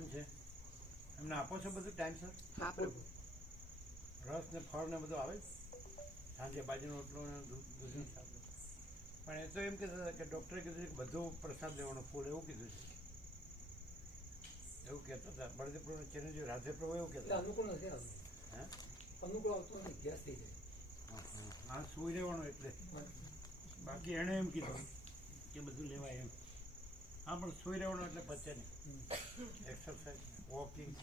એમ છે. એમને આપો છો બધું ટાઈમસર? હા પ્રભુ. રસ ને ફળ ને બધું આવે સાંજે બાજરીનો રોટલો ને દૂધનું શાક. પણ એ તો એમ કહેતા હતા કે ડૉક્ટરે કીધું છે કે બધું પ્રસાદ લેવાનો ફૂલ, એવું કીધું છે. એવું કહેતા હતા બળદેવ પ્રભુ ચિરંજીવ રાધે પ્રભુ એવું કહેતા અનુકૂળ નથી આવતું. હે અનુકૂળ આવતો નથી, ગેસ થઈ જાય. હા સુઈ રહેવાનું એટલે. બાકી એણે એમ કીધું કે બધું લેવાય એમ. હા પણ સુઈ રહેવાનું એટલે પચે નહીં. એક્સરસાઇઝ વોકિંગ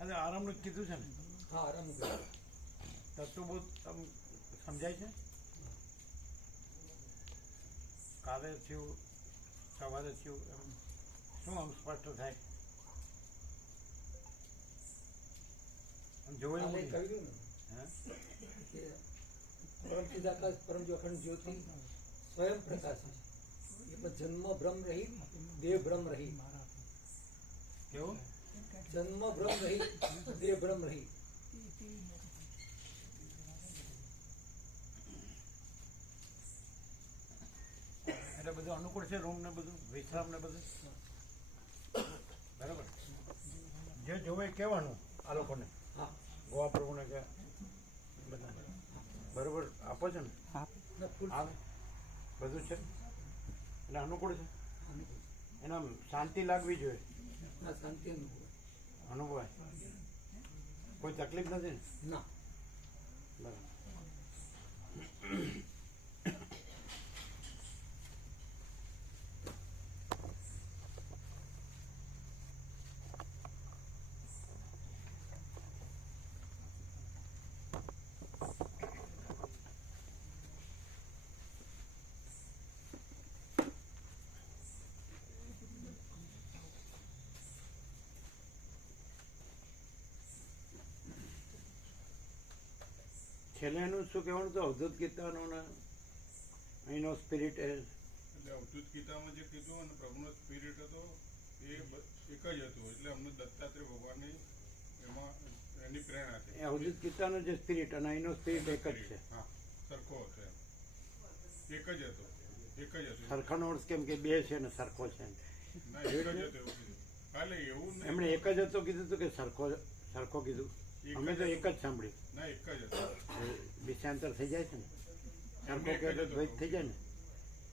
અને આરામનું જ કીધું છે ને. હા આરામ કરો. તત્વ બહુ સમજાય છે. કાલે થયું સવારે થયું એમ શું આમ સ્પષ્ટ થાય જોયું કાલે કહ્યું ને કે પરમ ચિદાકાશ પરમ અખંડ જ્યોતિ સ્વયં પ્રકાશ છે. એમાં જન્મ ભ્રમ રહી, દેહ ભ્રમ રહી. કેવું? જન્મ ભ્રમ રહી, દેહ ભ્રમ રહી. એટલે બધું અનુકૂળ છે. રૂમ ને બધું વિશ્રામ ને બધું બરાબર. જે જોવે કહેવાનું આ લોકોને, હા ગોવા પ્રભુને કે બધા બરાબર આપો છો ને. આવે બધું છે એટલે અનુકૂળ છે. એના શાંતિ લાગવી જોઈએ. ના શાંતિ અનુકૂળ અનુભવાય. કોઈ તકલીફ નથી ને? ના. બરાબર. છેલ્લે એનું શું કહેવાનું હતું? અવધૂત ગીતાનું ને અહીંનો સ્પિરિટ એટલે અવધૂત ગીતામાં જે કીધું અને પ્રભુનો સ્પિરિટ હતો એ એક જ હતું. એટલે અમને દત્તાત્રેય ભગવાનની એમાં એની પ્રેરણા હતી. એ અવધૂત ગીતાનું જે સ્પિરિટ અને અહીંનો સ્પિરિટ એક જ છે. હા સરખો હતો એમ. એક જ હતો. એક જ હતું. સરખાનો અર્થ કેમ કે બે છે ને સરખો છે. ના એક જ હતું એવું કીધું. કાલે એવું નહીં. એમણે એક જ હતો કીધું હતું કે સરખો કીધું? અમે તો એક જ સાંભળ્યું. ના એક જ હતો. વિષયાંતર થઈ જાય છે ને. સરખો કે એટલે દ્વૈત થઈ જાય ને.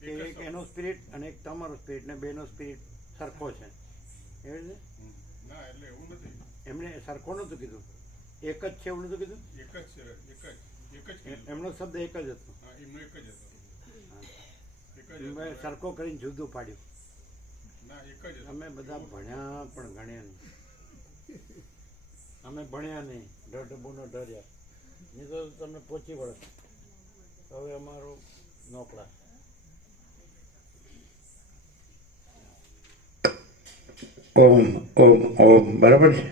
કે એક એનો સ્પિરિટ અને એક તમારો સ્પિરિટ ને બેનો સ્પિરિટ સરખો છે એવી રીતે. ના એટલે એવું નથી. એમણે સરખો નહોતું કીધું, એક જ છે એવું નહોતું કીધું. એક જ છે. એક જ કીધું. એમનો શબ્દ એક જ હતો. હા એમનો એક જ હતો. એક જ મેં હતો. સરખો કરીને જુદું પાડ્યું. ના એક જ હતું. અમે બધા ભણ્યા પણ ગણ્યા નહીં. અમે ભણ્યા નહીં, ડબુનો ડર્યા નહીં તો તમને પહોંચી વળે. હવે અમારું નોકરા. ઓમ ઓમ ઓમ બરાબર છે.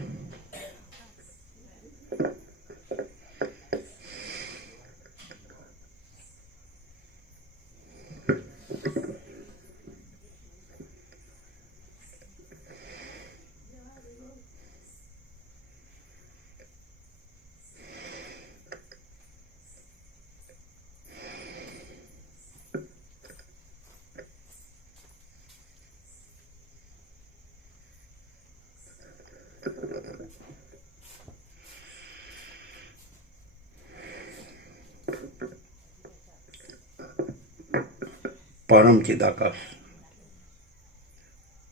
પરમ ચિદાકાશ,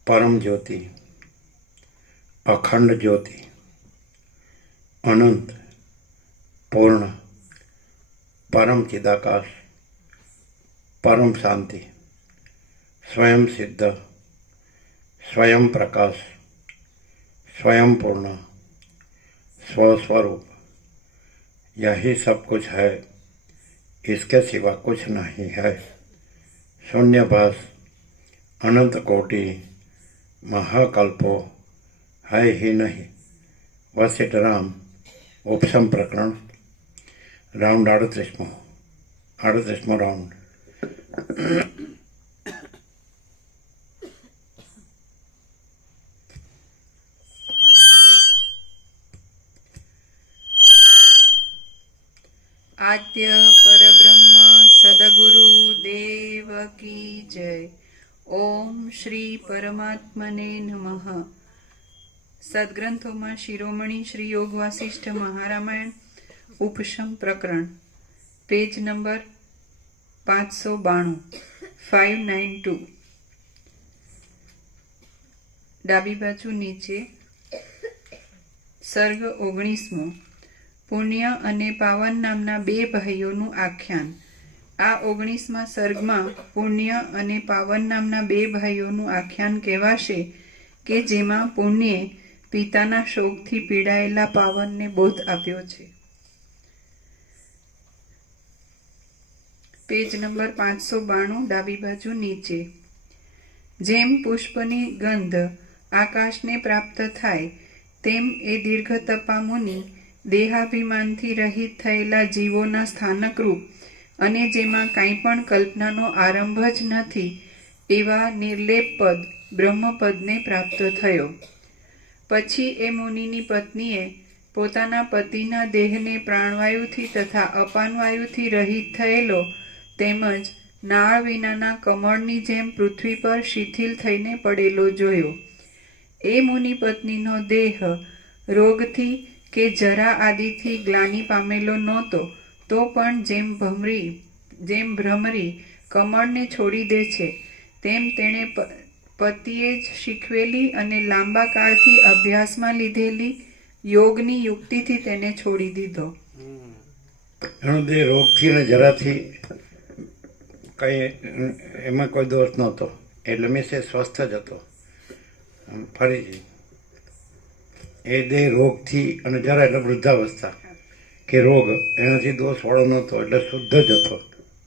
પરમ જ્યોતિ, અખંડ જ્યોતિ, અનંત, પૂર્ણ, પરમ ચિદાકાશ, પરમ શાંતિ, स्वयं सिद्ध, स्वयं प्रकाश, स्वयं पूर्ण, स्वस्वरूप, यही सब कुछ है, इसके सिवा कुछ नहीं है। शून्यभास, अनंत कोटि, महाकल्पो है ही नहीं। वशिष्ठ राम उपशम प्रकरण राउंड 38मो राउंड। आद्य परब्रह्म सदगुरु देव की जय। ओम श्री परमात्मने नमः। સદગ્રંથોમાં શિરોમણી શ્રી યોગ વાસિષ્ઠ મહારામાયણ ઉપશમ પ્રકરણ પેજ નંબર 592 592 ડાબી બાજુ નીચે સર્ગ 19મો પુણ્ય અને પાવન નામના બે ભાઈઓનું આખ્યાન. આ 19મા સર્ગમાં પુણ્ય અને પાવન નામના બે ભાઈઓનું આખ્યાન કહેવાશે કે જેમાં પુણ્યે પિતાના શોકથી પીડાયેલા પાવનને બોધ આપ્યો છે. પેજ નંબર 592 ડાબી બાજુ નીચે. જેમ પુષ્પની ગંધ આકાશને પ્રાપ્ત થાય તેમ એ દીર્ઘતપા મુનિ દેહાભિમાનથી રહિત થયેલા જીવોના સ્થાનકરૂપ અને જેમાં કાંઈ પણ કલ્પનાનો આરંભ જ નથી એવા નિર્લેપ પદ બ્રહ્મપદને પ્રાપ્ત થયો. પછી એ મુનિની પત્નીએ પોતાના પતિના દેહને પ્રાણવાયુથી તથા અપાનવાયુથી રહિત થયેલો તેમજ નાળ વિનાના કમળની જેમ પૃથ્વી પર શિથિલ થઈને પડેલો જોયો. એ મુનિ પત્નીનો દેહ રોગથી કે જરા આદિથી ગ્લાનિ પામેલો નહોતો, તો પણ જેમ ભ્રમરી કમળને છોડી દે છે તેમ તેણે પતિએ જ શીખવેલી અને લાંબા કાળથી અભ્યાસમાં લીધેલી યોગની યુક્તિથી તેને છોડી દીધો. એનો દેહ રોગથી ને જરાથી કંઈ એમાં કોઈ દોષ નહોતો, એટલે મીન્સ સ્વસ્થ જ હતો. ફરીથી એ દેહ રોગથી અને જરા એટલે વૃદ્ધાવસ્થા કે રોગ એનાથી દોષવાળો નહોતો, એટલે શુદ્ધ જ હતો,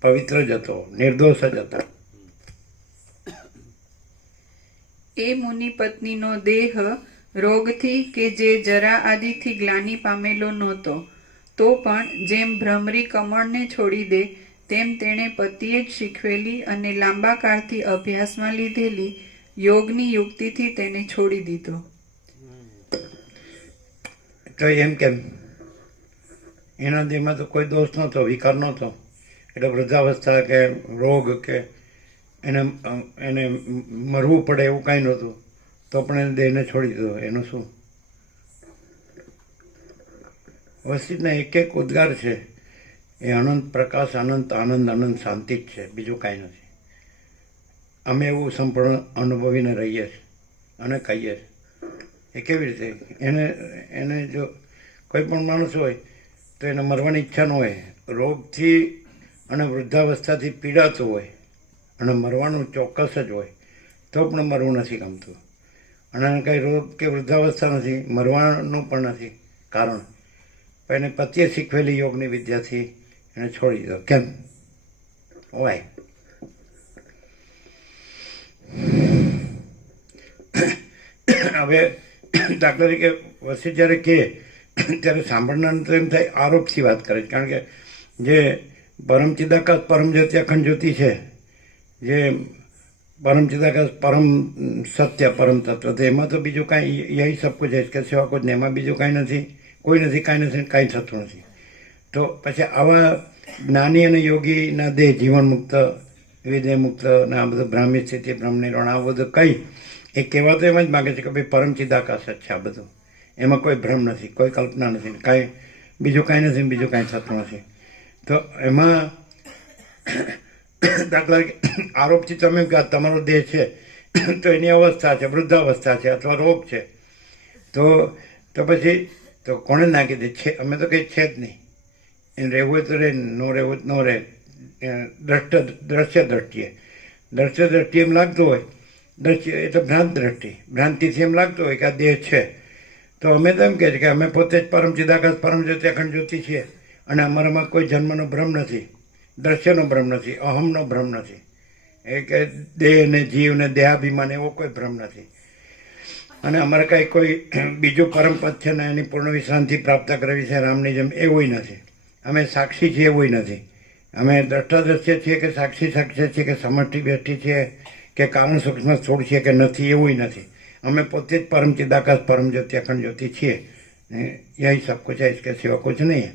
પવિત્ર જ હતો, નિર્દોષ જ હતા. એ મુનિ પત્નીનો દેહ રોગથી કે જે જરા આદિથી ગ્લાનિ પામેલો નહોતો, તો પણ જેમ ભ્રમરી કમળને છોડી દે તેમ તેણે પતિએ જ શીખવેલી અને લાંબા કાળથી અભ્યાસમાં લીધેલી યોગની યુક્તિથી તેને છોડી દીધો. તો એમ કેમ? એના દેહમાં તો કોઈ દોષ નહોતો, વિકાર નહોતો, એટલે વૃદ્ધાવસ્થા કે રોગ કે એને મરવું પડે એવું કાંઈ નહોતું, તો પણ એને દેહને છોડી દીધો. એનું શું? વસ્તીના એક એક ઉદ્ગાર છે એ અનંત પ્રકાશ, અનંત આનંદ, અનંત શાંતિ જ છે, બીજું કાંઈ નથી. અમે એવું સંપૂર્ણ અનુભવીને રહીએ છીએ અને કહીએ છીએ. એ કેવી રીતે? એને જો કોઈ પણ માણસ હોય તો એને મરવાની ઈચ્છા ન હોય, રોગથી અને વૃદ્ધાવસ્થાથી પીડાતું હોય અને મરવાનું ચોક્કસ જ હોય, તો પણ મરવું નથી ગમતું. અને કંઈ રોગ કે વૃદ્ધાવસ્થા નથી, મરવાનું પણ નથી કારણ, પણ એને પતિએ શીખવેલી યોગની વિદ્યાથી એને છોડી દીધો. કેમ? વાય? હવે દાખલા તરીકે વસી જ્યારે કહે ત્યારે સાંભળનાર તો એમ થાય આરોપથી વાત કરે છે, કારણ કે જે પરમ ચિદાકાશ પરમ જ્યોતિ અખંડ જ્યોતિ છે, જે પરમ ચિદાકાશ પરમ સત્ય પરમ તત્વ, તો એમાં તો બીજું કાંઈ યહી સબ કુછ है, કે સિવા કુછ નહીં, એમાં બીજું કાંઈ નથી, કોઈ નથી, કાંઈ નથી, કાંઈ થતું નથી. તો પછી આવા જ્ઞાની અને યોગીના દેહ જીવન મુક્ત, વિદેહ મુક્ત ને આ બધું બ્રાહ્મી સ્થિતિ, બ્રહ્મ નિર્વાણ, આ બધું કંઈ એ કહેવા તો એમ જ માગે છે કે ભાઈ પરમ ચિદાકાશ જ છે આ બધું, એમાં કોઈ ભ્રમ નથી, કોઈ કલ્પના નથી, કાંઈ બીજું કાંઈ નથી, બીજું કાંઈ થતું નથી. તો એમાં દાખલા આરોપથી તમે કે તમારો દેહ છે તો એની અવસ્થા છે, વૃદ્ધાવસ્થા છે અથવા રોગ છે, તો પછી તો કોણે નાખી દે છે? અમે તો કંઈ છે જ નહીં. એને રહેવું હોય તો રહે, ન રહેવું ન રહે. દ્રશ્ય દ્રષ્ટિએ એમ લાગતું હોય, દ્રશ્ય એટલે ભ્રાંત દ્રષ્ટિ, ભ્રાંતિથી એમ લાગતું હોય કે આ દેહ છે, તો અમે તો એમ કહે છે કે અમે પોતે જ પરમ ચિદાકાશ પરમ જ્યોતિ અખંડ જ્યોતિ છીએ અને અમારામાં કોઈ જન્મનો ભ્રમ નથી, દ્રશ્યનો ભ્રમ નથી, અહમનો ભ્રમ નથી, એ કે દેહ ને જીવ ને દેહાભિમાન એવો કોઈ ભ્રમ નથી. અને અમારે કાંઈ કોઈ બીજું પરમ પદ છે ને એની પૂર્ણ વિશ્રાંતિ પ્રાપ્ત કરવી છે રામની જેમ, એવું નથી. અમે સાક્ષી છીએ એવું નથી. અમે દ્રષ્ટા દ્રશ્ય છીએ કે સાક્ષી સાક્ષ્ય છીએ કે સમષ્ટિ વ્યષ્ટિ છીએ કે કારણ સૂક્ષ્મ સ્થૂળ છીએ કે નથી, એવું નથી. અમે પોતે જ પરમ ચિદાકાશ પરમ જ્યોતિ અખંડ જ્યોતિ છીએ. યહી સબ કુછ है, इसके सिवा कुछ नहीं है.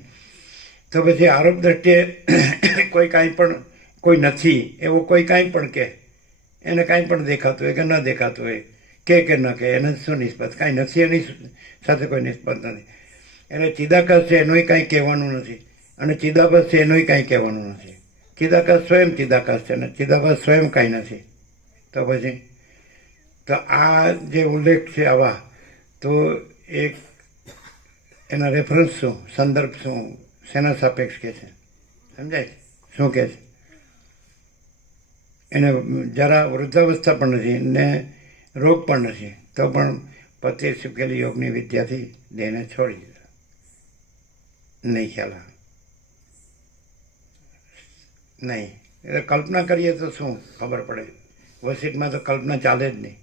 તો પછી આરોપ દ્રષ્ટિએ કોઈ કાંઈ પણ કોઈ નથી એવું કોઈ કાંઈ પણ કહે, એને કાંઈ પણ દેખાતું હોય કે ન દેખાતું હોય, કે ન કે એને શું નિસ્બત? કાંઈ નથી, એની સાથે કોઈ નિસ્બત નથી. એટલે ચિદાકાશ છે એનોય કાંઈ કહેવાનું નથી, અને ચિદાભાસ છે એનોય કાંઈ કહેવાનું નથી. ચિદાકાશ સ્વયં ચિદાકાશ છે, અને ચિદાભાસ સ્વયં કાંઈ નથી. તો પછી તો આ જે ઉલ્લેખ છે આવા, તો એક એના રેફરન્સ શું, સંદર્ભ શું, શેના સાપેક્ષ કે છે? સમજાય શું કે છે? એને જરા વૃદ્ધાવસ્થા પણ નથી ને રોગ પણ નથી, તો પણ પતિ શીખેલી યોગની વિદ્યાથી દેહને છોડી દીધા. નહીં ખ્યાલ આવે? નહીં. એટલે કલ્પના કરીએ તો શું ખબર પડે? વસીટમાં તો કલ્પના ચાલે જ નહીં.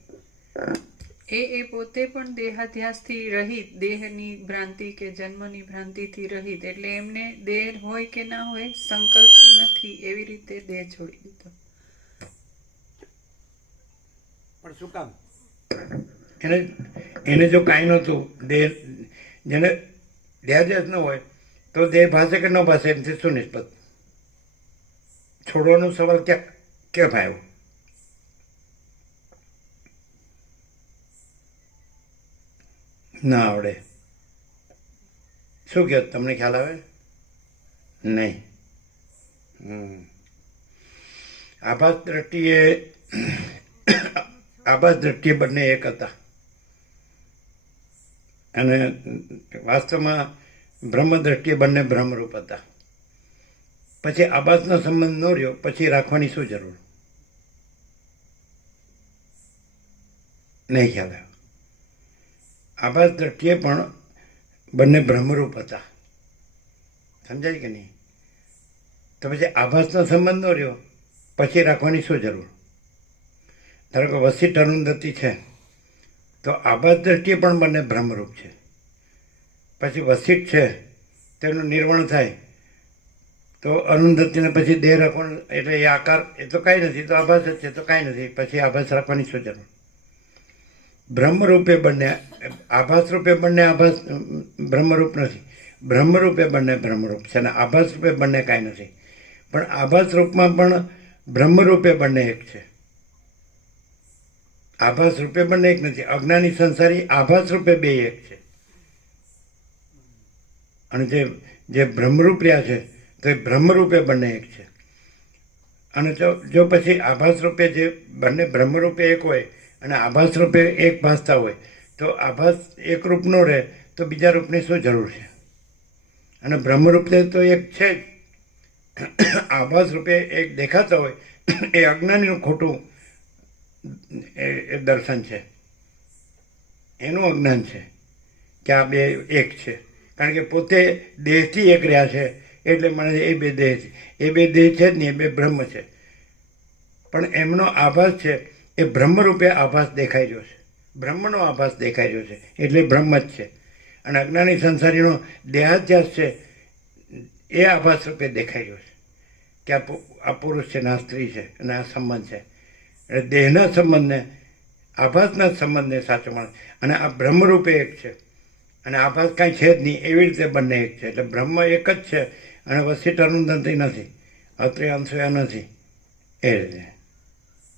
એ પોતે પણ દેહાધ્યાસથી રહિત, દેહની ભ્રાંતિ કે જન્મની ભ્રાંતિથી રહિત, એટલે એમને દેહ હોય કે ના હોય સંકલ્પ નથી, એવી રીતે દેહ છોડી દીધો. પણ શું કામ? એને જો કાંઈ નહોતું, દેહ જેને દેહાધ્યાસ ન હોય તો દેહ ભાષે કે ન ભાષે એમથી શું નિસ્બત? છોડવાનો સવાલ ક્યાં આવ્યો? ના આવડે. શું કહો? તમને ખ્યાલ આવે? નહીં. આભાસ દ્રષ્ટિએ બંને એક હતા, અને વાસ્તવમાં બ્રહ્મ દ્રષ્ટિએ બંને બ્રહ્મરૂપ હતા. પછી આભાસનો સંબંધ ન રહ્યો, પછી રાખવાની શું જરૂર? નહીં ખ્યાલ આવ્યો. આભાસ દ્રષ્ટિએ પણ બંને બ્રહ્મરૂપ હતા. સમજાય કે નહીં? તો પછી આભાસનો સંબંધ ન રહ્યો, પછી રાખવાની શું જરૂર? ધારો કે વસીઠ અરુંધતી છે, તો આભાસ દ્રષ્ટિએ પણ બંને બ્રહ્મરૂપ છે. પછી વસીઠ છે તેનું નિર્વાણ થાય તો અરુંધતીને પછી દેહ રાખવાનો, એટલે એ આકાર એ તો કાંઈ નથી, તો આભાસ જ છે, તો કાંઈ નથી, પછી આભાસ રાખવાની શું જરૂર? બ્રહ્મરૂપે બંને, આભાસ રૂપે બંને આભાસ બ્રહ્મરૂપ નથી, બ્રહ્મરૂપે બંને બ્રહ્મરૂપ છે, અને આભાસ રૂપે બંને કાંઈ નથી. પણ આભાસ રૂપમાં પણ બ્રહ્મરૂપે બંને એક છે. આભાસ રૂપે બંને એક નથી. અજ્ઞાની સંસારી આભાસ રૂપે બે એક છે, અને જે બ્રહ્મરૂપ રહ્યા છે તો એ બ્રહ્મરૂપે બંને એક છે. અને જો પછી આભાસ રૂપે જે બંને બ્રહ્મરૂપે એક હોય અને આભાસ રૂપે એક ભાસતા હોય, તો આભાસ એક રૂપ નો રહે તો બીજા રૂપની શું જરૂર છે? અને બ્રહ્મરૂપે તો એક છે જ. આભાસ રૂપે એક દેખાતા હોય એ અજ્ઞાનીનું ખોટું એ દર્શન છે, એનું અજ્ઞાન છે કે આ બે એક છે. કારણ કે પોતે દેહથી એક રહ્યા છે, એટલે મને એ બે દેહ છે. એ બે દેહ છે જ નહીં, એ બે બ્રહ્મ છે. પણ એમનો આભાસ છે એ બ્રહ્મરૂપે આભાસ દેખાઈ રહ્યો છે, બ્રહ્મનો આભાસ દેખાઈ રહ્યો છે, એટલે બ્રહ્મ જ છે. અને અજ્ઞાની સંસારીનો દેહાધ્યાસ છે એ આભાસ રૂપે દેખાઈ રહ્યો છે કે આ પુરુષ છે ને આ સ્ત્રી છે અને આ સંબંધ છે. એટલે દેહના સંબંધને, આભાસના સંબંધને સાચો માને. અને આ બ્રહ્મરૂપે એક છે, અને આભાસ કાંઈ છે જ નહીં, એવી રીતે બંને એક છે. એટલે બ્રહ્મ એક જ છે, અને વસીઠ અરુંધતી નથી, અત્રે અંશયા નથી. એ રીતે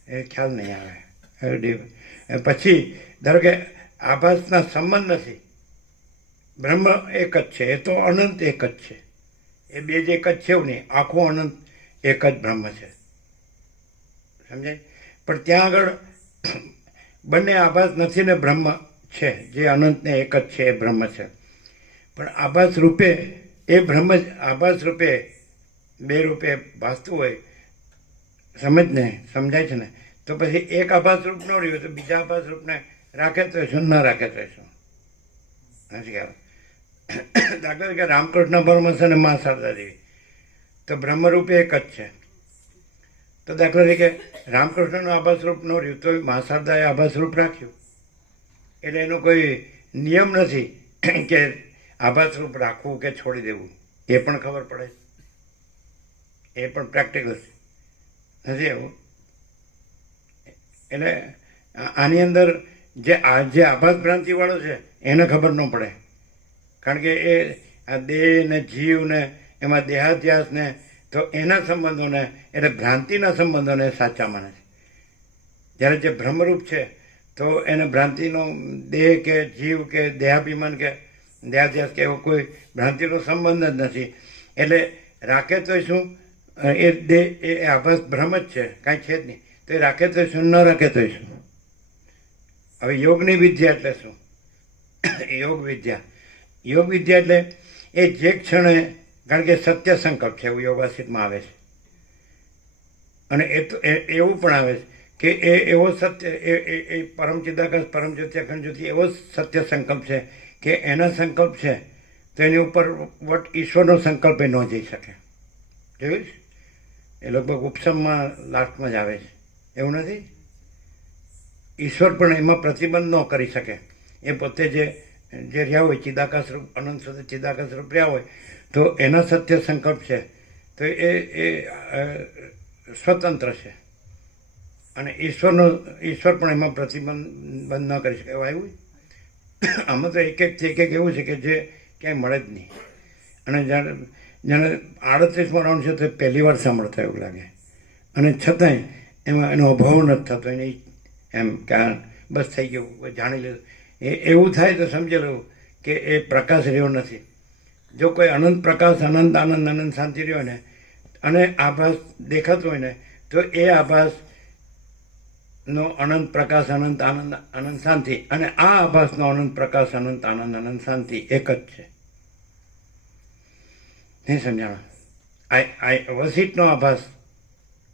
એ ખ્યાલ નહીં આવે. પછી ધારો કે આભાસના સંબંધ નથી, બ્રહ્મ એક જ છે, એ તો અનંત એક જ છે. એ બે જ એક જ છે એવું નહીં, આખું અનંત એક જ બ્રહ્મ છે. સમજાય? પણ ત્યાં આગળ બંને આભાસ નથી ને બ્રહ્મ છે, જે અનંતને એક જ છે, એ બ્રહ્મ છે. પણ આભાસ રૂપે એ બ્રહ્મ જ આભાસ રૂપે બે રૂપે ભાસતું હોય, સમજને સમજાય છે ને? તો પછી એક આભાસ રૂપ ન રહ્યું તો બીજા આભાસ રૂપને રાખે તો શું, ના રાખે તો શું? નથી ખ્યાલ? દાખલા તરીકે રામકૃષ્ણ પરમહંસ અને મા શારદા દેવી તો બ્રહ્મરૂપે એક જ છે. તો દાખલા તરીકે રામકૃષ્ણનું આભાસ રૂપ ન રહ્યું તો મા શારદાએ આભાસ રૂપ રાખ્યું. એટલે એનો કોઈ નિયમ નથી કે આભાસ રૂપ રાખવું કે છોડી દેવું. એ પણ ખબર પડે, એ પણ પ્રેક્ટિકલ નથી એવું. એટલે આની અંદર જે આભાસ ભ્રાંતિવાળો છે એને ખબર ન પડે, કારણ કે એ આ દેહ ને જીવ ને એમાં દેહાધ્યાસ ને તો એના સંબંધોને, એટલે ભ્રાંતિના સંબંધોને સાચા માને છે. જ્યારે જે બ્રહ્મરૂપ છે તો એને ભ્રાંતિનો દેહ કે જીવ કે દેહાભિમાન કે દેહાધ્યાસ કે એવો કોઈ ભ્રાંતિનો સંબંધ જ નથી. એટલે રાખે તો શું એ દેહ એ આભાસ ભ્રમ જ છે, કાંઈ છે જ નહીં. તો એ રાખે તો શું, ન રાખે તો શું? હવે યોગની વિદ્યા એટલે શું? યોગ વિદ્યા એટલે એ જે ક્ષણે, કારણ કે સત્ય સંકલ્પ છે એવું યોગાસિતમાં આવે છે, અને એ તો એવું પણ આવે છે કે એ એવો સત્ય એ પરમ ચિદાકાશ પરમ જ્યોતિ અખંડ જ્યોતિ એવો સત્ય સંકલ્પ છે કે એના સંકલ્પ છે તો એની ઉપર વટ ઈશ્વરનો સંકલ્પ એ ન જઈ શકે. જોયું છે? એ લગભગ ઉપસમમાં લાસ્ટમાં જ આવે છે, એવું નથી? ઈશ્વર પણ એમાં પ્રતિબંધ ન કરી શકે. એ પોતે જે રહ્યા હોય ચિદાકાશ રૂપ અનંત સુધી ચિદાકાશ રૂપ રહ્યા હોય તો એના સત્ય સંકલ્પ છે તો એ સ્વતંત્ર છે, અને ઈશ્વર પણ એમાં પ્રતિબંધ ન કરી શકે. એવું આવ્યું? આમાં તો એક એવું છે કે જે ક્યાંય મળે જ નહીં. અને જાણે 38માં રાઉન્ડ છે તો પહેલી વાર સાંભળતા એવું લાગે, અને છતાંય એમાં એનો અભાવ નથી થતો. એને એમ કે બસ થઈ ગયું, જાણી લીધું. એવું થાય તો સમજી લેવું કે એ પ્રકાશ રહ્યો નથી. જો કોઈ અનંત પ્રકાશ, અનંત આનંદ, અનંત શાંતિ રહ્યો ને, અને આભાસ દેખાતો હોય ને, તો એ આભાસનો અનંત પ્રકાશ, અનંત આનંદ, અનંત શાંતિ, અને આ આભાસનો અનંત પ્રકાશ, અનંત આનંદ, અનંત શાંતિ એક જ છે. નહીં સમજાણો? વસિષ્ઠનો આભાસ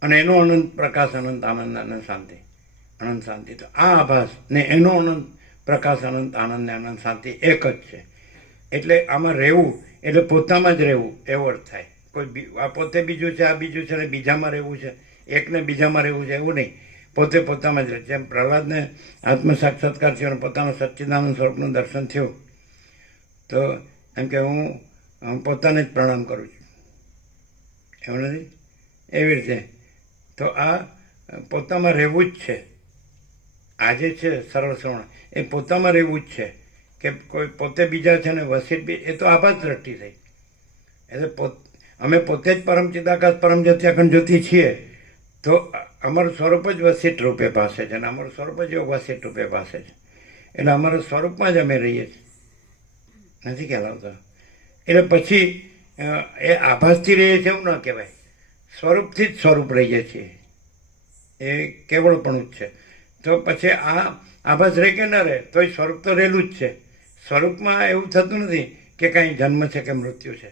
અને એનો અનંત પ્રકાશ, અનંત આનંદ, અનંત શાંતિ, અનંત શાંતિ. તો આ આભાસ ને એનો અનંત પ્રકાશ, અનંત આનંદ ને અનંત શાંતિ એક જ છે. એટલે આમાં રહેવું એટલે પોતામાં જ રહેવું એવો અર્થ થાય. કોઈ આ પોતે બીજું છે, આ બીજું છે, ને બીજામાં રહેવું છે, એકને બીજામાં રહેવું છે, એવું નહીં. પોતે પોતામાં જ રહે. જેમ પ્રહલાદને આત્મ સાક્ષાત્કાર થયો અને પોતાના સચ્ચિદાનંદ સ્વરૂપનું દર્શન થયું તો એમ કે હું પોતાને જ પ્રણામ કરું છું, એવું નથી? એવી રીતે તો આ પોતામાં રહેવું જ છે. આજે છે સરળ શ્રવણ, એ પોતામાં રહેવું જ છે કે કોઈ પોતે બીજા છે ને વસિષ્ઠ બી, એ તો આભાસ દ્રષ્ટિ થઈ. એટલે અમે પોતે જ પરમ ચિદાકાશ પરમ જ્યોતિ અખંડ જ્યોતિ છીએ તો અમારું સ્વરૂપ જ વસિષ્ઠ રૂપે પાસે છે, અને અમારું સ્વરૂપ જ યોગ વસિષ્ઠ રૂપે પાસે છે. એટલે અમારા સ્વરૂપમાં જ અમે રહીએ છીએ, નથી ખ્યાલ આવતો? એટલે પછી એ આભાસથી રહીએ છીએ એવું ન કહેવાય, સ્વરૂપથી જ સ્વરૂપ રહીએ છીએ. એ કેવળપણું જ છે. તો પછી આ આભાસ રહે કે ન રહે તો એ સ્વરૂપ તો રહેલું જ છે. સ્વરૂપમાં એવું થતું નથી કે કાંઈ જન્મ છે કે મૃત્યુ છે.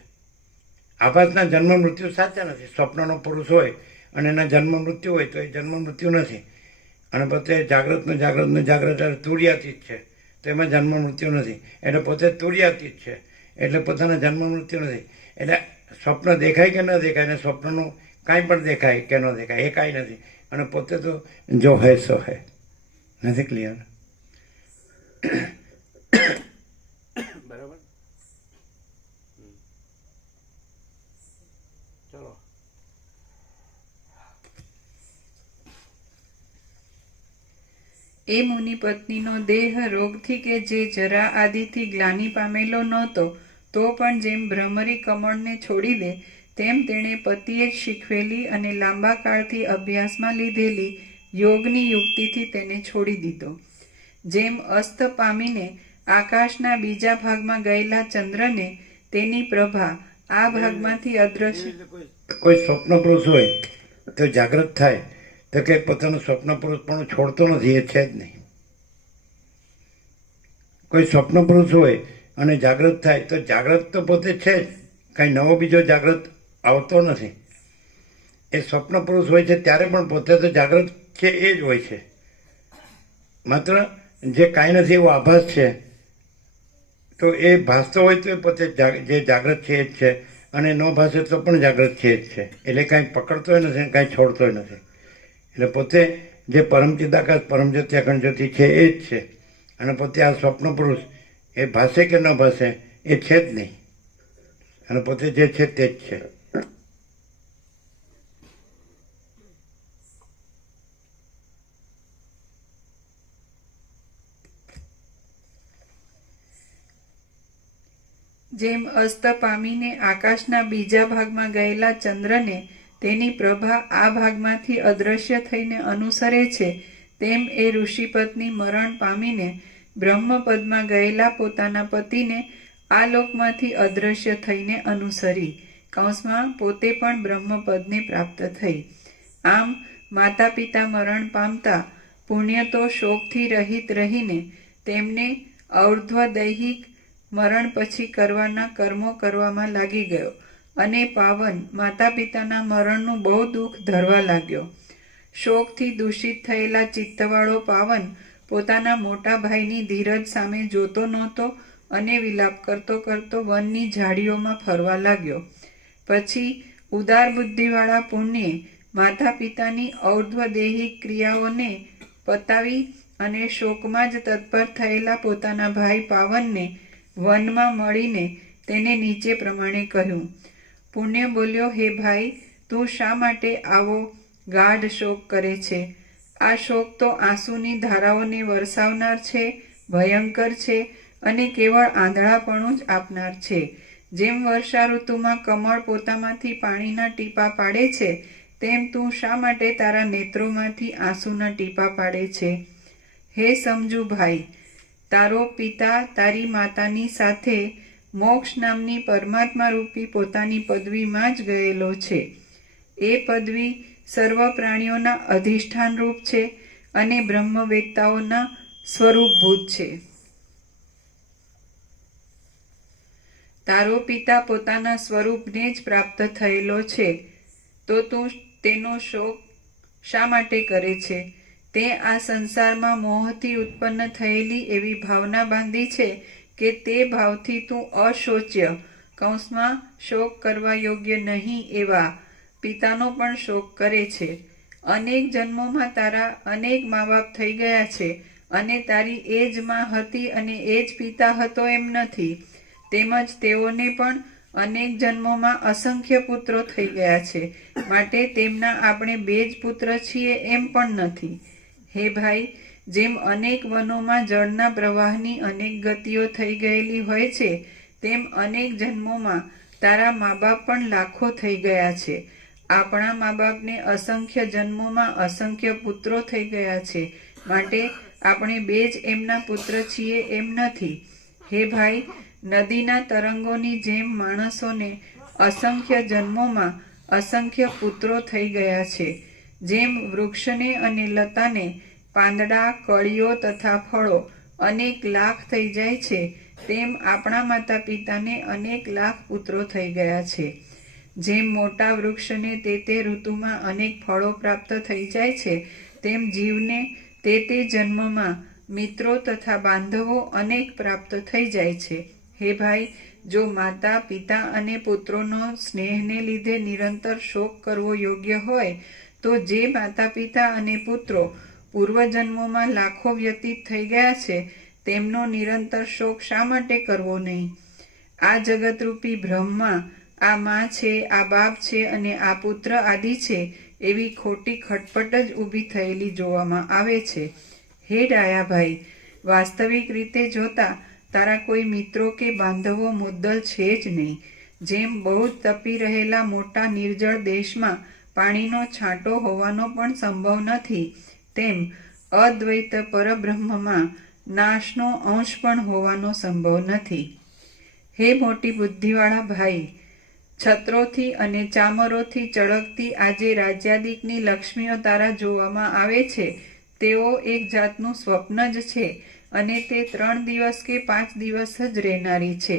આભાસના જન્મ મૃત્યુ સાચા નથી. સ્વપ્નનો પુરુષ હોય અને એના જન્મ મૃત્યુ હોય તો એ જન્મ મૃત્યુ નથી. અને પોતે જાગ્રતનું જાગ્રત તુર્યાતીત છે તો એમાં જન્મ મૃત્યુ નથી. એટલે પોતે તુર્યાતીત છે એટલે પોતાના જન્મ મૃત્યુ નથી. એટલે સ્વપ્ન દેખાય કે ન દેખાય, ને સ્વપ્નનું કાંઈ પણ દેખાય કે ન દેખાય, એ કાંઈ નથી. અને પોતે તો જો હૈ સો હૈ. નથી ક્લિયર? બરાબર? ચલો. એ મુનિ પત્નીનો દેહ રોગથી કે જે જરા આદિથી ગ્લાનિ પામેલો નહોતો, તો પણ જેમ ભ્રમરી કમળને છોડી દે તેમ તેણે પતિએ જ શીખવેલી અને લાંબા કાળથી અભ્યાસમાં લીધેલી યોગની યુક્તિથી તેને છોડી દીધો. જેમ અસ્ત પામીને આકાશના બીજા ભાગમાં ગયેલા ચંદ્રને તેની પ્રભા આ ભાગમાંથી અદ્રશ્ય. કોઈ સ્વપ્ન પુરુષ હોય તો જાગૃત થાય તો કે પોતાનું સ્વપ્ન પુરુષ પણ છોડતો નથી, એ છે જ નહીં. કોઈ સ્વપ્ન પુરુષ હોય અને જાગૃત થાય તો જાગૃત તો પોતે છે જ, કાંઈ નવો બીજો જાગૃત આવતો નથી. એ સ્વપ્ન પુરુષ હોય છે ત્યારે પણ પોતે તો જાગૃત છે એ જ હોય છે. માત્ર જે કાંઈ નથી એવો આભાસ છે તો એ ભાસતો હોય તો એ પોતે જે જાગૃત છે એ જ છે, અને ન ભાસે તો પણ જાગૃત છે જ છે. એટલે કાંઈ પકડતોય નથી, કાંઈ છોડતોય નથી. એટલે પોતે જે પરમ ચિદાકાશ પરમ જ્યોતિ અખંડ જ્યોતિ છે એ જ છે, અને પોતે આ સ્વપ્ન પુરુષ એ ભાસે કે ન ભાસે એ છે જ નહીં, અને પોતે જે છે તે જ છે. જેમ અસ્ત પામીને આકાશના બીજા ભાગમાં ગયેલા ચંદ્રને તેની પ્રભા આ ભાગમાંથી અદ્રશ્ય થઈને અનુસરે છે, તેમ એ ઋષિપત્ની મરણ પામીને બ્રહ્મપદમાં ગયેલા પોતાના પતિને આ લોકમાંથી અદૃશ્ય થઈને અનુસરી પોતે પણ બ્રહ્મપદને પ્રાપ્ત થઈ. આમ માતા પિતા મરણ પામતા પુણ્ય તો શોકથી રહિત રહીને તેમને ઔર્ધ્વદૈહિક મરણ પછી કરવાના કર્મો કરવામાં લાગી ગયો અને પાવન માતા પિતાના મરણનું બહુ દુઃખ ધરવા લાગ્યો. શોકથી દૂષિત થયેલા ચિત્તવાળો પાવન પોતાના મોટા ભાઈની ધીરજ સામે જોતો નહોતો અને વિલાપ કરતો કરતો વનની ઝાડીઓમાં ફરવા લાગ્યો. પછી ઉદાર બુદ્ધિવાળા પુણ્યે માતા પિતાની ઔર્ધ્વદેહિક ક્રિયાઓને પતાવી અને શોકમાં જ તત્પર થયેલા પોતાના ભાઈ પાવનને વનમાં મળીને તેને નીચે પ્રમાણે કહ્યું. પુણ્ય બોલ્યો, હે ભાઈ, તું શા માટે આવો ગાઢ શોક કરે છે? આ શોક તો આંસુની ધારાઓને વરસાવનાર છે, ભયંકર છે અને કેવળ આંધળાપણું જ આપનાર છે. જેમ વર્ષા ઋતુમાં કમળ પોતામાંથી પાણીના ટીપા પાડે છે તેમ તું શા માટે તારા નેત્રોમાંથી આંસુના ટીપા પાડે છે? હે સમજુ ભાઈ, તારો પિતા તારી માતાની સાથે મોક્ષ નામની પરમાત્મા રૂપી પોતાની પદવીમાં જ ગયેલો છે. એ પદવી સર્વ પ્રાણીઓના અધિષ્ઠાન રૂપ છે અને બ્રહ્મવેત્તાઓના સ્વરૂપભૂત છે. તારો પિતા પોતાના સ્વરૂપને જ પ્રાપ્ત થયેલો છે, તો તું તેનો શોક શા માટે કરે છે? તે આ સંસારમાં મોહથી ઉત્પન્ન થયેલી એવી ભાવના બાંધી છે કે તે ભાવથી તું અશોચ્ય શોક કરવા યોગ્ય નહીં એવા પિતાનો પણ શોક કરે છે. અનેક જન્મોમાં તારા અનેક મા બાપ થઈ ગયા છે અને તારી એ જ માં હતી અને એ જ પિતા હતો એમ નથી. તેમજ તેઓને પણ અનેક જન્મોમાં અસંખ્ય પુત્રો થઈ ગયા છે, માટે તેમના આપણે 2 જ પુત્ર છીએ એમ પણ નથી. હે ભાઈ, જેમ અનેક વનોમાં જળના પ્રવાહની અનેક ગતિઓ થઈ ગયેલી હોય છે, તેમ અનેક જન્મોમાં તારા મા બાપ પણ લાખો થઈ ગયા છે. આપણા મા બાપને અસંખ્ય જન્મોમાં અસંખ્ય પુત્રો થઈ ગયા છે, માટે આપણે 2 જ એમના પુત્ર છીએ એમ નથી. હે ભાઈ, નદીના તરંગોની જેમ માણસોને અસંખ્ય જન્મોમાં અસંખ્ય પુત્રો થઈ ગયા છે. જેમ વૃક્ષને અને લતાને પાંદડા, કળીઓ તથા ફળો અનેક લાખ થઈ જાય છે, તેમ આપણા માતા પિતાને અનેક લાખ પુત્રો થઈ ગયા છે. જેમ મોટા વૃક્ષને તે ઋતુમાં અનેક ફળો પ્રાપ્ત થઈ જાય છે, તેમ જીવને તે જન્મમાં મિત્રો તથા બાંધવો અનેક પ્રાપ્ત થઈ જાય છે. હે ભાઈ, જો માતા પિતા અને પુત્રોનો સ્નેહને લીધે નિરંતર શોક કરવો યોગ્ય હોય તો જે માતા પિતા અને પુત્રો પૂર્વજન્મોમાં લાખો વ્યતીત થઈ ગયા છે તેમનો નિરંતર શોક શા માટે કરવો નહીં? આ જગતરૂપી બ્રહ્મમાં આ માં છે, આ બાપ છે અને આ પુત્ર આદિ છે એવી ખોટી ખટપટ જ ઊભી થયેલી જોવામાં આવે છે. હે ડાયા ભાઈ, વાસ્તવિક રીતે જોતા તારા કોઈ મિત્રો કે બાંધવો મુદ્દલ છે જ નહીં. જેમ બહુ જ તપી રહેલા મોટા નિર્જળ દેશમાં પાણીનો છાંટો હોવાનો પણ સંભવ નથી, તેમ અદ્વૈત પરબ્રહ્મમાં નાશનો અંશ પણ હોવાનો સંભવ નથી. હે મોટી બુદ્ધિવાળા ભાઈ, છત્રોથી અને ચામરોથી ચળકતી આજે રાજ્યાદિકની લક્ષ્મીઓ તારા જોવામાં આવે છે, તેઓ એક જાતનું સ્વપ્ન જ છે અને તે 3 દિવસ કે 5 દિવસ જ રહેનારી છે.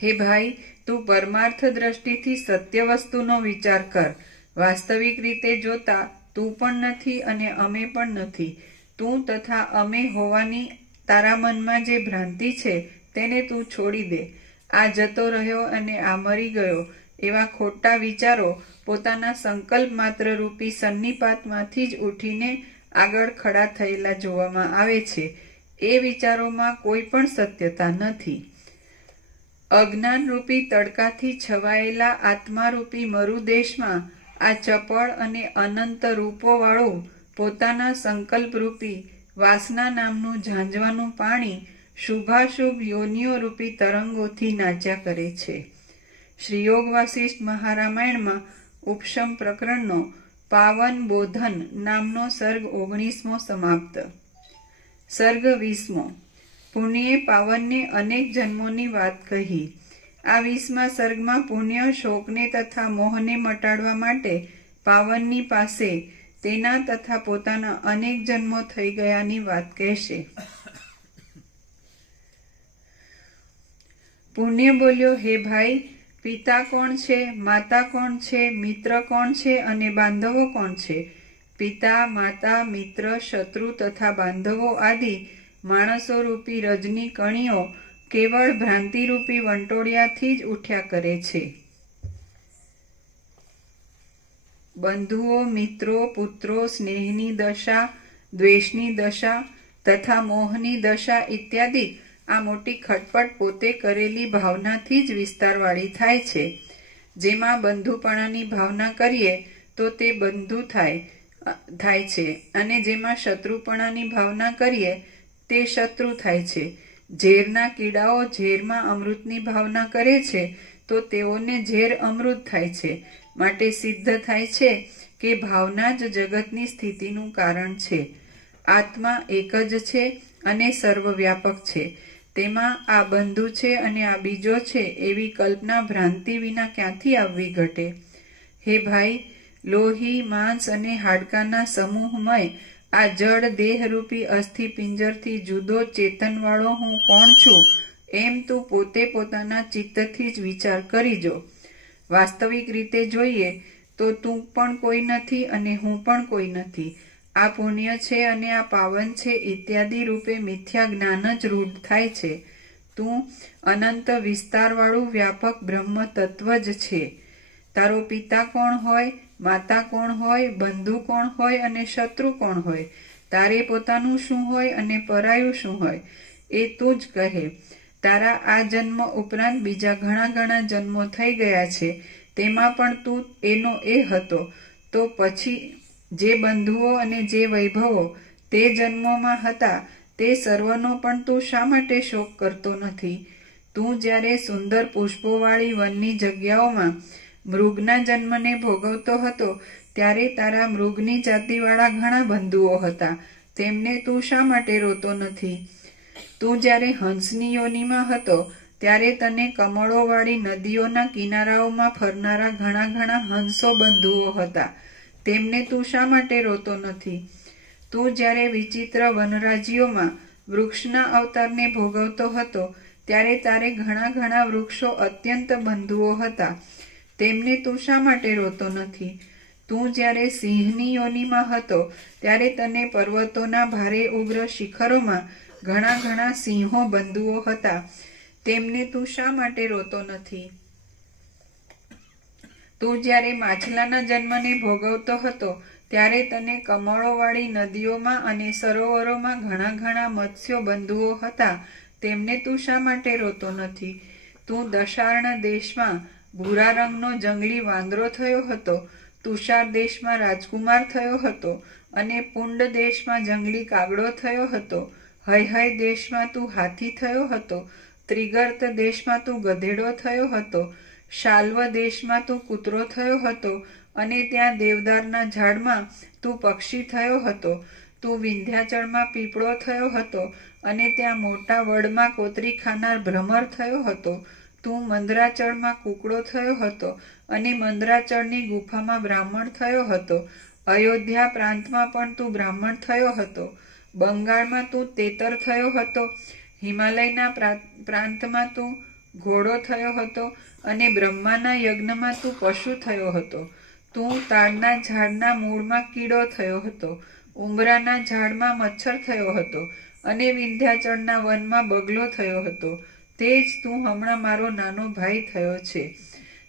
હે ભાઈ, તું પરમાર્થ દ્રષ્ટિથી સત્ય વસ્તુનો વિચાર કર. વાસ્તવિક રીતે જોતા તું પણ નથી અને અમે પણ નથી. તું તથા અમે હોવાની તારા મનમાં જે ભ્રાંતિ છે તેને તું છોડી દે. આ જતો રહ્યો અને આ મરી ગયો એવા ખોટા વિચારો પોતાના સંકલ્પ માત્ર રૂપી સન્નિપાતમાંથી જ ઉઠીને આગળ ખડા થયેલા જોવામાં આવે છે. એ વિચારોમાં કોઈ પણ સત્યતા નથી. અજ્ઞાનરૂપી તડકાથી છવાયેલા આત્મારૂપી મરુદેશમાં આ ચપળ અને અનંત રૂપોવાળું પોતાના સંકલ્પરૂપી વાસના નામનું ઝાંઝવાનું પાણી શુભાશુભ યોનિઓ રૂપી તરંગોથી નાચ્યા કરે છે. શ્રી યોગ વાસિષ્ઠ મહારામાયણમાં ઉપશમ પ્રકરણનો પાવન બોધન નામનો સર્ગ 19મો સમાપ્ત. સર્ગ 20મો. પુણ્યે પાવનને અનેક જન્મોની વાત કહી. આ 20મા સર્ગમાં પુણ્ય શોકને તથા મોહને મટાડવા માટે પાવનની પાસે તેના તથા પોતાના અનેક જન્મો થઈ ગયાની વાત કહેશે. પુણ્ય બોલ્યો, હે ભાઈ, પિતા કોણ છે, માતા કોણ છે, મિત્ર કોણ છે અને બાંધવો કોણ છે? પિતા, માતા, મિત્ર, શત્રુ તથા બાંધવો આદિ માણસો રૂપી રજની કણીઓ કેવળ ભ્રાંતિરૂપી વંટોળિયાથી જ ઉઠ્યા કરે છે. બંધુઓ, મિત્રો, પુત્રો, સ્નેહની દશા, દ્વેષની દશા તથા મોહની દશા ઇત્યાદિ આ મોટી ખટપટ પોતે કરેલી ભાવનાથી જ વિસ્તારવાળી થાય છે. જેમાં બંધુપણાની ભાવના કરીએ તો તે બંધુ થાય છે અને જેમાં શત્રુપણાની ભાવના કરીએ તે શત્રુ થાય છે. ઝેરના કીડાઓ ઝેરમાં અમૃતની ભાવના કરે છે તો તેઓને ઝેર અમૃત થાય છે. માટે સિદ્ધ થાય છે કે ભાવના જ જગતની સ્થિતિનું કારણ છે. આત્મા એક જ છે અને સર્વવ્યાપક છે. તેમાં આ બંધુ છે અને આ બીજો છે એવી કલ્પના ભ્રાંતિ વિના ક્યાંથી આવવી ઘટે? હે ભાઈ, લોહી, માંસ અને હાડકાના સમૂહમય આ જડ દેહરૂપી અસ્થિ પિંજરથી જુદો ચેતનવાળો હું કોણ છું એમ તું પોતે પોતાના ચિત્તથી જ વિચાર કરી જો. વાસ્તવિક રીતે જોઈએ તો તું પણ કોઈ નથી અને હું પણ કોઈ નથી. આ પુણ્ય છે અને આ પાવન છે ઇત્યાદિ રૂપે મિથ્યા જ્ઞાન જ રૂઢ થાય છે. તું અનંત વિસ્તારવાળું વ્યાપક બ્રહ્મ તત્વ જ છે. તારો પિતા કોણ હોય, માતા કોણ હોય, બંધુ કોણ હોય અને શત્રુ કોણ હોય, તારે પોતાનું શું હોય અને પરાયું શું હોય એ તું જ કહે. તારા આ જન્મ ઉપરાંત બીજા ઘણા ઘણા જન્મો થઈ ગયા છે, તેમાં પણ તું એનો એ હતો, તો પછી જે બંધુઓ અને જે વૈભવો તે જન્મોમાં હતા તે સર્વનો પણ તું શા માટે શોક કરતો નથી? તું જ્યારે સુંદર પુષ્પોવાળી વનની જગ્યાઓમાં મૃગના જન્મને ભોગવતો હતો ત્યારે તારા મૃગની જાતિવાળા ઘણા બંધુઓ હતા, તેમને તું શા માટે રોતો નથી? તું જ્યારે હંસની યોનિમાં હતો ત્યારે તને કમળોવાળી નદીઓના કિનારાઓમાં ફરનારા ઘણા ઘણા હંસો બંધુઓ હતા, તેમને તું શા માટે રોતો નથી? તું જ્યારે વિચિત્ર વનરાજીઓમાં વૃક્ષના અવતારને ભોગવતો હતો ત્યારે તારે ઘણા ઘણા વૃક્ષો અત્યંત બંધુઓ હતા, તેમને તું શા માટે રોતો નથી? તું જ્યારે સિંહની યોનિમાં હતો ત્યારે તને પર્વતોના ભારે ઉગ્ર શિખરોમાં ઘણા ઘણા સિંહો બંધુઓ હતા, તેમને તું શા માટે રોતો નથી? તું જ્યારે માછલાના જન્મને ભોગવતો હતો ત્યારે તને કમળોવાળી નદીઓમાં અને સરોવરોમાં ઘણા ઘણા મત્સ્યો બંધુઓ હતા, તેમને તું શા માટે રોતો નથી? તું દશાર્ણ દેશમાં ભૂરા રંગનો જંગલી વાંદરો થયો હતો, તુષાર દેશમાં રાજકુમાર થયો હતો અને પુંડ દેશમાં જંગલી કાગડો થયો હતો, હય દેશમાં તું હાથી થયો હતો, ત્રિગર્ત દેશમાં તું ગધેડો થયો હતો, શાલ્વ દેશમાં તું કૂતરો થયો હતો અને ત્યાં દેવદારના ઝાડમાં તું પક્ષી થયો હતો, તું વિંધ્યાચળમાં પીપળો થયો હતો અને ત્યાં મોટા વડમાં કોતરી ખાનાર ભ્રમર થયો હતો, તું મંદરાચળમાં કૂકડો થયો હતો અને મંદરાચળની ગુફામાં બ્રાહ્મણ થયો હતો, અયોધ્યા પ્રાંતમાં પણ તું બ્રાહ્મણ થયો હતો, બંગાળમાં તું તેતર થયો હતો, હિમાલયના પ્રાંતમાં તું ઘોડો થયો હતો અને બ્રહ્માના યજ્ઞમાં તું પશુ થયો હતો, તું તાડના ઝાડના મૂળમાં કીડો થયો હતો, ઉંબરાના ઝાડમાં મચ્છર થયો હતો અને વિંધ્યાચળના વનમાં બગલો થયો હતો, તે જ તું હમણાં મારો નાનો ભાઈ થયો છે.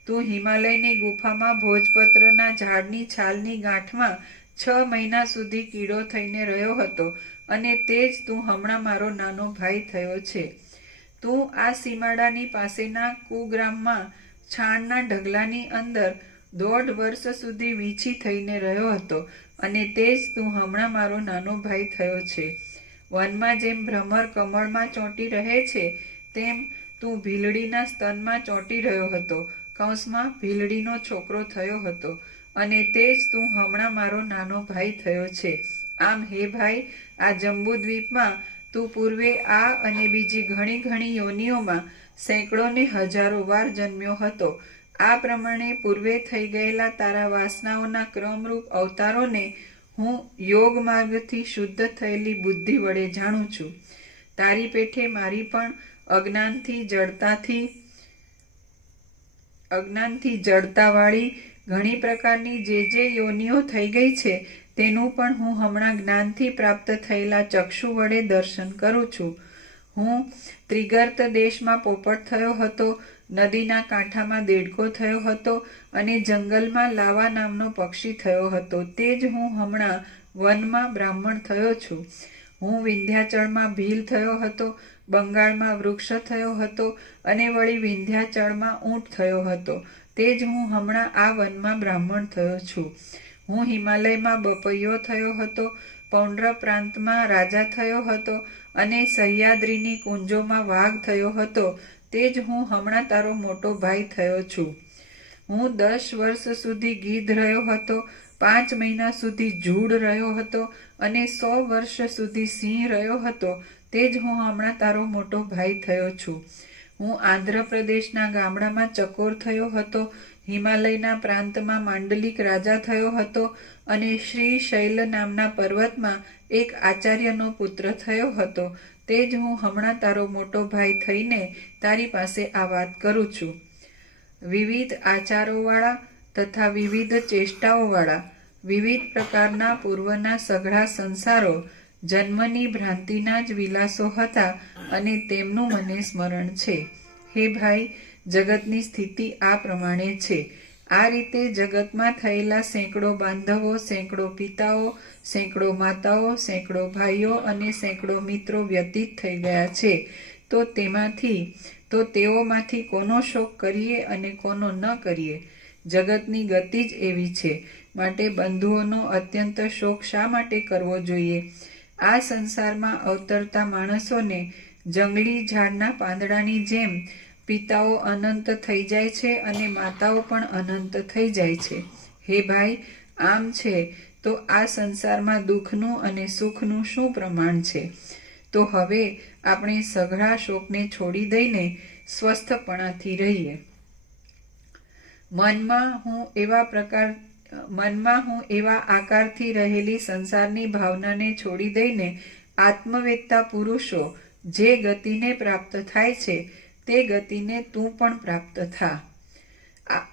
તું હિમાલયની ગુફામાં ભોજપત્રના ઝાડની છાલની ગાંઠમાં 6 મહિના સુધી કીડો થઈને રહ્યો હતો અને તે જ તું હમણાં મારો નાનો ભાઈ થયો છે. તું આ સીમાડાની પાસેના કુગ્રામમાં છાણના ઢગલાની અંદર 1.5 વર્ષ સુધી વીછી થઈને રહ્યો હતો અને તે જ તું હમણાં મારો નાનો ભાઈ થયો છે. વનમાં જેમ ભ્રમર કમળમાં ચોંટી રહે છે તેમ તું ભીલડીના સ્તનમાં ચોંટી રહ્યો હતો, કૌંસમાં ભીલડીનો છોકરો થયો હતો, અને તે જ તું હમણાં મારો નાનો ભાઈ થયો છે. આમ હે ભાઈ, આ જંબુદ્વીપમાં તું પૂર્વે આ અને બીજી ઘણી ઘણી યોનિઓમાં સેંકડો ને હજારો વાર જન્મ્યો હતો. આ પ્રમાણે પૂર્વે થઈ ગયેલા તારા વાસનાઓના ક્રમરૂપ અવતારોને હું યોગ માર્ગથી શુદ્ધ થયેલી બુદ્ધિ વડે જાણું છું. તારી પેઠે મારી પણ અજ્ઞાનથી જડતાવાળી ઘણી પ્રકારની જે યોનિઓ થઈ ગઈ છે તેનું પણ હું હમણાં જ્ઞાનથી પ્રાપ્ત થયેલા ચક્ષુ વડે દર્શન કરું છું. હું ત્રિગર્ત દેશમાં પોપટ થયો હતો, નદીના કાંઠામાં દેડકો થયો હતો અને જંગલમાં લાવા નામનો પક્ષી થયો હતો. તે જ હું હમણાં વનમાં બ્રાહ્મણ થયો છું. હું વિંધ્યાચળમાં ભીલ થયો હતો, બંગાળમાં વૃક્ષ થયો હતો અને વળી વિંધ્યાચળમાં ઊંટ થયો હતો. તે જ હું હમણાં આ વનમાં બ્રાહ્મણ થયો છું. હું હિમાલયમાં બપૈયો થયો હતો, પૌંડ્ર પ્રાંતમાં રાજા થયો હતો અને સહ્યાદ્રીની કુંજોમાં વાઘ થયો હતો. તે જ હું હમણાં તારો મોટો ભાઈ થયો છું. હું 10 વર્ષ સુધી ગીધ રહ્યો હતો, 5 મહિના સુધી જૂડ રહ્યો હતો અને 100 વર્ષ સુધી સિંહ રહ્યો હતો. તે જ હું હમણાં તારો મોટો ભાઈ થયો છું. હું આંધ્રપ્રદેશના ગામડામાં ચકોર થયો હતો, હિમાલયના પ્રાંતમાં માંડલિક રાજા થયો હતો અને શ્રી શૈલ નામના પર્વતમાં એક આચાર્યનો પુત્ર થયો હતો. તે જ હું હમણાં તારો મોટો ભાઈ થઈને તારી પાસે આ વાત કરું છું. વિવિધ આચારોવાળા તથા વિવિધ ચેષ્ટાઓવાળા વિવિધ પ્રકારના પૂર્વના સઘળા સંસારો જન્મની ભ્રાંતિના જ વિલાસો હતા અને તેમનું મને સ્મરણ છે. હે ભાઈ, જગતની સ્થિતિ આ પ્રમાણે છે. આ રીતે જગતમાં થયેલા સેંકડો બાંધવો, સેંકડો પિતાઓ, સેંકડો માતાઓ, સેંકડો ભાઈઓ અને સેંકડો મિત્રો વ્યતીત થઈ ગયા છે. તો તેઓમાંથી કોનો શોક કરીએ અને કોનો ન કરીએ? જગતની ગતિ જ એવી છે. માટે બંધુઓનો અત્યંત શોક શા માટે કરવો જોઈએ? આ સંસારમાં અવતરતા માણસોને જંગલી ઝાડના પાંદડાની જેમ પિતાઓ અનંત થઈ જાય છે અને માતાઓ પણ અનંત થઈ જાય છે. હે ભાઈ, આમ છે તો આ સંસારમાં દુઃખનું અને સુખનું શું પ્રમાણ છે? તો હવે આપણે સઘળા શોકને છોડી દઈને સ્વસ્થપણાથી રહીએ. મનમાં હું એવા આકારથી રહેલી સંસારની ભાવનાને છોડી દઈને આત્મવેત્તા પુરુષો જે ગતિને પ્રાપ્ત થાય છે તે ગતિને તું પણ પ્રાપ્ત થા.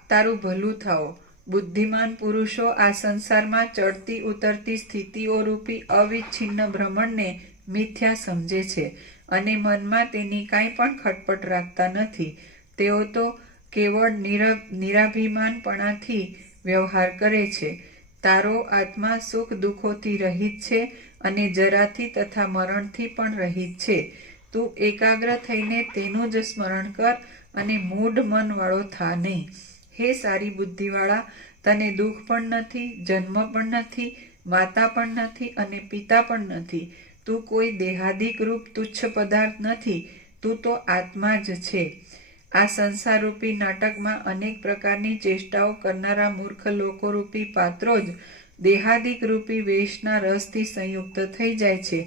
તારું ભલું થાઓ. બુદ્ધિમાન પુરુષો આ સંસારમાં ચડતી ઉતરતી સ્થિતિઓ રૂપી અવિચ્છિન્ન ભ્રમણને મિથ્યા સમજે છે અને મનમાં તેની કાંઈ પણ ખટપટ રાખતા નથી. તેઓ તો કેવળ નિરાભિમાનપણાથી વ્યવહાર કરે છે. તારો આત્મા સુખ દુઃખોથી રહિત છે અને જરાથી તથા મરણથી પણ રહિત છે. તું એકાગ્ર થઈને તેનું જ સ્મરણ કર અને મૂઢ મન વાળો થા નહીં. હે સારી બુદ્ધિવાળા, તને દુઃખ પણ નથી, જન્મ પણ નથી, માતા પણ નથી અને પિતા પણ નથી. તું કોઈ દેહાદિક રૂપ તુચ્છ પદાર્થ નથી. તું તો આત્મા જ છે. આ સંસારરૂપી નાટકમાં અનેક પ્રકારની ચેષ્ટાઓ કરનારા મૂર્ખ લોકો રૂપી પાત્રો જ દેહાદિક રૂપી વેશના રસથી સંયુક્ત થઈ જાય છે.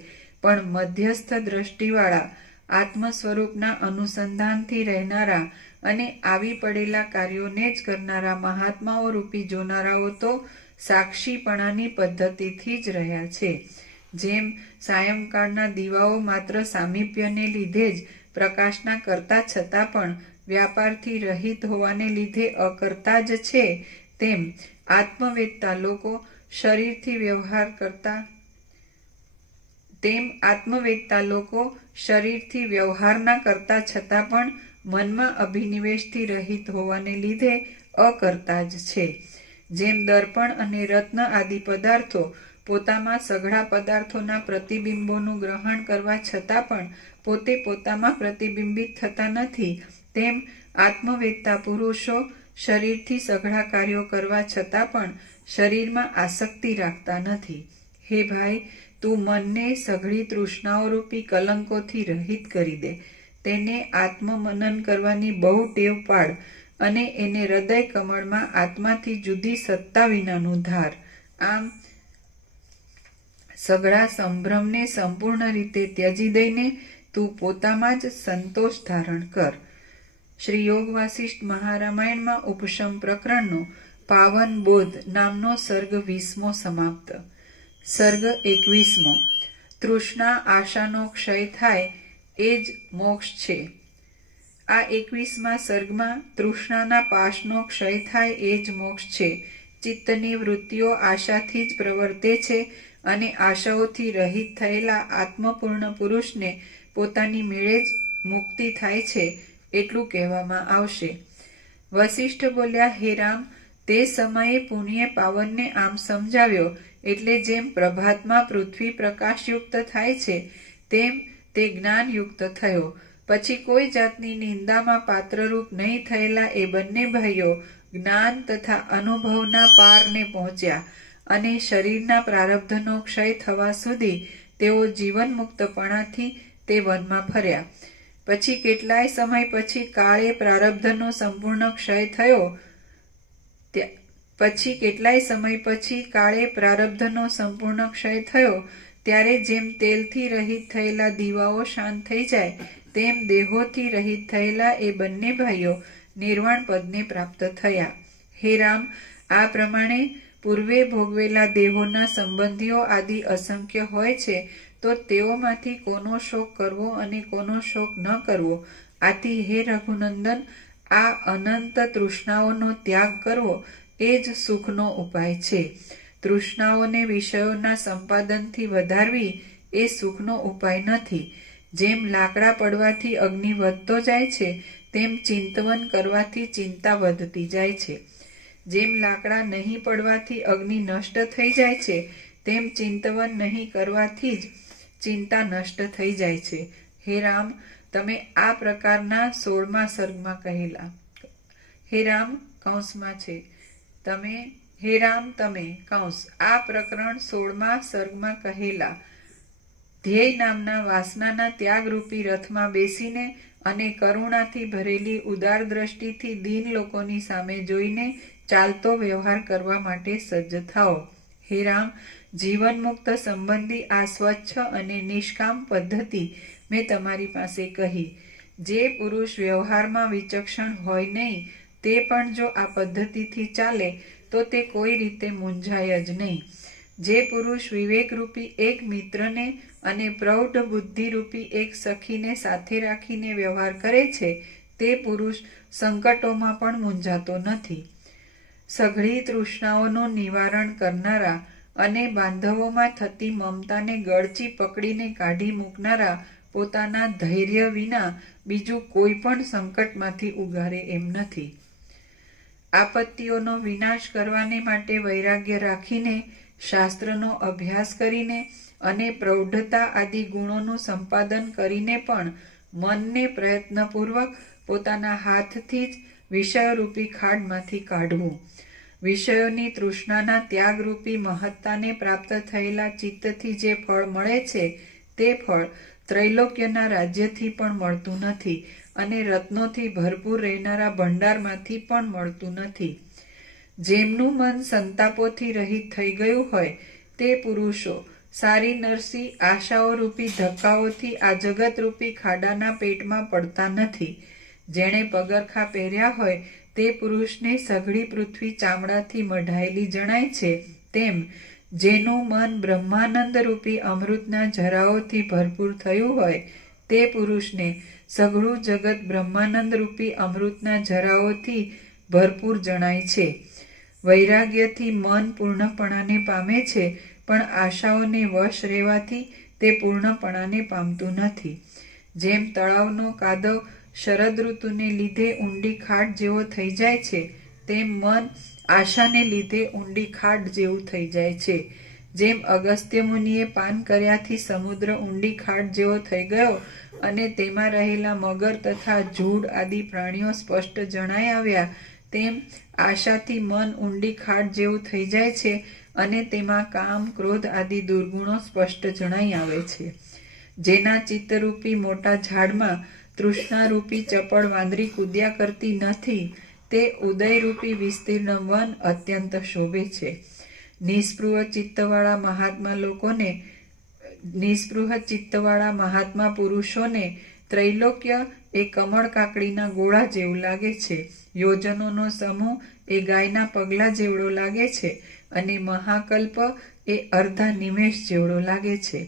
પણ મધ્યસ્થ દ્રષ્ટિવાળા, આત્મ સ્વરૂપના અનુસંધાનથી રહેનારા અને આવી પડેલા કાર્યોને જ કરનારા મહાત્માઓ રૂપી જોનારાઓ તો સાક્ષીપણાની પદ્ધતિથી જ રહ્યા છે. જેમ સાયંકાળના દીવાઓ માત્ર સામીપ્યને લીધે જ પ્રકાશના કરતા છતાં પણ વ્યાપારથી રહિત હોવાને લીધે અકર્તા જ છે, તેમ આત્મવેત્તા લોકો શરીરથી વ્યવહારના કરતા છતાં પણ મનમાં અભિનિવેશથી રહિત હોવાને લીધે અકર્તા જ છે. જેમ દર્પણ અને રત્ન આદિ પદાર્થો પોતામાં સઘળા પદાર્થોના પ્રતિબિંબોનું ગ્રહણ કરવા છતાં પણ પોતે પોતામાં પ્રતિબિંબિત થતા નથી, તેમ આત્મવેત્તા પુરુષો શરીરથી સઘળા કાર્યો કરવા છતાં પણ શરીરમાં આસક્તિ રાખતા નથી. હે ભાઈ, તું મનને સઘળી તૃષ્ણાઓ રૂપી કલંકોથી રહિત કરી દે. તેને આત્મમનન કરવાની બહુ ટેવ પાડ અને એને હૃદય કમળમાં આત્માથી જુદી સત્તા વિનાનું ધાર. આમ સઘળા સંભ્રમને સંપૂર્ણ રીતે ત્યજી દઈને તું પોતામાં જ સંતોષ ધારણ કર. શ્રી યોગ વાસિષ્ઠ મહારામાયણમાં ઉપશમ પ્રકરણનો પાવન બોધ નામનો સર્ગ 20મો સમાપ્ત. સર્ગ 21મો. તૃષ્ણા આશાનો ક્ષય થાય એ જ મોક્ષ છે. આ 21મા સર્ગમાં તૃષ્ણાના પાશનો ક્ષય થાય એ જ મોક્ષ છે. ચિત્તની વૃત્તિઓ આશાથી જ પ્રવર્તે છે અને આશાઓથી રહિત થયેલા આત્મપૂર્ણ પુરુષને પોતાની મેળે જ મુક્તિ થાય છે એટલું કહેવામાં આવશે. વસિષ્ઠ બોલ્યા, હે રામ, તે સમયે પુણ્ય પાવનને આમ સમજાવ્યો એટલે જેમ પ્રભાતમાં પૃથ્વી પ્રકાશયુક્ત થાય છે તેમ તે જ્ઞાનયુક્ત થયો. પછી કોઈ જાતની નિંદામાં પાત્રરૂપ નહીં થયેલા એ બંને ભાઈઓ જ્ઞાન તથા અનુભવના પારને પહોંચ્યા અને શરીરના પ્રારબ્ધનો ક્ષય થવા સુધી તેઓ જીવન મુક્તપણાથી તે વનમાં ફર્યા. પછી કેટલાય સમય પછી કાળે પ્રારબ્ધનો સંપૂર્ણ ક્ષય થયો. ત્યારે જેમ તેલથી રહિત થયેલા દીવાઓ શાંત થઈ જાય તેમ દેહોથી રહિત થયેલા એ બંને ભાઈઓ નિર્વાણ પદને પ્રાપ્ત થયા. હે રામ, આ પ્રમાણે પૂર્વે ભોગવેલા દેહોના સંબંધીઓ આદિ અસંખ્ય હોય છે તો તેઓમાંથી કોનો શોક કરવો અને કોનો શોક ન કરવો? આથી હે રઘુનંદન, આ અનંત તૃષ્ણાઓનો ત્યાગ કરવો એ જ સુખનો ઉપાય છે. તૃષ્ણાઓને વિષયોના સંપાદનથી વધારવી એ સુખનો ઉપાય નથી. જેમ લાકડા પડવાથી અગ્નિ વધતો જાય છે તેમ ચિંતવન કરવાથી ચિંતા વધતી જાય છે. જેમ લાકડા નહીં પડવાથી અગ્નિ નષ્ટ થઈ જાય છે તેમ ચિંતવન નહીં કરવાથી જ ચિંતા નષ્ટ થઈ જાય છે. હે રામ, તમે આ પ્રકારના 16મા સર્ગમાં કહેલા. હે રામ, કૌંસમાં છે તમે. હે રામ, તમે કૌંસ આ પ્રકરણ 16મા સર્ગમાં કહેલા ધ્યેય નામના વાસનાના ત્યાગરૂપી રથમાં બેસીને અને કરુણાથી ભરેલી ઉદાર દ્રષ્ટિથી દીન લોકોની સામે જોઈને ચાલતો વ્યવહાર કરવા માટે સજ્જ થાઓ. હે રામ, જીવન મુક્ત સંબંધી આ સ્વચ્છ અને નિષ્કામ પદ્ધતિ મેં તમારી પાસે કહી. જે પુરુષ વ્યવહારમાં વિચક્ષણ હોય નહીં તે પણ જો આ પદ્ધતિથી ચાલે તો તે કોઈ રીતે મૂંઝાય જ નહીં. જે પુરુષ વિવેકરૂપી એક મિત્રને અને પ્રૌઢ બુદ્ધિરૂપી એક સખીને સાથે રાખીને વ્યવહાર કરે છે તે પુરુષ સંકટોમાં પણ મૂંઝાતો નથી. સઘળી તૃષ્ણાઓનું નિવારણ કરનારા અને બાંધવોમાં થતી મમતાને ગળચી પકડીને કાઢી મૂકનારા પોતાના ધૈર્ય વિના બીજું કોઈ પણ સંકટમાંથી ઉગારે એમ નથી. આપત્તિઓનો વિનાશ કરવાને માટે વૈરાગ્ય રાખીને, શાસ્ત્રનો અભ્યાસ કરીને અને પ્રૌઢતા આદિ ગુણોનું સંપાદન કરીને પણ મનને પ્રયત્નપૂર્વક પોતાના હાથથી જ વિષયરૂપી ખાડમાંથી કાઢવું. વિષયોની તૃષ્ણાના ત્યાગરૂપી મહત્તાને પ્રાપ્ત થયેલા ચિત્તથી જે ફળ મળે છે તે ફળ ત્રૈલોક્યના રાજ્યથી પણ મળતું નથી અને રત્નોથી ભરપૂર રહેનારા ભંડારમાંથી પણ મળતું નથી. જેમનું મન સંતાપોથી રહિત થઈ ગયું હોય તે પુરુષો સારી નરસી આશાઓરૂપી ધક્કાઓથી આ જગતરૂપી ખાડાના પેટમાં પડતા નથી. જેણે પગરખા પહેર્યા હોય તે પુરુષને સઘળી પૃથ્વી ચામડાથી મઢાયેલી જણાય છે તેમ જેનું મન બ્રહ્માનંદરૂપી અમૃતના જરાઓથી ભરપૂર થયું હોય તે પુરુષને સઘળું જગત બ્રહ્માનંદરૂપી અમૃતના જરાઓથી ભરપૂર જણાય છે. વૈરાગ્યથી મન પૂર્ણપણાને પામે છે પણ આશાઓને વશ રહેવાથી તે પૂર્ણપણાને પામતું નથી. જેમ તળાવનો કાદવ શરદ ઋતુને લીધે ઊંડી ખાડ જેવો થઈ જાય છે તેમ મન આશાને લીધે ઊંડી ખાડ જેવું થઈ જાય છે. જેમ અગસ્ત્ય મુનિએ પાન કર્યાથી સમુદ્ર ઊંડી ખાડ જેવો થઈ ગયો અને તેમાં રહેલા મગર તથા જૂડ આદિ પ્રાણીઓ સ્પષ્ટ જણાઈ આવ્યા તેમ આશાથી મન ઊંડી ખાડ જેવું થઈ જાય છે અને તેમાં કામ ક્રોધ આદિ દુર્ગુણો સ્પષ્ટ જણાઈ આવે છે. જેના ચિત્તરૂપી મોટા ઝાડમાં તૃષ્ણારૂપી ચપળ વાંદરી કૂદ્યા કરતી નથી તે ઉદયરૂપી વિસ્તીર્ણ વન અત્યંત શોભે છે. નિસ્પૃહ ચિત્તવાળા મહાત્મા પુરુષોને ત્રૈલોક્ય એ કમળ કાકડીના ગોળા જેવું લાગે છે. યોજનોનો સમૂહ એ ગાયના પગલા જેવડો લાગે છે અને મહાકલ્પ એ અર્ધા નિમેષ જેવડો લાગે છે.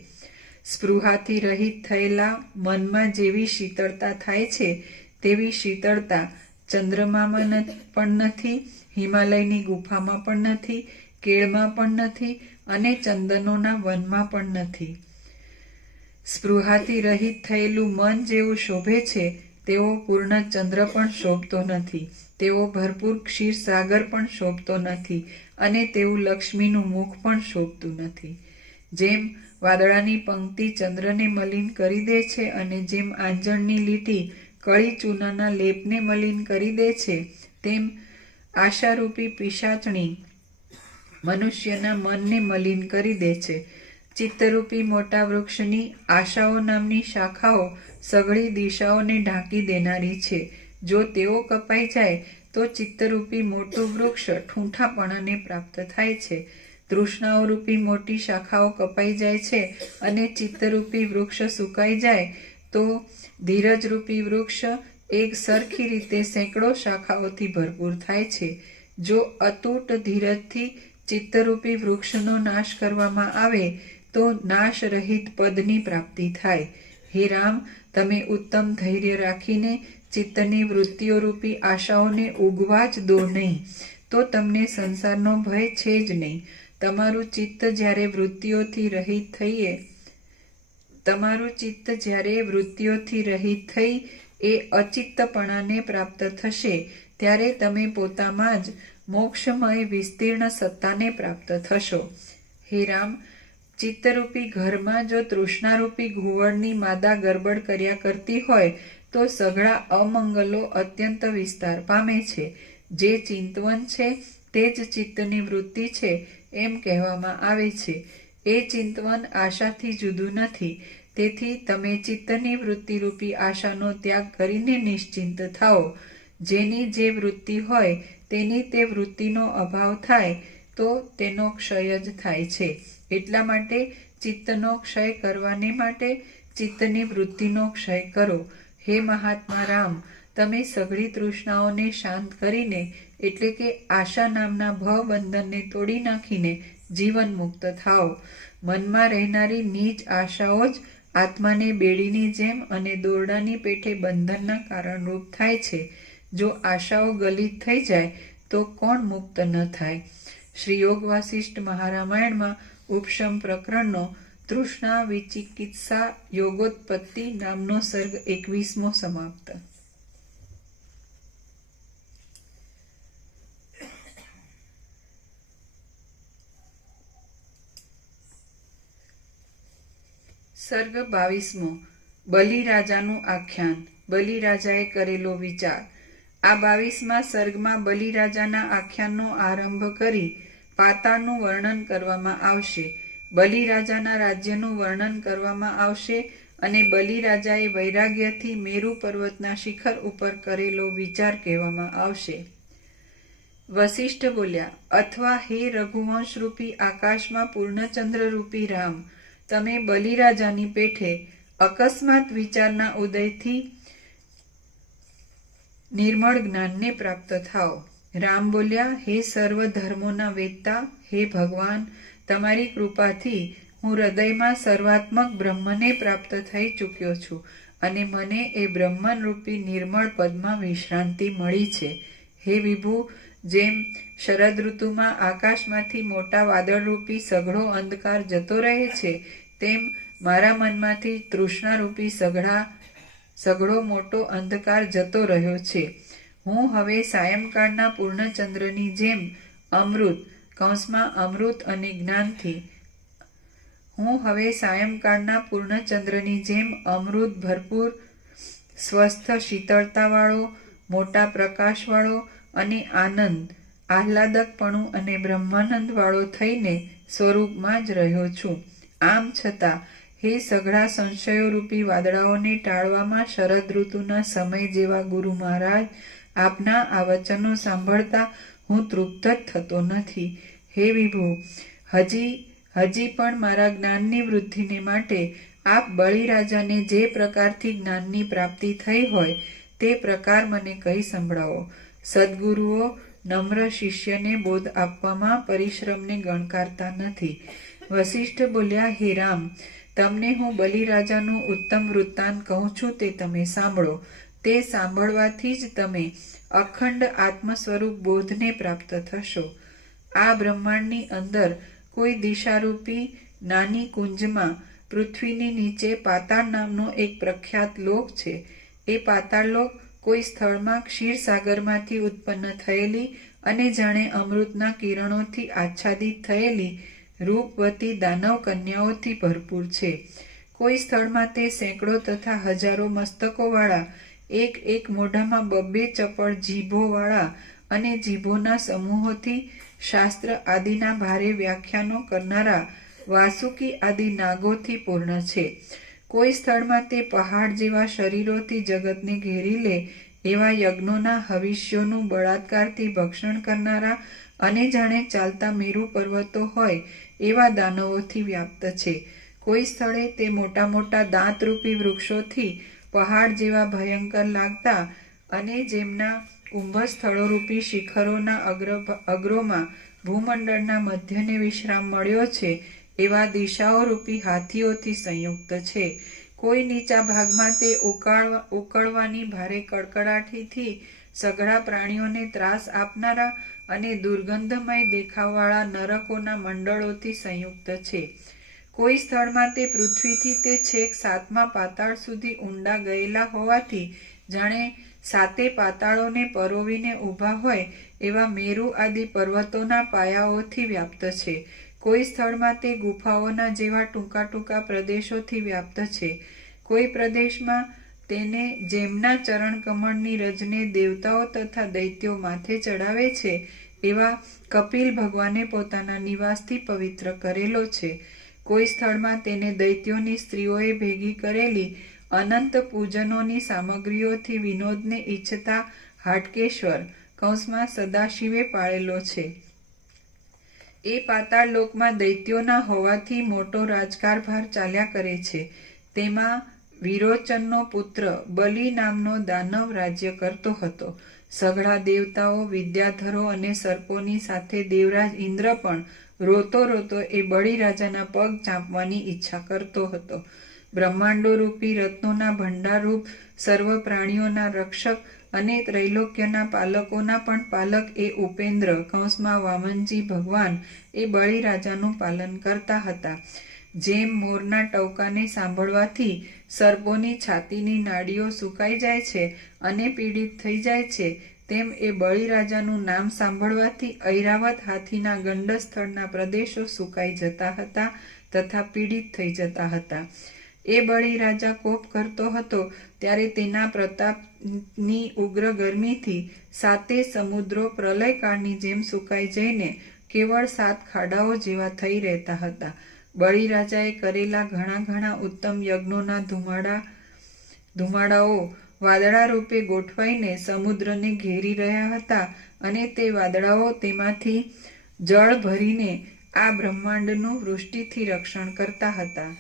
સ્પૃહાથી રહિત થયેલા મનમાં જેવી શીતળતા થાય છે તેવી શીતળતા ચંદ્રમામાં પણ નથી, હિમાલયની ગુફામાં પણ નથી, કેળમાં પણ નથી અને ચંદનોના વનમાં પણ નથી. સ્પૃહાથી રહિત થયેલું મન જેવું શોભે છે તેવો પૂર્ણ ચંદ્ર પણ શોભતો નથી, તેવો ભરપૂર ક્ષીરસાગર પણ શોભતો નથી અને તેવું લક્ષ્મીનું મુખ પણ શોભતું નથી. જેમ વાદળાની પંક્તિ ચંદ્રને મલિન કરી દે છે અને જેમ આંજણની લીટી કળી ચૂનાના લેપને મલિન કરી દે છે, તેમ આશારૂપી પિશાચણી મનુષ્યના મનને મલિન કરી દે છે. ચિત્તરૂપી મોટા વૃક્ષની આશાઓ નામની શાખાઓ સઘળી દિશાઓને ઢાંકી દેનારી છે. જો તેઓ કપાઈ જાય તો ચિત્તરૂપી મોટું વૃક્ષ ઠૂંઠાપણાને પ્રાપ્ત થાય છે. તૃષ્ણાઓરૂપી મોટી શાખાઓ કપાઈ જાય છે અને ચિત્તરૂપી વૃક્ષ સુકાઈ જાય તો ધીરજરૂપી વૃક્ષ એક સરખી રીતે સેંકડો શાખાઓથી ભરપૂર થાય છે. જો અતૂટ ધીરજથી ચિત્તરૂપી વૃક્ષનો નાશ કરવામાં આવે તો નાશ રહિત પદની પ્રાપ્તિ થાય. હે રામ, તમે ઉત્તમ ધૈર્ય રાખીને ચિત્તની વૃત્તિઓરૂપી આશાઓને ઉગવા જ દો નહીં, તો તમને સંસારનો ભય છે જ નહીં. તમારું ચિત્ત જ્યારે વૃત્તિઓથી રહિત થઈ એ અચિત્તપણાને પ્રાપ્ત થશે ત્યારે તમે પોતામાં જ મોક્ષમય વિસ્તીર્ણ સત્તાને પ્રાપ્ત થશો. હે રામ, ચિત્તરૂપી ઘરમાં જો તૃષ્ણારૂપી ઘુવડની માદા ગરબડ કર્યા કરતી હોય તો સઘળા અમંગલો અત્યંત વિસ્તાર પામે છે. જે ચિંતવન છે તે જ ચિત્તની વૃત્તિ છે એમ કહેવામાં આવે છે. એ ચિંતવન આશાથી જુદું નથી. તેથી તમે ચિત્તની વૃત્તિરૂપી આશાનો ત્યાગ કરીને નિશ્ચિંત થાઓ. જેની જે વૃત્તિ હોય તેની તે વૃત્તિનો અભાવ થાય તો તેનો ક્ષય જ થાય છે. એટલા માટે ચિત્તનો ક્ષય કરવાને માટે ચિત્તની વૃત્તિનો ક્ષય કરો. હે મહાત્મા રામ, તમે સઘળી તૃષ્ણાઓને શાંત કરીને એટલે કે આશા નામના ભવબંધનને તોડી નાખીને જીવન મુક્ત થાઓ. મનમાં રહેનારી નીચ આશાઓ જ આત્માને બેડીની જેમ અને દોરડાની પેઠે બંધનના કારણરૂપ થાય છે. જો આશાઓ ગલિત થઈ જાય તો કોણ મુક્ત ન થાય? શ્રી યોગ વાસિષ્ઠ મહારામાયણમાં ઉપશમ પ્રકરણનો તૃષ્ણા વિચિકિત્સા યોગોત્પત્તિ નામનો સર્ગ 21મો સમાપ્ત. સર્ગ 22મો. બલિરાજાનું આખ્યાન. બલિરાજાએ કરેલો વિચાર. આ 22મા સર્ગમાં બલિરાજાના આખ્યાનનો આરંભ કરી પાતાળનું વર્ણન કરવામાં આવશે. બલિરાજાના રાજ્યનું વર્ણન કરવામાં આવશે અને બલિરાજાએ વૈરાગ્યથી મેરુ પર્વતના શિખર ઉપર કરેલો વિચાર કહેવામાં આવશે. વસિષ્ઠ બોલ્યા, અથવા હે રઘુવંશરૂપી આકાશમાં પૂર્ણચંદ્રરૂપી રામ, તમે બલિરાજાની પેઠે અકસ્માત વિચારના ઉદયથી નિર્મળ જ્ઞાનને પ્રાપ્ત થાઓ. રામ બોલ્યા, હે સર્વ ધર્મોના વેદતા, હે ભગવાન, તમારી કૃપાથી હું હૃદયમાં સર્વાત્મક બ્રહ્મને પ્રાપ્ત થઈ ચૂક્યો છું અને મને એ બ્રહ્મરૂપી નિર્મળ પદમાં વિશ્રાંતિ મળી છે. હે વિભુ, જેમ શરદ ઋતુમાં આકાશમાંથી મોટા વાદળરૂપી સઘળો અંધકાર જતો રહે છે, તેમ મારા મનમાંથી તૃષ્ણારૂપી સઘળો મોટો અંધકાર જતો રહ્યો છે. હું હવે સાયંકાળના પૂર્ણચંદ્રની જેમ અમૃત અમૃત અને જ્ઞાનથી ભરપૂર સ્વસ્થ શીતળતાવાળો, મોટા પ્રકાશવાળો અને આહલાદકપણું અને બ્રહ્માનંદવાળો થઈને સ્વરૂપમાં જ રહ્યો છું. આમ છતાં હે સઘળા સંશયોરૂપી વાદળાઓને ટાળવામાં શરદ ઋતુના સમય જેવા ગુરુ મહારાજ આપના આ વચનો સાંભળતા હું તૃપ્ત જ થતો નથી. હે વિભુ, હજી પણ મારા જ્ઞાનની વૃદ્ધિને માટે આપ બલિરાજાને જે પ્રકારથી જ્ઞાનની પ્રાપ્તિ થઈ હોય તે પ્રકાર મને કહી સંભળાવો. સદ્ગુરુઓ નમ્ર શિષ્યને બોધ આપવામાં પરિશ્રમને ગણકારતા નથી. વશિષ્ઠ બોલ્યા, હે રામ, તમને હું બલિરાજાનું ઉત્તમ વૃત્તાંત કહું છું, તે તમે સાંભળો. તે સાંભળવાથી જ તમે અખંડ આત્મ સ્વરૂપ બોધને પ્રાપ્ત થશો. આ બ્રહ્માંડની અંદર કોઈ દિશારૂપી નાની કુંજમાં પૃથ્વીની નીચે પાતાળ નામનો એક પ્રખ્યાત લોક છે. એ પાતાળ લોક કોઈ સ્થળમાં ક્ષીરસાગરમાંથી ઉત્પન્ન થયેલી અને જાણે અમૃતના કિરણોથી આચ્છાદિત થયેલી રૂપવતી દાનવ કન્યાઓથી ભરપૂર છે. કોઈ સ્થળમાં તે સેંકડો તથા હજારો મસ્તકોવાળા, એક મોઢામાં 2 ચપળ જીભોવાળા અને જીભોના સમૂહોથી શાસ્ત્ર આદિના ભારે વ્યાખ્યાનો કરનારા વાસુકી આદિ નાગોથી પૂર્ણ છે. કોઈ સ્થળમાં તે પહાડ જેવા શરીરોથી જગતને ઘેરી લે એવા યજ્ઞોના હવિષ્યોનું બળાત્કારથી ભક્ષણ કરનારા અને જાણે ચાલતા મેરુ પર્વતો હોય એવા દાનવોથી વ્યાપ્ત છે. કોઈ સ્થળે તે મોટા મોટા દાંતરૂપી વૃક્ષોથી પહાડ જેવા ભયંકર લાગતા અને જેમના કુંભ સ્થળોરૂપી શિખરોના અગ્રોમાં ભૂમંડળના મધ્યને વિશ્રામ મળ્યો છે એવા દિશાઓરૂપી હાથીઓથી સંયુક્ત છે. કોઈ નીચા ભાગમાં તે ઉકળવાની ભારે કડકડાટીથી સઘળા પ્રાણીઓને ત્રાસ આપનારા અને દુર્ગંધમય દેખાવવાળા નરકોના મંડળોથી સંયુક્ત છે. કોઈ સ્થળમાં તે પૃથ્વીથી તે છેક 7મા પાતાળ સુધી ઊંડા ગયેલા હોવાથી જાણે 7 પાતાળોને પરોવીને ઊભા હોય એવા મેરુ આદિ પર્વતોના પાયાઓથી વ્યાપ્ત છે. કોઈ સ્થળમાં તે ગુફાઓના જેવા ટૂંકા ટૂંકા પ્રદેશોથી વ્યાપ્ત છે. કોઈ પ્રદેશમાં તેને જેમના ચરણ કમળની રજને દેવતાઓ તથા દૈત્યો માથે ચડાવે છે એવા કપિલ ભગવાને પોતાના નિવાસથી પવિત્ર કરેલો છે. કોઈ સ્થળમાં તેને દૈત્યોની સ્ત્રીઓએ ભેગી કરેલી અનંત પૂજનોની સામગ્રીઓથી વિનોદને ઈચ્છતા હાટકેશ્વર કૌંસમાં સદાશિવે પાળેલો છે. એ પાતાળ લોકમાં દૈત્યોના હોવાથી મોટો રાજકારભાર ચાલ્યા કરે છે. તેમાં વિરોચનનો પુત્ર બલિ નામનો દાનવ રાજ્ય કરતો હતો. સઘળા દેવતાઓ, વિદ્યાધરો અને સર્પોની સાથે દેવરાજ ઇન્દ્ર પણ રોતો રોતો એ બલિરાજાના પગ ચાંપવાની ઈચ્છા કરતો હતો. બ્રહ્માંડો રૂપી રત્નોના ભંડારરૂપ સર્વ પ્રાણીઓના રક્ષક અને ત્રૈલોક્યના પાલકોના પણ પાલક એ ઉપેન્દ્ર કૌંસમાં વામનજી ભગવાન એ બલિરાજાનું પાલન કરતા હતા. જેમ મોરના ટવકાને સાંભળવાથી સર્પોની છાતીની નાડીઓ સુકાઈ જાય છે અને પીડિત થઈ જાય છે, તેમ એ બલિરાજાનું નામ સાંભળવાથી ઐરાવત હાથીના ગંડસ્થળના પ્રદેશો સુકાઈ જતા હતા તથા પીડિત થઈ જતા હતા. એ બલિરાજા કોપ કરતો હતો ત્યારે તેના પ્રતાપની ઉગ્ર ગરમીથી 7 સમુદ્રો પ્રલયકાળની જેમ સુકાઈ જઈને કેવળ 7 ખાડાઓ જેવા થઈ રહેતા હતા. બલિરાજાએ કરેલા ઘણા ઉત્તમ યજ્ઞોના ધુમાડાઓ વાદળા રૂપે ગોઠવાઈને સમુદ્રને ઘેરી રહ્યા હતા અને તે વાદળાઓ તેમાંથી જળ ભરીને આ બ્રહ્માંડનું વૃષ્ટિથી રક્ષણ કરતા હતા.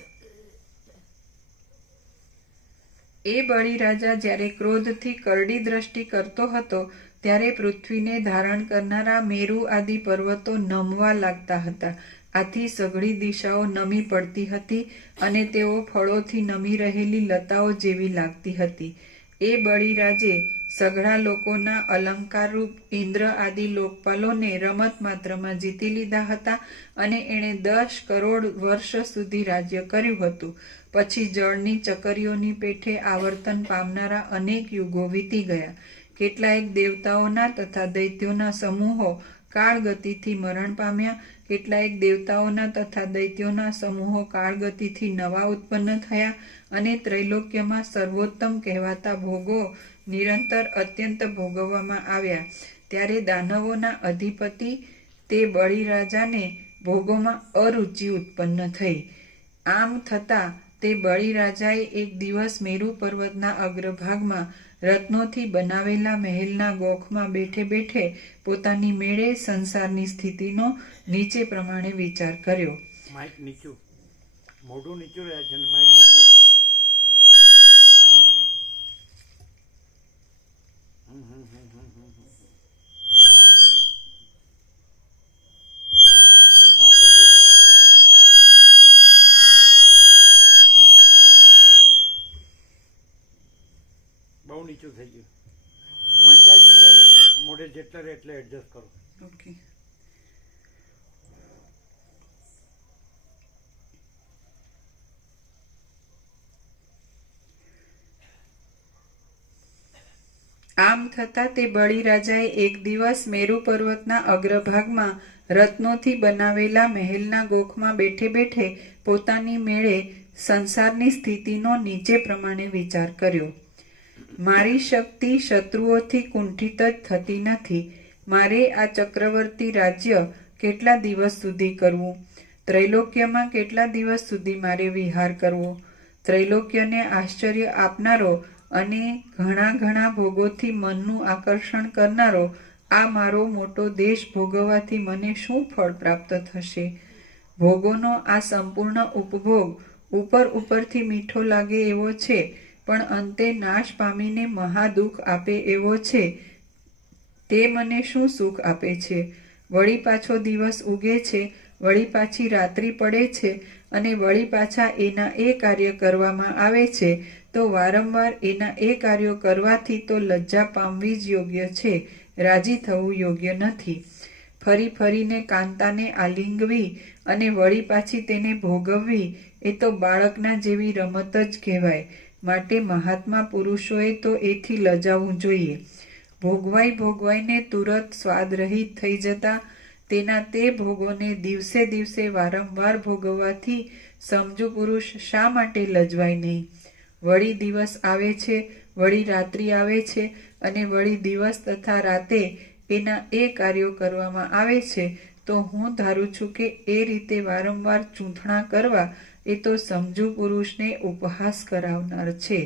એ બલિરાજા જ્યારે ક્રોધથી કરડી દ્રષ્ટિ કરતો હતો ત્યારે પૃથ્વીને ધારણ કરનારા મેરુ આદિ પર્વતો નમવા લાગતા હતા. આથી સઘળી દિશાઓ નમી પડતી હતી અને તેઓ ફળોથી નમી રહેલી લતાઓ જેવી લાગતી હતી. એ બલિરાજે સઘળા લોકોના અલંકારરૂપ ઇન્દ્ર આદિ લોકપાલોને રમત માત્રમાં જીતી લીધા હતા અને એણે 10 કરોડ વર્ષ સુધી રાજ્ય કર્યું હતું. પછી જળની ચકરીઓની પેઠે આવર્તન પામનારા અનેક યુગો વીતી ગયા. કેટલાયક દેવતાઓના તથા દૈત્યોના સમૂહો કાળગતિથી મરણ પામ્યા. કેટલાયક દેવતાઓના તથા દૈત્યોના સમૂહો કાળગતિથી નવા ઉત્પન્ન થયા અને ત્રૈલોક્યમાં સર્વોત્તમ કહેવાતા ભોગો નિરંતર અત્યંત ભોગવવામાં આવ્યા. ત્યારે દાનવોના અધિપતિ તે બલિરાજાને ભોગોમાં અરુચિ ઉત્પન્ન થઈ. આમ થતાં તે બલિરાજાએ એક દિવસ મેરુ પર્વતના અગ્રભાગમાં રત્નોથી બનાવેલા મહેલના ગોખમાં બેઠે બેઠે પોતાની મેળે સંસારની સ્થિતિનો નીચે પ્રમાણે વિચાર કર્યો. માઇક નીચું, મોઢું નીચું રહે છે ને માઇક ઊંચું છે. ત્રાંસું થઈ ગયું. બહુ નીચું થઈ ગયું. વંચાય ત્યારે મોઢે જેટલા રહે એટલે એડજસ્ટ કરો. ઓકે. આમ થતાં તે બળીરાજાએ એક દિવસ મેરુ પર્વતના અગ્રભાગમાં રત્નોથી બનાવેલા મહેલના ગોખમાં બેઠે બેઠે પોતાની મેળે સંસારની સ્થિતિનો નીચે પ્રમાણે વિચાર કર્યો. મારી શક્તિ શત્રુઓથી કુંઠિત જ થતી નથી. મારે આ ચક્રવર્તી રાજ્ય કેટલા દિવસ સુધી કરવું? ત્રૈલોક્યમાં કેટલા દિવસ સુધી મારે વિહાર કરવો? ત્રૈલોક્યને આશ્ચર્ય આપનારો અને ઘણા ઘણા ભોગોથી મનનું આકર્ષણ કરનારો આ મારો મોટો દેશ ભોગવવાથી મને શું ફળ પ્રાપ્ત થશે? ભોગોનો આ સંપૂર્ણ ઉપભોગ ઉપરથી મીઠો લાગે એવો છે, પણ અંતે નાશ પામીને મહાદુઃખ આપે એવો છે. તે મને શું સુખ આપે છે? વળી પાછો દિવસ ઉગે છે, વળી પાછી રાત્રિ પડે છે, અને વળી પાછા એના એ કાર્ય કરવામાં આવે છે, તો વારંવાર એના એ કાર્યો કરવાથી તો લજ્જા પામવી જ યોગ્ય છે, રાજી થવું યોગ્ય નથી. ફરી ફરીને કાંતાને આલિંગવી અને વળી પાછી તેને ભોગવવી એ તો બાળકના જેવી રમત જ કહેવાય. માટે મહાત્મા પુરુષોએ તો એથી લજાવવું જોઈએ. ભોગવાઈને તુરત સ્વાદરહિત થઈ જતા તેના તે ભોગોને દિવસે દિવસે વારંવાર ભોગવવાથી સમજુ પુરુષ શા માટે લજવાય નહીં? વળી દિવસ આવે છે, વળી રાત્રિ આવે છે, અને વળી દિવસ તથા રાતે એના એ કાર્યો કરવામાં આવે છે, તો હું ધારું છું કે એ રીતે વારંવાર ચૂંથણા કરવા એ તો સમજુ પુરુષને ઉપહાસ કરાવનાર છે.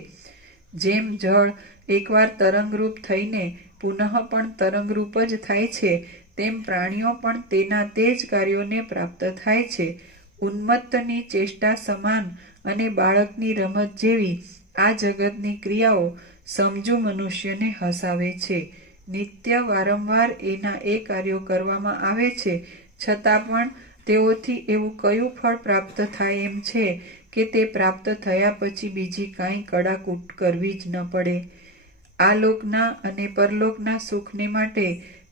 જેમ જળ એકવાર તરંગરૂપ થઈને પુનઃ પણ તરંગરૂપ જ થાય છે, તેમ પ્રાણીઓ પણ તેના તે જ કાર્યોને પ્રાપ્ત થાય છે. ઉન્મત્તની ચેષ્ટા સમાન અને બાળકની રમત જેવી આ જગતની ક્રિયાઓ સમજુ મનુષ્યને હસાવે છે. નિત્ય વારંવાર એના એ કાર્યો કરવામાં આવે છે, છતાં પણ તેઓથી એવું કયું ફળ પ્રાપ્ત થાય એમ છે કે તે પ્રાપ્ત થયા પછી બીજી કાંઈ કડાકૂટ કરવી જ ન પડે? આ લોકના અને પરલોકના સુખને માટે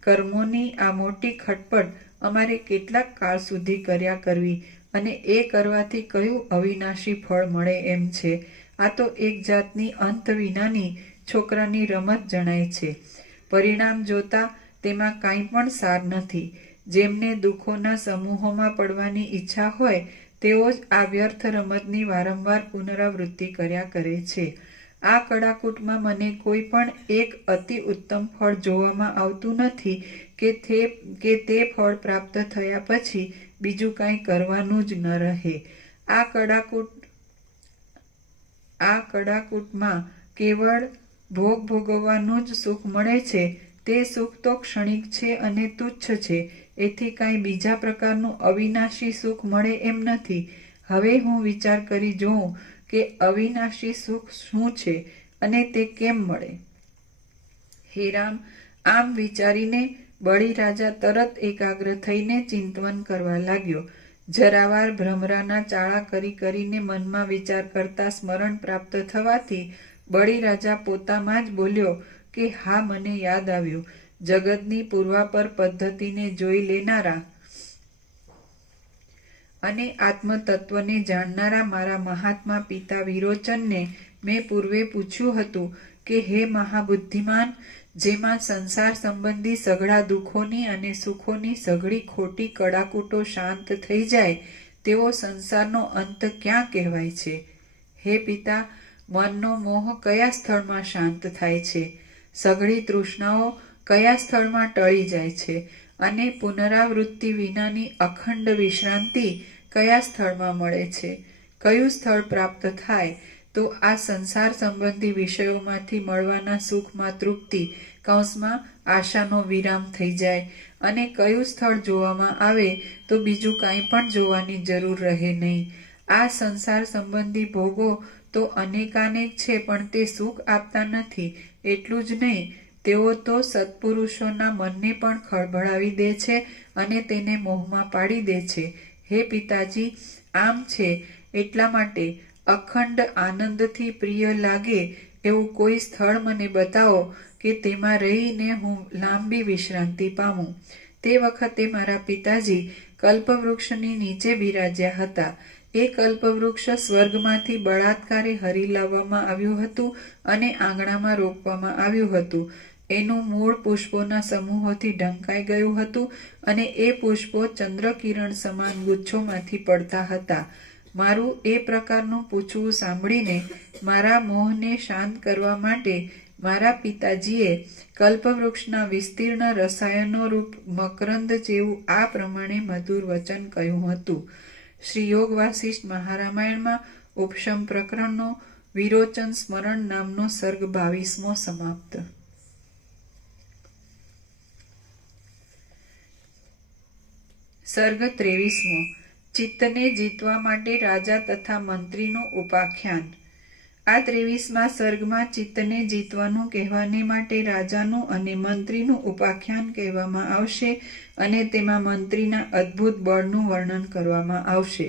કર્મોની આ મોટી ખટપટ અમારે કેટલાક કાળ સુધી કર્યા કરવી, અને એ કરવાથી કયું અવિનાશી ફળ મળે એમ છે? આ તો એક જાતની અંત વિનાની છોકરાની રમત જણાય છે. પરિણામ જોતા તેમાં કાંઈ પણ સાર નથી. જેમને દુઃખોના સમૂહોમાં પડવાની ઈચ્છા હોય તેઓ જ આ વ્યર્થ રમતની વારંવાર પુનરાવૃત્તિ કર્યા કરે છે. આ કડાકૂટમાં મને કોઈ પણ એક અતિ ઉત્તમ ફળ જોવામાં આવતું નથી કે તે ફળ પ્રાપ્ત થયા પછી બીજું કાંઈ કરવાનું જ ન રહે. આ કડાકૂટમાં કેવળ ભોગ ભોગવવાનું જ સુખ મળે છે. તે સુખ તો ક્ષણિક છે અને તુચ્છ છે. એથી કાંઈ બીજા પ્રકારનું અવિનાશી સુખ મળે એમ નથી. હવે હું વિચાર કરી જોઉં કે અવિનાશી સુખ શું છે અને તે કેમ મળે. હે રામ, આમ વિચારીને બળીરાજા તરત એકાગ્ર થઈને ચિંતવન કરવા લાગ્યો. જરાવાર ભ્રમરાના ચાળા કરીને મનમાં વિચાર કરતા સ્મરણ પ્રાપ્ત થવાથી બળીરાજા પોતામાં જ બોલ્યો કે હા, મને યાદ આવ્યું. જગતની પૂર્વાપર પદ્ધતિને જોઈ લેનારા અને આત્મતત્વને જાણનારા મારા મહાત્મા પિતા વિરોચનને મેં પૂર્વે પૂછ્યું હતું કે હે મહાબુદ્ધિમાન, જેમાં સંસાર સંબંધી સઘળા દુઃખોની અને સુખોની સઘળી ખોટી કડાકૂટો શાંત થઈ જાય તેવો સંસારનો અંત ક્યાં કહેવાય છે? હે પિતા, મનનો મોહ કયા સ્થળમાં શાંત થાય છે? સઘળી તૃષ્ણાઓ કયા સ્થળમાં ટળી જાય છે? અને પુનરાવૃત્તિ વિનાની અખંડ વિશ્રાંતિ કયા સ્થળમાં મળે છે? કયું સ્થળ પ્રાપ્ત થાય તો આ સંસાર સંબંધી વિષયોમાંથી મળવાના સુખમાં તૃપ્તિ કૌંસમાં આશાનો વિરામ થઈ જાય અને કયું સ્થળ જોવામાં આવે તો બીજું કાંઈ પણ જોવાની જરૂર રહે નહીં. આ સંસાર સંબંધી ભોગો તો અનેકાનેક છે, પણ તે સુખ આપતા નથી. એટલું જ નહીં, તેઓ તો સત્પુરુષોના મનને પણ ખળભળાવી દે છે અને તેને મોહમાં પાડી દે છે. હે પિતાજી, આમ છે એટલા માટે અખંડ આનંદથી પ્રિય લાગે એવું કોઈ સ્થળ મને બતાવો કે તેમાં રહીને હું લાંબી વિશ્રાંતિ પામું. તે વખતે મારા પિતાજી કલ્પવૃક્ષની નીચે બિરાજ્યા હતા. એ કલ્પવૃક્ષ સ્વર્ગમાંથી બળાત્કારે હરી લાવવામાં આવ્યું હતું અને આંગણામાં રોપવામાં આવ્યું હતું. એનું મૂળ પુષ્પોના સમૂહોથી ઢંકાઈ ગયું હતું અને એ પુષ્પો ચંદ્રકિરણ સમાન ગુચ્છોમાંથી પડતા હતા. મારું એ પ્રકારનું પૂછવું સાંભળીને મારા મોહને શાંત કરવા માટે મારા પિતાજીએ કલ્પવૃક્ષના વિસ્તીર્ણ રસાયનો રૂપ મકરંદ જેવું આ પ્રમાણે મધુર વચન કહ્યું હતું. શ્રી યોગ વાસિષ્ઠ મહારામાયણમાં ઉપશમ પ્રકરણનો વિરોચન સ્મરણ નામનો સર્ગ 22મો સમાપ્ત. સર્ગ 23મો. ચિત્તને જીતવા માટે રાજા તથા મંત્રીનું ઉપાખ્યાન. આ 23મા સર્ગમાં ચિત્તને જીતવાનું કહેવાને માટે રાજાનું અને મંત્રીનું ઉપાખ્યાન કહેવામાં આવશે અને તેમાં મંત્રીના અદ્ભુત બળનું વર્ણન કરવામાં આવશે.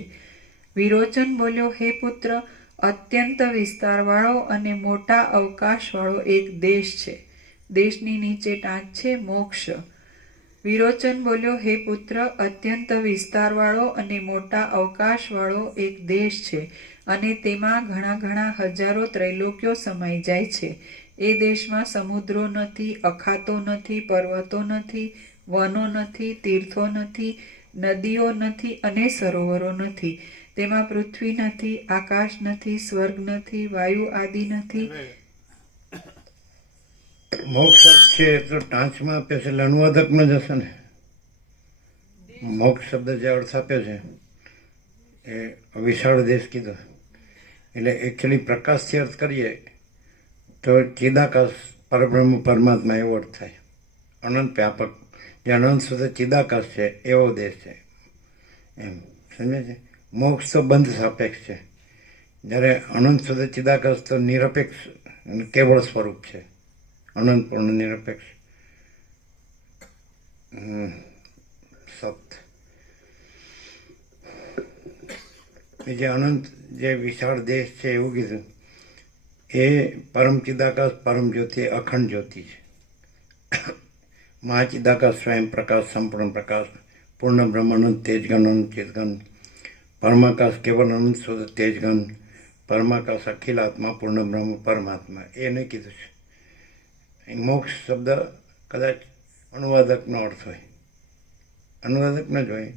વિરોચન બોલ્યો, હે પુત્ર, અત્યંત વિસ્તારવાળો અને મોટા અવકાશવાળો એક દેશ છે. દેશની નીચે ટાંચ છે મોક્ષ. વિરોચન બોલ્યો, હે પુત્ર, અત્યંત વિસ્તારવાળો અને મોટા અવકાશવાળો એક દેશ છે અને તેમાં ઘણા ઘણા હજારો ત્રૈલોક્યો સમાઈ જાય છે. એ દેશમાં સમુદ્રો નથી, અખાતો નથી, પર્વતો નથી, વનો નથી, તીર્થો નથી, નદીઓ નથી અને સરોવરો નથી. તેમાં પૃથ્વી નથી, આકાશ નથી, સ્વર્ગ નથી, વાયુ આદિ નથી. મોક્ષ છે તો ટાંચમાં આપ્યો છે એટલે અનુવાદકમાં જ હશે ને. મોક્ષ શબ્દ જે અર્થ આપ્યો છે એ વિશાળ દેશ કીધો એટલે એકચ્યુઅલી પ્રકાશથી અર્થ કરીએ તો ચિદાકાશ પરબ્રહ્મ પરમાત્મા એવો અર્થ થાય. અનંત વ્યાપક જે અનંત સુધી ચિદાકાશ છે એવો દેશ છે એમ સમજે છે. મોક્ષ તો બંધ સાપેક્ષ છે, જ્યારે અનંત સુધી ચિદાકાશ તો નિરપેક્ષ કેવળ સ્વરૂપ છે, અનંત પૂર્ણ નિરપેક્ષ સત. જે અનંત જે વિશાળ દેશ છે એવું કીધું એ પરમ ચિદાકાશ પરમ જ્યોતિ અખંડ જ્યોતિ છે. મહાચિદાકાશ સ્વયં પ્રકાશ સંપૂર્ણ પ્રકાશ પૂર્ણ બ્રહ્મ અનંત તેજગન અનંત ચેતગન પરમાકાશ કેવલ અનંત શુદ્ધ તેજગન પરમાકાશ અખિલાત્મા પૂર્ણ બ્રહ્મ પરમાત્મા એને કીધું છે. મોક્ષ શબ્દ કદાચ અનુવાદકનો અર્થ હોય, અનુવાદક ન જ હોય.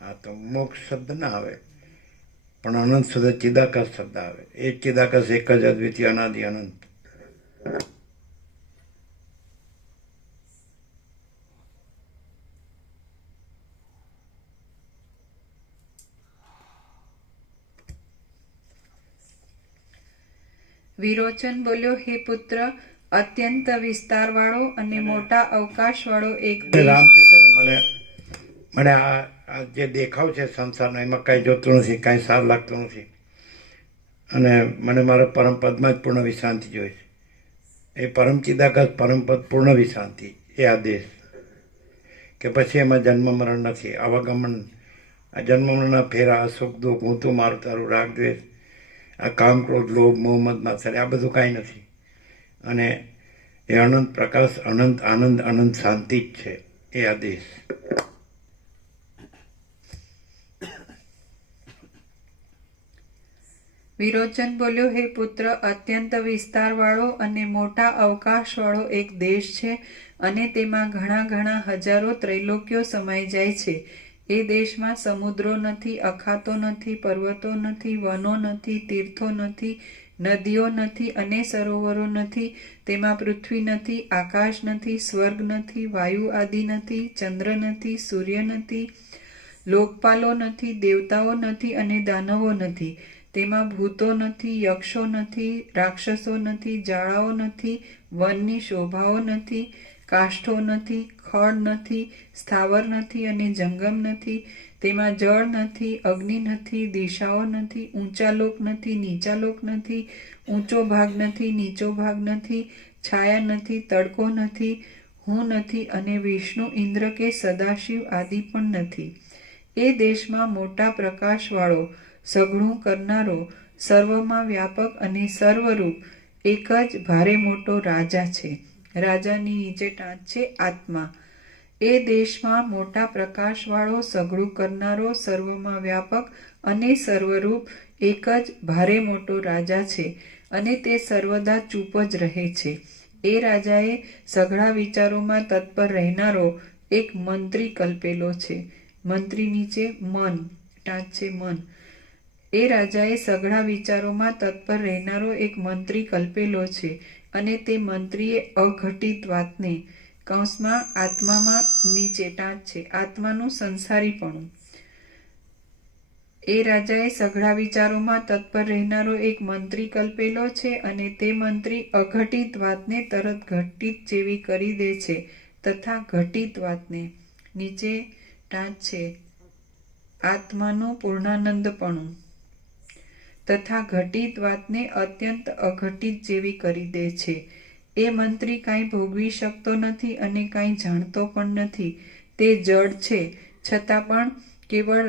હા, તો મોક્ષ શબ્દ ના આવે પણ અનંત શબ્દ ચિદાકાશ શબ્દ આવે. એ ચિદાકાશ એક જ અદ્વિતીય અનાદિ અનંત. વિરોચન બોલ્યો, હે પુત્ર, અત્યંત વિસ્તારવાળો અને મોટા અવકાશવાળો એક રામ દેશ. કે છે ને મને આ જે દેખાવ છે સંસારનો એમાં કાંઈ જોતું નથી, કાંઈ સાર લાગતું નથી અને મને મારા પરમપદમાં જ પૂર્ણ વિશ્રાંતિ જોઈએ છે. એ પરમ ચિદાકાશ પરમપદ પૂર્ણ વિશ્રાંતિ એ આ દેશ કે પછી એમાં જન્મ મરણ નથી, આવાગમન, આ જન્મ મરણના ફેરા, સુખ દુઃખ, હું તું મારું તારું, રાગ દ્વેષ, આ કામ ક્રોધ લોભ મોહ મદ માત્સર્ય, આ બધું કાંઈ નથી. અને એ અનંત પ્રકાશ, અનંત આનંદ, અનંત શાંતિ જ છે એ આ દેશ. વિરોચન બોલ્યો, હે પુત્ર, અત્યંત વિસ્તારવાળો અને મોટા અવકાશવાળો એક દેશ છે અને તેમાં ઘણા ઘણા હજારો ત્રૈલોક્યો સમાઈ જાય છે. એ દેશમાં સમુદ્રો નથી, અખાતો નથી, પર્વતો નથી, વનો નથી, તીર્થો નથી, નદીઓ નથી અને સરોવરો નથી. તેમાં પૃથ્વી નથી, આકાશ નથી, સ્વર્ગ નથી, વાયુ આદિ નથી, ચંદ્ર નથી, સૂર્ય નથી, લોકપાલો નથી, દેવતાઓ નથી અને દાનવો નથી. તેમાં ભૂતો નથી, યક્ષો નથી, રાક્ષસો નથી, જ્વાળાઓ નથી, વનની શોભાઓ નથી, કાષ્ઠો નથી, ખડ નથી, સ્થાવર નથી અને જંગમ નથી. તેમાં જળ નથી, અગ્નિ નથી, દિશાઓ નથી, ઊંચા લોક નથી, નીચા લોક નથી, ઊંચો ભાગ નથી, નીચો ભાગ નથી, છાયા નથી, તડકો નથી, હું નથી અને વિષ્ણુ, ઇન્દ્ર કે સદાશિવ આદિ પણ નથી. એ દેશમાં મોટા પ્રકાશવાળો, સઘળું કરનારો, સર્વમાં વ્યાપક અને સર્વરૂપ એક જ ભારે મોટો રાજા છે. રાજાની નીચે ટાંચ છે આત્મા. એ દેશમાં મોટા પ્રકાશવાળો, સઘળું કરનારો, સર્વમાં વ્યાપક અને સર્વરૂપ એક જ ભારે મોટો રાજા છે અને તે સર્વદા ચૂપ જ રહે છે. એ રાજાએ સઘળા વિચારોમાં તત્પર રહેનારો એક મંત્રી કલ્પેલો છે. મંત્રી નીચે મન, ટાંચ છે મન. એ રાજાએ સઘળા વિચારોમાં તત્પર રહેનારો એક મંત્રી કલ્પેલો છે અને તે મંત્રીએ અઘટિત વાતને કૌંસમાં આત્મામાં નીચે ટાંચ છે આત્માનું સંસારીપણું. એ રાજાએ સઘળા વિચારોમાં તત્પર રહેનારો એક મંત્રી કલ્પેલો છે અને તે મંત્રી અઘટિત વાતને તરત ઘટિત જેવી કરી દે છે તથા ઘટિત વાતને નીચે ટાંચ છે આત્માનું પૂર્ણાનંદપણું તથા ઘટિત વાતને અત્યંત અઘટિત જેવી કરી દે છે. એ મંત્રી કાંઈ ભોગવી શકતો નથી અને કાંઈ જાણતો પણ નથી. તે જડ છે છતાં પણ કેવળ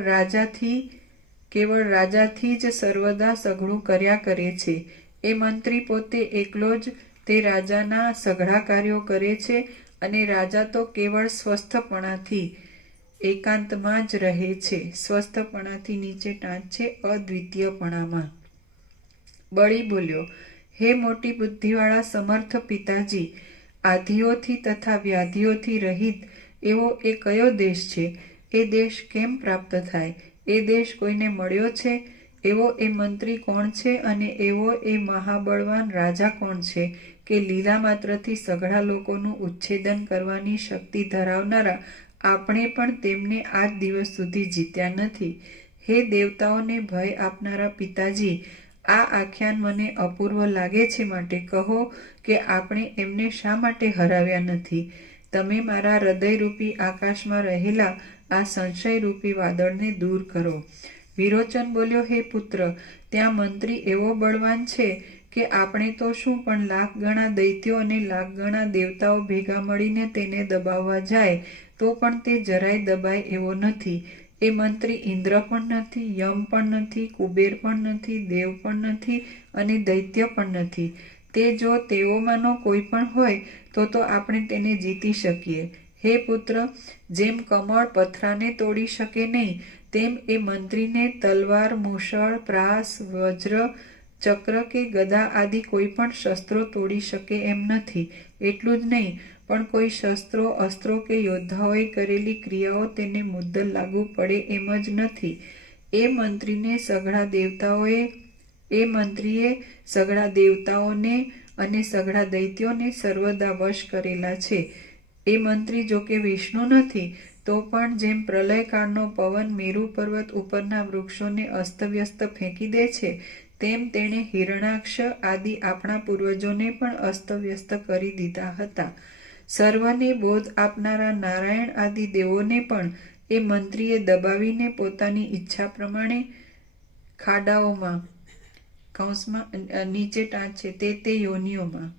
રાજાથી જ સર્વદા સઘળું કર્યા કરે છે. એ મંત્રી પોતે એકલો જ તે રાજાના સઘળા કાર્યો કરે છે અને રાજા તો કેવળ સ્વસ્થપણાથી એકાંતમાં જ રહે છે. સ્વસ્થપણાથી નીચે ટાંચ છે અદ્વિતીયપણામાં. બળી બોલ્યો, હે મોટી બુદ્ધિવાળા સમર્થ પિતાજી, આધિઓથી તથા વ્યાધિઓથી રહિત એવો એ કયો દેશ છે? એ દેશ કેમ પ્રાપ્ત થાય? એ દેશ કોઈને મળ્યો છે? એવો એ મંત્રી કોણ છે અને એવો એ મહાબળવાન રાજા કોણ છે કે લીલા માત્રથી સઘળા લોકોનું ઉચ્છેદન કરવાની શક્તિ ધરાવનારા આપણે પણ તેમને આજ દિવસ સુધી જીત્યા નથી. હે દેવતાઓને ભય આપનારા પિતાજી, આ આખ્યાન મને અપૂર્વ લાગે છે માટે કહો કે આપણે એમને શા માટે હરાવ્યા નથી. તમે મારા હૃદયરૂપી આકાશમાં રહેલા આ સંશયરૂપી વાદળને દૂર કરો. વિરોચન બોલ્યો, હે પુત્ર, ત્યાં મંત્રી એવો બળવાન છે કે આપણે તો શું પણ લાખ ગણા દૈત્યો અને લાખ ગણા દેવતાઓ ભેગા મળીને તેને દબાવવા જાય તો પણ તે જરાય દબાય એવો નથી. એ મંત્રી ઇન્દ્ર પણ નથી, યમ પણ નથી, કુબેર પણ નથી, દેવ પણ નથી અને દૈત્ય પણ નથી. તે જો તેઓમાંનો કોઈ પણ હોય તો આપણે તેને જીતી શકીએ. હે પુત્ર, જેમ કમળ પથરાને તોડી શકે નહીં તેમ એ મંત્રીને તલવાર, મૂષળ, પ્રાસ, વજ્ર, ચક્ર કે ગદા આદિ કોઈ પણ શસ્ત્રો તોડી શકે એમ નથી. એટલું જ નહીં પણ કોઈ શસ્ત્રો, અસ્ત્રો કે યોદ્ધાઓએ કરેલી ક્રિયાઓ તેને મુદ્દલ લાગુ પડે એમ જ નથી. એ મંત્રીએ સઘળા દેવતાઓને અને સઘળા દૈત્યોને સર્વદા વશ કરેલા છે. એ મંત્રી જોકે વિષ્ણુ નથી તો પણ જેમ પ્રલયકાળનો પવન મેરુ પર્વત ઉપરના વૃક્ષોને અસ્તવ્યસ્ત ફેંકી દે છે તેમ તેણે હિરણાક્ષ આદિ આપણા પૂર્વજોને પણ અસ્તવ્યસ્ત કરી દીધા હતા. સર્વને બોધ આપનારા નારાયણ આદિ દેવોને પણ એ મંત્રીએ દબાવીને પોતાની ઈચ્છા પ્રમાણે ખાડાઓમાં કૌંસમાં નીચે ટાંચ છે તે યોનિઓમાં.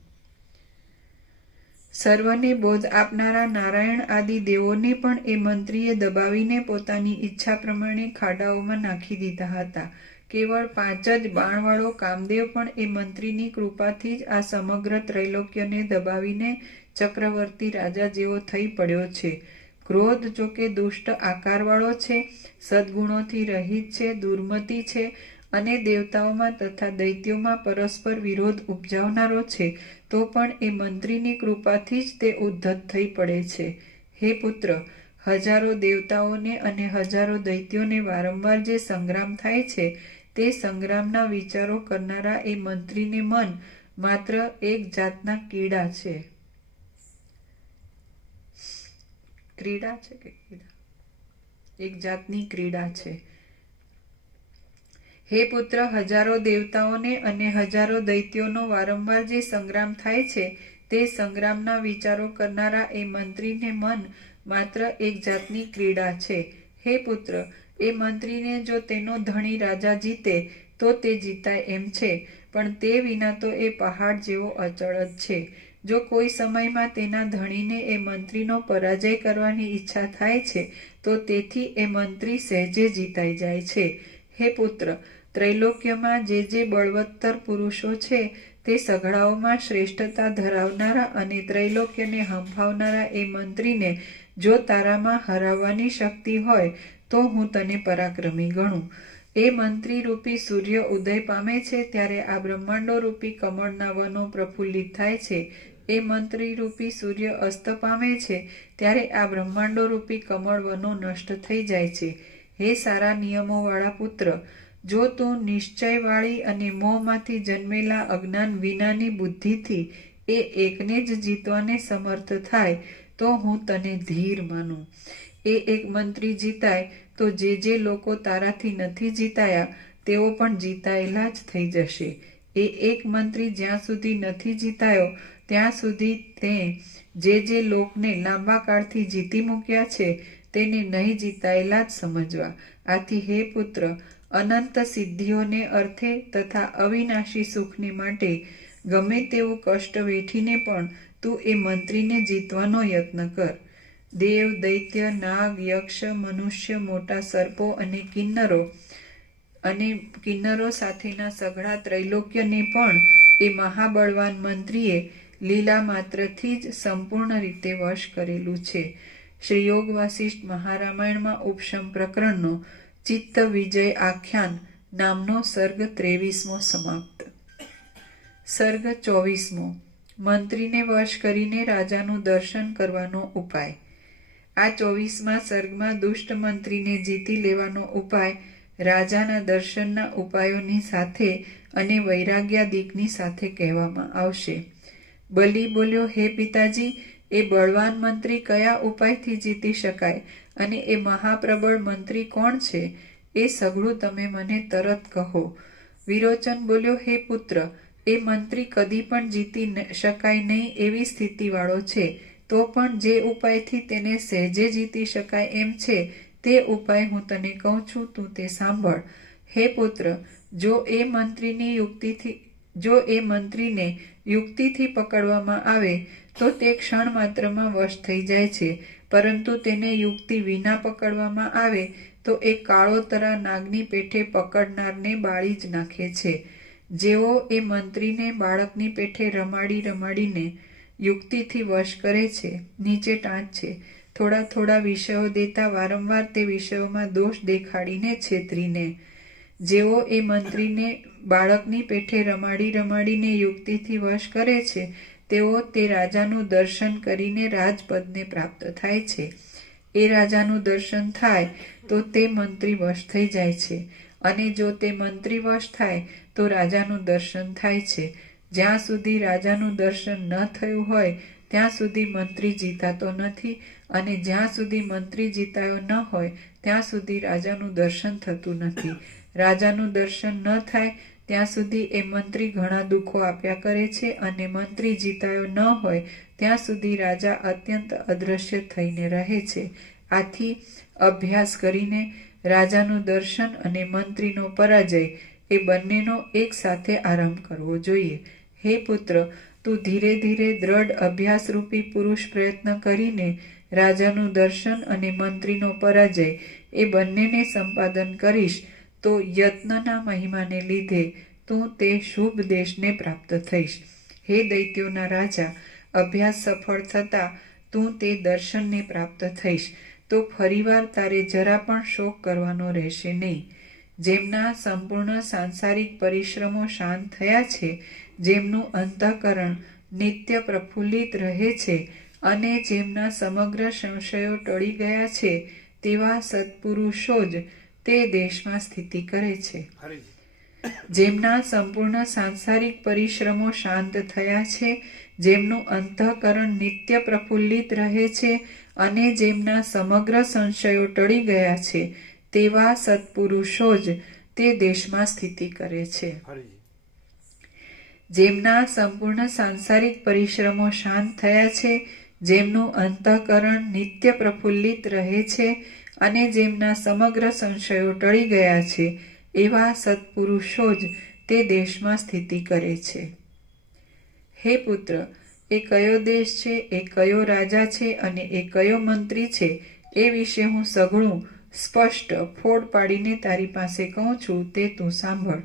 સર્વને બોધ આપનારા નારાયણ આદિ દેવોને પણ એ મંત્રીએ દબાવીને પોતાની ઈચ્છા પ્રમાણે ખાડાઓમાં નાખી દીધા હતા. કેવળ 5 જ બાણવાળો કામદેવ પણ એ મંત્રીની કૃપાથી જ આ સમગ્ર ત્રૈલોક્યને દબાવીને ચક્રવર્તી રાજા જેવો થઈ પડ્યો છે. ક્રોધ જોકે દુષ્ટ આકારવાળો છે, સદ્ગુણોથી રહિત છે, દુર્મતિ છે અને દેવતાઓમાં તથા દૈત્યોમાં પરસ્પર વિરોધ ઉપજાવનારો છે તો પણ એ મંત્રીની કૃપાથી જ તે ઉદ્ધત થઈ પડે છે. હે પુત્ર, હજારો દેવતાઓને અને હજારો દૈત્યોને વારંવાર જે સંગ્રામ થાય છે તે સંગ્રામના વિચારો કરનારા એ મંત્રીને મન માત્ર એક જાતના કીડા છે. એક જાતની ક્રીડા છે. હે પુત્ર, હજારો દેવતાઓને અને હજારો દૈત્યોનો વારંવાર જે સંગ્રામ થાય છે તે સંગ્રામના વિચારો કરનારા એ મંત્રીને મન માત્ર એક જાતની ક્રીડા છે. હે પુત્ર, એ મંત્રીને જો તેનો ધણી રાજા જીતે તો તે જીતાય એમ છે, પણ તે વિના તો એ પહાડ જેવો અચળ જ છે. જો કોઈ સમયમાં તેના ધણીને એ મંત્રીનો પરાજય કરવાની ઈચ્છા થાય છે તો તેથી એ મંત્રી સહેજે જીતાઈ જાય છે. હે પુત્ર, ત્રૈલોક્યમાં જે બળવત્તર પુરુષો છે તે સઘળાઓમાં શ્રેષ્ઠતા ધરાવનારા અને ત્રૈલોક્યને હંફાવનારા એ મંત્રીને જો તારામાં હરાવવાની શક્તિ હોય તો હું તને પરાક્રમી ગણું. એ મંત્રી રૂપી સૂર્ય ઉદય પામે છે ત્યારે આ બ્રહ્માંડો રૂપી કમળના વનો પ્રફુલ્લિત થાય છે. એ મંત્રી રૂપી સૂર્ય અસ્ત પામે છે ત્યારે આ બ્રહ્માંડો રૂપી કમળ વનો નષ્ટ થઈ જાય છે. હે સારા નિયમોવાળા પુત્ર, જો તું નિશ્ચયવાળી અને મોહમાંથી જન્મેલા અજ્ઞાન વિનાની બુદ્ધિથી એ એકને જ જીતવાને સમર્થ થાય તો હું તને ધીર માનું. એ એક મંત્રી જીતાય તો જે લોકો તારાથી નથી જીતાયા તેઓ પણ જીતાયેલા જ થઈ જશે. એ એક મંત્રી જ્યાં સુધી નથી જીતાયો ત્યાં સુધી તે જે લોકને લાંબા કાળથી જીતી મૂક્યા છે તેને નહીં જીતાયેલા જ સમજવા. આથી હે પુત્ર, અનંત સિદ્ધિઓને અર્થે તથા અવિનાશી સુખને માટે ગમે તેવું કષ્ટ વેઠીને પણ તું એ મંત્રીને જીતવાનો યત્ન કર. દેવ, દૈત્ય, નાગ, યક્ષ, મનુષ્ય, મોટા સર્પો અને કિન્નરો સાથેના સઘળા ત્રૈલોક્યને પણ એ મહાબળવાન મંત્રીએ લીલા માત્રથી જ સંપૂર્ણ રીતે વશ કરેલું છે. શ્રી યોગ વાસિષ્ઠ મહારામાયણમાં ઉપશમ પ્રકરણનો ચિત્ત વિજય આખ્યાન નામનો સર્ગ 23મો સમાપ્ત. સર્ગ 24મો. મંત્રીને વશ કરીને રાજાનું દર્શન કરવાનો ઉપાય. આ 24મા સર્ગમાં દુષ્ટ મંત્રીને જીતી લેવાનો ઉપાય રાજાના દર્શનના ઉપાયોની સાથે અને વૈરાગ્યાદિકની સાથે કહેવામાં આવશે. બલિ બોલ્યો, હે પિતાજી, એ બળવાન મંત્રી કયા ઉપાયથી જીતી શકાય અને એ મહાપ્રબળ મંત્રી કોણ છે એ સઘળું તમે મને તરત કહો. વિરોચન બોલ્યો, હે પુત્ર, એ મંત્રી કદી પણ જીતી શકાય નહીં એવી સ્થિતિવાળો છે, તો પણ જે ઉપાયથી તેને સહેજે જીતી શકાય એમ છે તે ઉપાય હું તને કહું છું, તું તે સાંભળ. હે પુત્ર, જો એ મંત્રીને યુક્તિથી પકડવામાં આવે તો તે ક્ષણ માત્રમાં વશ થઈ જાય છે, પરંતુ તેને યુક્તિ વિના પકડવામાં આવે તો એ કાળોતરા નાગની પેઠે પકડનારને બાળી જ નાખે છે. જેઓ એ મંત્રીને બાળકની પેઠે રમાડીને યુક્તિથી વશ કરે છે, નીચે ટાંચ છે, થોડા થોડા વિષયો દેતા વારંવાર તે વિષયોમાં દોષ દેખાડીને છેતરીને. જેઓ એ મંત્રીને બાળકની પેઠે રમાડીને યુક્તિથી વશ કરે છે તેઓ તે રાજાનું દર્શન કરીને રાજપદને પ્રાપ્ત થાય છે. એ રાજાનું દર્શન થાય તો તે મંત્રી વશ થઈ જાય છે, અને જો તે મંત્રી વશ થાય તો રાજાનું દર્શન થાય છે. જ્યાં સુધી રાજાનું દર્શન ન થયું હોય ત્યાં સુધી મંત્રી જીતાતો નથી, અને જ્યાં સુધી મંત્રી જીતાયો ન હોય ત્યાં સુધી રાજાનું દર્શન થતું નથી. રાજાનું દર્શન ન થાય ત્યાં સુધી એ મંત્રી ઘણા દુઃખો આપ્યા કરે છે, અને મંત્રી જીતાયો ન હોય ત્યાં સુધી રાજા અત્યંત અદ્રશ્ય થઈને રહે છે. આથી અભ્યાસ કરીને રાજાનું દર્શન અને મંત્રીનો પરાજય એ બંનેનો એક સાથે આરંભ કરવો જોઈએ. હે પુત્ર, તું ધીરે ધીરે દ્રઢ અભ્યાસરૂપી પુરુષ પ્રયત્ન કરીને રાજાનું દર્શન અને મંત્રીનો પરાજય એ બંનેને સંપાદન કરીશ તો યત્નના મહિમાને લીધે તું તે શુભ દેશને પ્રાપ્ત થઈશ. હે દૈત્યોના રાજા, અભ્યાસ સફળ થતાં તું તે દર્શનને પ્રાપ્ત થઈશ તો ફરીવાર તારે જરા પણ શોક કરવાનો રહેશે નહીં. જેમના સંપૂર્ણ સાંસારિક પરિશ્રમો શાંત થયા છે, જેમનું અંતઃકરણ નિત્ય પ્રફુલ્લિત રહે છે, અને જેમના સમગ્ર સંશયો ટળી ગયા છે તેવા સત્પુરુષો જ તે દેશમાં સ્થિતિ કરે છે. જેમના સંપૂર્ણ સાંસારિક પરિશ્રમો શાંત થયા છે, જેમનું અંતઃકરણ નિત્ય પ્રફુલ્લિત રહે છે, અને જેમના સમગ્ર સંશયો ટળી ગયા છે તેવા સત્પુરુષો જ તે દેશમાં સ્થિતિ કરે છે. ફરીથી જેમના સંપૂર્ણ સાંસારિક પરિશ્રમો શાંત થયા છે, જેમનું અંતઃકરણ નિત્ય પ્રફુલ્લિત રહે છે અને જેમના સમગ્ર સંશયો ટળી ગયા છે, એવા સત્પુરુષો જ તે દેશમાં સ્થિતિ કરે છે. હે પુત્ર, એ કયો દેશ છે, એ કયો રાજા છે અને એ કયો મંત્રી છે, એ વિશે હું સઘળું સ્પષ્ટ ફોડ પાડીને તારી પાસે કહું છું, તે તું સાંભળ.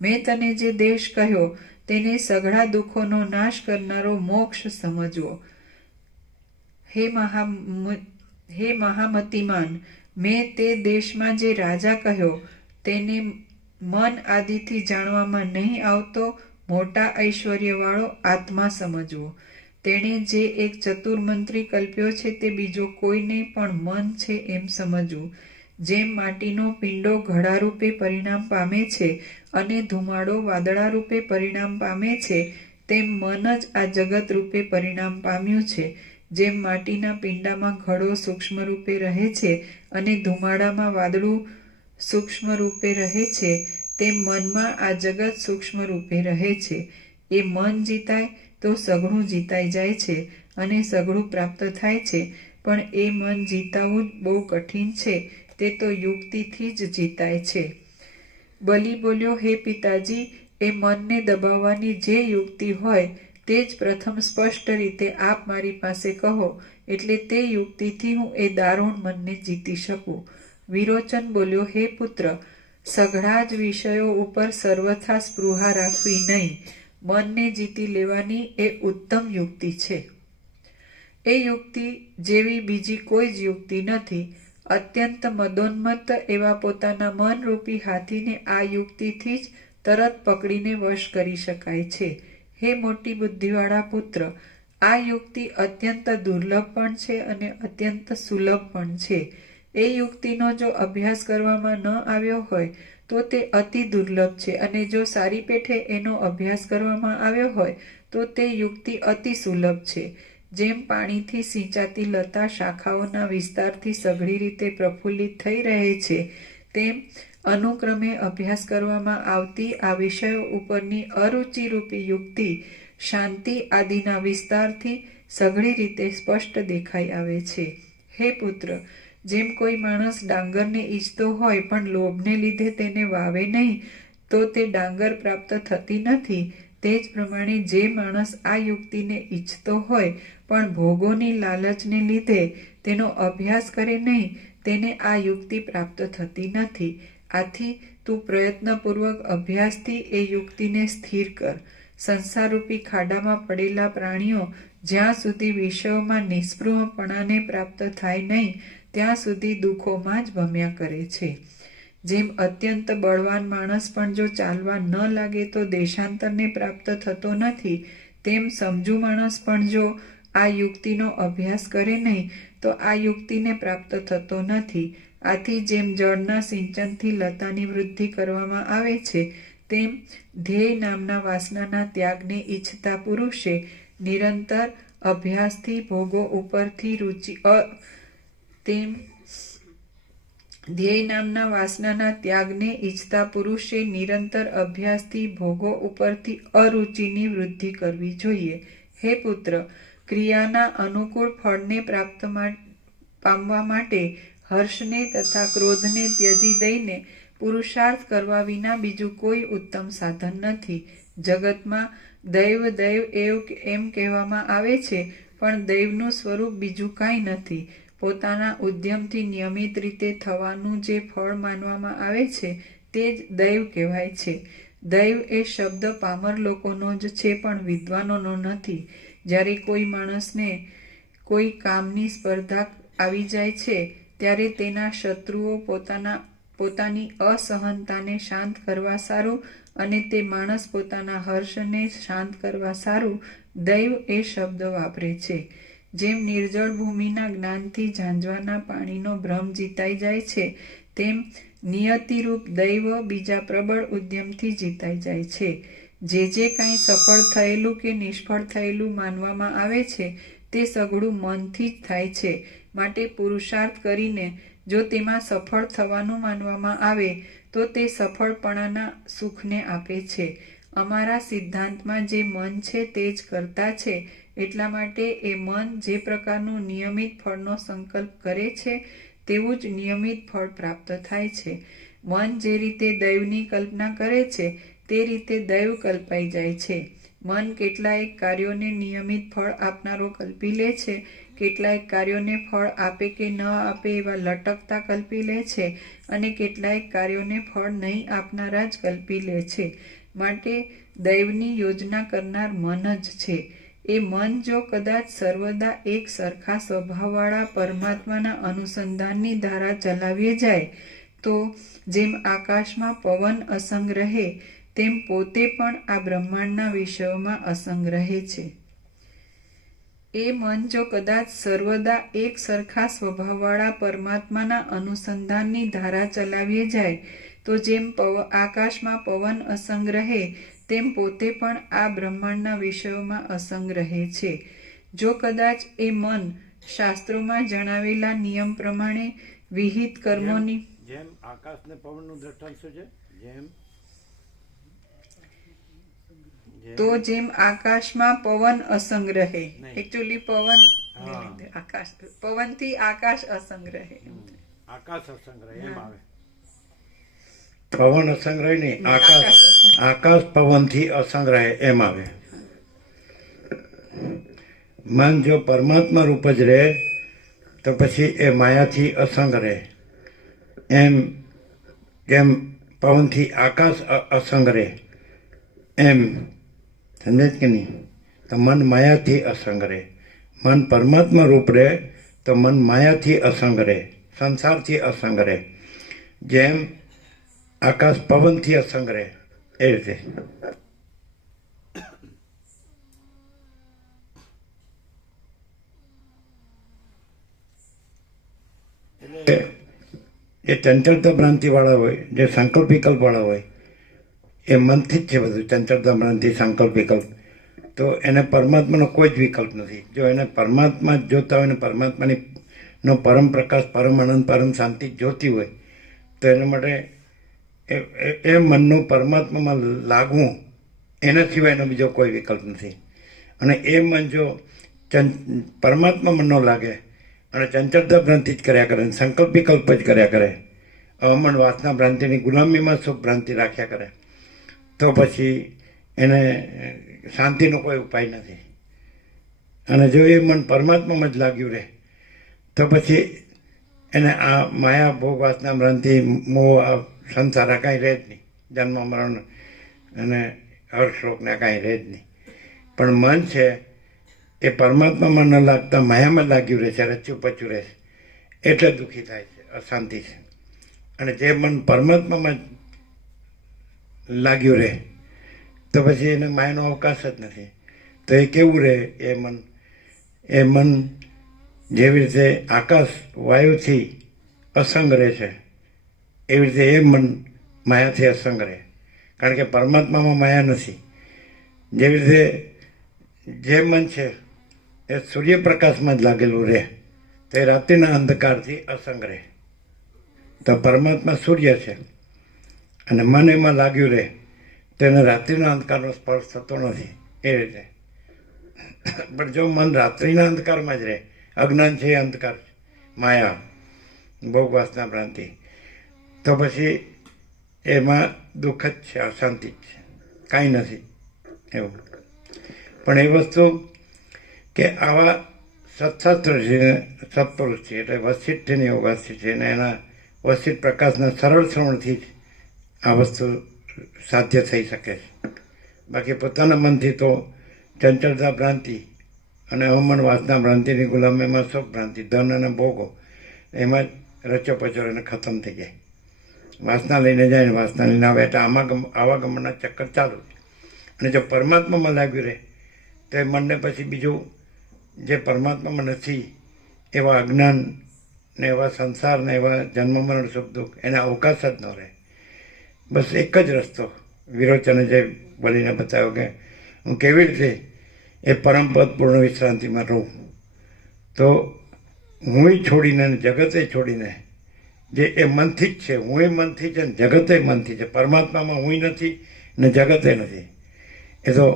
મેં તને જે દેશ કહ્યો તેને સઘળા દુઃખોનો નાશ કરનારો મોક્ષ સમજવો. હે મહામતિમાન, મેં તે દેશમાં જે રાજા કહ્યો તેને મન આદિથી જાણવામાં નહીં આવતો મોટા ઐશ્વર્યવાળો આત્મા સમજવો. તેણે જે એક ચતુર મંત્રી કલ્પ્યો છે તે બીજો કોઈ નહીં પણ મન છે એમ સમજવું. જેમ માટીનો પિંડો ઘડા રૂપે પરિણામ પામે છે અને ધુમાડો વાદળા રૂપે પરિણામ પામે છે, તેમ મન જ આ જગત રૂપે પરિણામ પામ્યું છે. જેમ માટીના પિંડામાં ઘડો સૂક્ષ્મ રૂપે રહે છે અને ધુમાડામાં વાદળું સૂક્ષ્મ રૂપે રહે છે, તેમ મનમાં આ જગત સૂક્ષ્મ રૂપે રહે છે. એ મન જીતાય તો સઘળું જીતાઈ જાય છે અને સઘળું પ્રાપ્ત થાય છે, પણ એ મન જીતાવું બહુ કઠિન છે. તે તો યુક્તિથી જ જીતાય છે. બલિ બોલ્યો, હે પિતાજી, એ મનને દબાવવાની જે યુક્તિ હોય તે જ પ્રથમ સ્પષ્ટ રીતે આપ મારી પાસે કહો, એટલે તે યુક્તિથી હું એ દારૂણ મનને જીતી શકું. વિરોચન બોલ્યો, હે પુત્ર, સઘળા જ વિષયો ઉપર સર્વથા સ્પૃહા રાખવી નહીં. મનને જીતી લેવાની એ ઉત્તમ યુક્તિ છે. એ યુક્તિ જેવી બીજી કોઈ જ યુક્તિ નથી. અત્યંત મદોન્મત્ત એવા પોતાના મનરૂપી હાથીને આ યુક્તિથી જ તરત પકડીને વશ કરી શકાય છે. હે મોટી બુદ્ધિવાળા પુત્ર, આ યુક્તિ અત્યંત દુર્લભ પણ છે અને અત્યંત સુલભ પણ છે. એ યુક્તિનો જો અભ્યાસ કરવામાં ન આવ્યો હોય તો તે અતિ દુર્લભ છે, અને જો સારી પેઠે એનો અભ્યાસ કરવામાં આવ્યો હોય તો તે યુક્તિ અતિ સુલભ છે. જેમ પાણીથી સિંચાતી લતા શાખાઓના વિસ્તારથી સઘળી રીતે પ્રફુલ્લિત થઈ રહે છે, તેમ અનુક્રમે અભ્યાસ કરવામાં આવતી આ વિષયો ઉપરની અરુચિરૂપી યુક્તિ શાંતિ આદિના વિસ્તારથી સઘળી રીતે સ્પષ્ટ દેખાઈ આવે છે. હે પુત્ર, જેમ કોઈ માણસ ડાંગરને ઈચ્છતો હોય પણ લોભને લીધે તેને વાવે નહીં તો તે ડાંગર પ્રાપ્ત થતી નથી, તે જ પ્રમાણે જે માણસ આ યુક્તિને ઈચ્છતો હોય પણ ભોગોની લાલચને લીધે તેનો અભ્યાસ કરે નહીં, તેને આ યુક્તિ પ્રાપ્ત થતી નથી. આથી તું પ્રયત્નપૂર્વક અભ્યાસથી એ યુક્તિને સ્થિર કર. સંસારરૂપી ખાડામાં પડેલા પ્રાણીઓ જ્યાં સુધી વિષયોમાં નિસ્પૃહપણાને પ્રાપ્ત થાય નહીં ત્યાં સુધી દુઃખોમાં જ ભમ્યા કરે છે. જેમ અત્યંત બળવાન માણસ પણ જો ચાલવા ન લાગે તો દેશાંતરને પ્રાપ્ત થતો નથી, તેમ સમજુ માણસ પણ જો આ યુક્તિનો અભ્યાસ કરે નહીં તો આ યુક્તિને પ્રાપ્ત થતો નથી. આથી જેમ જળના સિંચનથી લતાની વૃદ્ધિ કરવામાં આવે છે, તેમ ધ્યેય નામના વાસનાના ત્યાગને ઈચ્છતા પુરુષે નિરંતર અભ્યાસથી ભોગો ઉપરથી ધ્યેય નામના વાસનાના ત્યાગને ઈચ્છતા પુરુષે નિરંતર અભ્યાસથી ભોગો ઉપરથી અરુચિની વૃદ્ધિ કરવી જોઈએ. હે પુત્ર, ક્રિયાના અનુકૂળ ફળને પામવા માટે હર્ષને તથા ક્રોધને ત્યજી દઈને પુરુષાર્થ કરવા વિના બીજું કોઈ ઉત્તમ સાધન નથી. જગતમાં દૈવ દૈવ એમ કહેવામાં આવે છે, પણ દૈવનું સ્વરૂપ બીજું કાંઈ નથી. પોતાના ઉદ્યમથી નિયમિત રીતે થવાનું જે ફળ માનવામાં આવે છે તે જ દૈવ કહેવાય છે. દૈવ એ શબ્દ પામર લોકોનો જ છે, પણ વિદ્વાનોનો નથી. જ્યારે કોઈ માણસને કોઈ કામની સ્પર્ધા આવી જાય છે ત્યારે તેના શત્રુઓ પોતાની અસહનતાને શાંત કરવા સારું અને તે માણસ પોતાના હર્ષને શાંત કરવા સારું દૈવ એ શબ્દ વાપરે છે. જેમ નિર્જળ ભૂમિના જ્ઞાનથી ઝાંઝવાના પાણીનો ભ્રમ જીતાઈ જાય છે, તેમ નિયતિરૂપ દૈવ બીજા પ્રબળ ઉદ્યમથી જીતાઈ જાય છે. જે કાંઈ સફળ થયેલું કે નિષ્ફળ થયેલું માનવામાં આવે છે તે સઘળું મનથી જ થાય છે. માટે પુરુષાર્થ કરીને જો તેમાં સફળ થવાનું માનવામાં આવે તો તે સફળપણાના સુખને આપે છે. અમારા સિદ્ધાંતમાં જે મન છે તે જ કર્તા છે, એટલા માટે એ મન જે પ્રકારનું નિયમિત ફળનો સંકલ્પ કરે છે તેવું જ નિયમિત ફળ પ્રાપ્ત થાય છે. મન જે રીતે દૈવની કલ્પના કરે છે તે રીતે દૈવ કલ્પાઈ જાય છે. મન કેટલાયક કાર્યોને નિયમિત ફળ આપનારો કલ્પી લે છે, કેટલાયક કાર્યોને ફળ આપે કે ન આપે એવા લટકતા કલ્પી લે છે, અને કેટલાયક કાર્યોને ફળ નહીં આપનારા જ કલ્પી લે છે. માટે દૈવની યોજના કરનાર મન જ છે. એ મન જો કદાચ સર્વદા એક સરખા સ્વભાવવાળા પરમાત્માના અનુસંધાનની ધારા ચલાવીએ જાય તો જેમ આકાશમાં પવન અસંગ રહે તેમ પોતે પણ આ બ્રહ્માંડના વિષયોમાં અસંગ રહે છે. એ મન જો કદાચ સર્વદા એક સરખા સ્વભાવવાળા પરમાત્માના અનુસંધાનની ધારા ચલાવીએ જાય તો જેમ આકાશમાં પવન અસંગ રહે તેમ પોતે પણ આ બ્રહ્માંડના વિષયોમાં અસંગ રહે છે. જો કદાચ એ મન શાસ્ત્રોમાં જણાવેલા નિયમ પ્રમાણે વિહિત કર્મોની જેમ આકાશ ને પવન નું દ્રષ્ટાંત શું છે? તો જેમ આકાશમાં પવન અસંગ રહે, એકચ્યુઅલી પવન આકાશ, પવનથી આકાશ અસંગ રહે, આકાશ અસંગ રહે એમ આવે. પવન અસંગ રહે નહીં, આકાશ પવન થી અસંગ રહે એમ આવે. મન જો પરમાત્મા રૂપ જ રહે તો પછી એ માયાથી અસંગ રહે. એમ જેમ પવનથી આકાશ અસંગ રહે એમ, સમજે કે નહીં? તો મન માયાથી અસંગ રહે. મન પરમાત્મા રૂપ રહે તો મન માયાથી અસંગ રહે, સંસારથી અસંગ રહે. જેમ આકાશ પવનથી અસંગ રહે એ રીતે. એ ચંચળતા ભ્રાંતિ વાળા હોય, જે સંકલ્પ વિકલ્પ વાળા હોય, એ મનથી જ છે બધું. ચંચળતા ભ્રાંતિ, સંકલ્પ વિકલ્પ, તો એને પરમાત્માનો કોઈ જ વિકલ્પ નથી. જો એને પરમાત્મા જ જોતા હોય ને પરમાત્માની નો પરમ પ્રકાશ, પરમ આનંદ, પરમ શાંતિ જોતી હોય તો એના માટે એ મનનું પરમાત્મામાં લાગવું, એના સિવાયનો બીજો કોઈ વિકલ્પ નથી. અને એ મન જો પરમાત્મા મન ન લાગે અને ચંચળતા ભ્રાંતિ જ કર્યા કરે, સંકલ્પ વિકલ્પ જ કર્યા કરે, અવમન વાસના ભ્રાંતિની ગુલામીમાં સુખ ભ્રાંતિ રાખ્યા કરે, તો પછી એને શાંતિનો કોઈ ઉપાય નથી. અને જો એ મન પરમાત્મામાં જ લાગ્યું રહે તો પછી એને આ માયા, ભોગ, વાસના ભ્રાંતિ, મોહ, સંસાર આ કાંઈ રહે જ નહીં. જન્મ મરણ અને હર્ષશોકને કાંઈ રહે જ નહીં. પણ મન છે એ પરમાત્મામાં ન લાગતા માયામાં લાગ્યું રહે છે, રચ્યું પચ્યું રહે છે, એટલે દુઃખી થાય છે, અશાંતિ છે. અને જે મન પરમાત્મામાં લાગ્યું રહે તો પછી એને માયાનો અવકાશ જ નથી. તો એ કેવું રહે એ મન જેવી રીતે આકાશ વાયુથી અસંગ રહે છે એવી રીતે એ મન માયાથી અસંગ રહે, કારણ કે પરમાત્મામાં માયા નથી. જેવી રીતે જે મન છે એ સૂર્યપ્રકાશમાં જ લાગેલું રહે તો એ રાત્રિના અંધકારથી અસંગ રહે. તો પરમાત્મા સૂર્ય છે અને મન એમાં લાગ્યું રહે તો એને રાત્રિના અંધકારનો સ્પર્શ થતો નથી એ રીતે. પણ જો મન રાત્રિના અંધકારમાં જ રહે, અજ્ઞાન છે એ અંધકાર, માયા, ભોગ, વાસના ભ્રાંતિ, તો પછી એમાં દુઃખ જ છે, અશાંતિ જ છે, કાંઈ નથી એવું. પણ એ વસ્તુ કે આવા સત્શાસ્ત્ર છે, સત્પુરુષ છે, એટલે વસિષ્ઠની યોગાસ્થી છે અને એના વસિષ્ઠ પ્રકાશના સરળ શ્રવણથી જ આ વસ્તુ સાધ્ય થઈ શકે છે. બાકી પોતાના મનથી તો ચંચળતા ભ્રાંતિ અને અવમન વાસના ભ્રાંતિની ગુલામીમાં સુખ ભ્રાંતિ, ધન અને ભોગો, એમાં જ રચો પચો એને ખતમ થઈ જાય. વાસના લઈને જાય ને વાસના લઈને આવે એટલે આવાગમનના ચક્કર ચાલુ છે. અને જો પરમાત્મામાં લાગ્યું રહે તો એ મનને પછી બીજું જે પરમાત્મામાં નથી એવા અજ્ઞાન ને એવા સંસાર ને એવા જન્મ મરણ સુખ દુઃખ એને અવકાશ જ ન રહે. બસ એક જ રસ્તો વિરોચને જે બોલીને બતાવ્યો કે હું કેવી રીતે એ પરમપદ પૂર્ણ વિશ્રાંતિમાં રહું. તો હું છોડીને, જગતે છોડીને જે એ મનથી જ છે. હું એ મનથી છે ને જગતે મનથી છે. પરમાત્મામાં હું નથી ને જગતે નથી. એ તો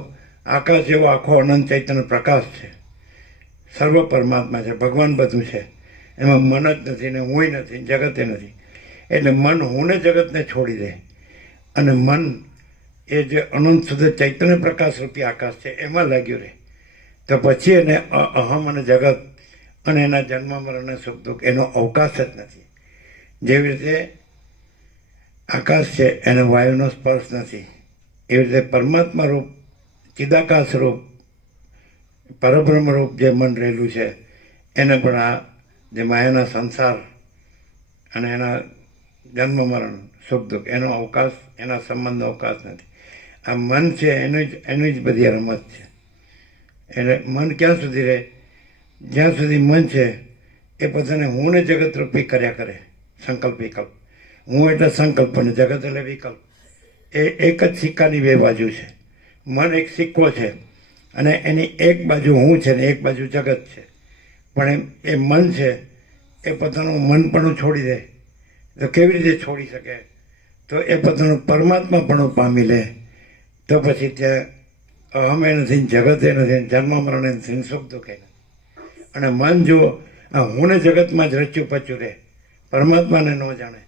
આકાશ જેવો આખો અનંત ચૈતન્ય પ્રકાશ છે. સર્વ પરમાત્મા છે, ભગવાન બધું છે. એમાં મન જ નથી ને હું નથી, જગતે નથી. એટલે મન હું ને જગતને છોડી દે અને મન એ જે અનંત સુધી ચૈતન્ય પ્રકાશ રૂપી આકાશ છે એમાં લાગ્યું રહે, તો પછી એને અહમ અને જગત અને એના જન્મ મરણ સુખ દુઃખ એનો અવકાશ જ નથી. જેવી રીતે આકાશ છે એને વાયુનો સ્પર્શ નથી, એવી રીતે પરમાત્મા રૂપ ચિદાકાશ રૂપ પરબ્રહ્મ રૂપ જે મન રહેલું છે એને પણ આ જે માયાના સંસાર અને એના જન્મ મરણ સુખ દુઃખ એનો અવકાશ, એના સંબંધનો અવકાશ નથી. આ મન છે એની જ બધી રમત છે. એટલે મન ક્યાં સુધી રહે? જ્યાં સુધી મન છે એ પોતાને હું ને જગત રૂપી કર્યા કરે, સંકલ્પ વિકલ્પ. હું એટલે સંકલ્પ અને જગત એટલે વિકલ્પ. એ એક જ સિક્કાની બે બાજુ છે. મન એક સિક્કો છે અને એની એક બાજુ હું છે ને એક બાજુ જગત છે. પણ એ મન છે એ પોતાનું મનપણું છોડી દે તો કેવી રીતે છોડી શકે? તો એ પોતાનું પરમાત્માપણું પામી લે તો પછી ત્યાં અહમ એ નથી, જગત એ નથી, જન્મ મરણ એ નથી, સુખ દુઃખ એ નથી. અને મન જો આ હું ને જગતમાં જ રચ્યું પચ્યું રહે, પરમાત્માને ન જાણે,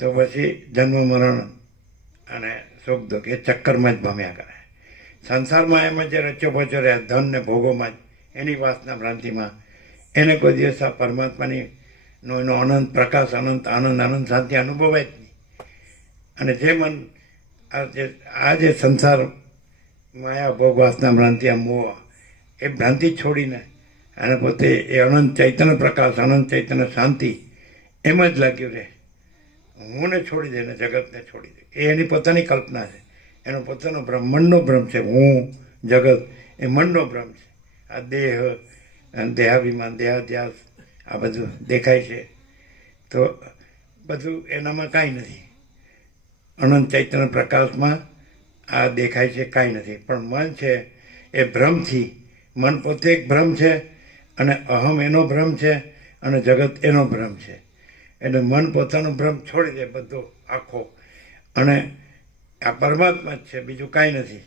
તો પછી જન્મ મરણ અને સુખ દુઃખ એ ચક્કરમાં જ ભમ્યા કરે. સંસારમાં એમાં જે રચ્યો પચ્યો રહે ધન ને ભોગોમાં જ, એની વાસના ભ્રાંતિમાં, એને કોઈ દિવસ આ પરમાત્માની એનો અનંત પ્રકાશ, અનંત આનંદ, આનંદ શાંતિ અનુભવાય જ નહીં. અને જે મન આ જે સંસાર માયા ભોગ વાસના ભ્રાંતિ આ મોહ એ ભ્રાંતિ છોડીને અને પોતે એ અનંત ચૈતન્ય પ્રકાશ, અનંત ચૈતન્ય શાંતિ એમાં જ લાગ્યું રહે. હું ને છોડી દે ને જગતને છોડી દે, એ એની પોતાની કલ્પના છે, એનો પોતાનો ભ્રમ, મનનો ભ્રમ છે. હું જગત એ મનનો ભ્રમ છે. આ દેહ, દેહાભિમાન, દેહાધ્યાસ આ બધું દેખાય છે તો બધું એનામાં કાંઈ નથી. અનંત ચૈતન્ય પ્રકાશમાં આ દેખાય છે કાંઈ નથી. પણ મન છે એ ભ્રમથી, મન પોતે એક ભ્રમ છે અને અહમ એનો ભ્રમ છે અને જગત એનો ભ્રમ છે. એટલે મન પોતાનો ભ્રમ છોડી દે બધો આખો અને આ પરમાત્મા જ છે, બીજું કાંઈ નથી,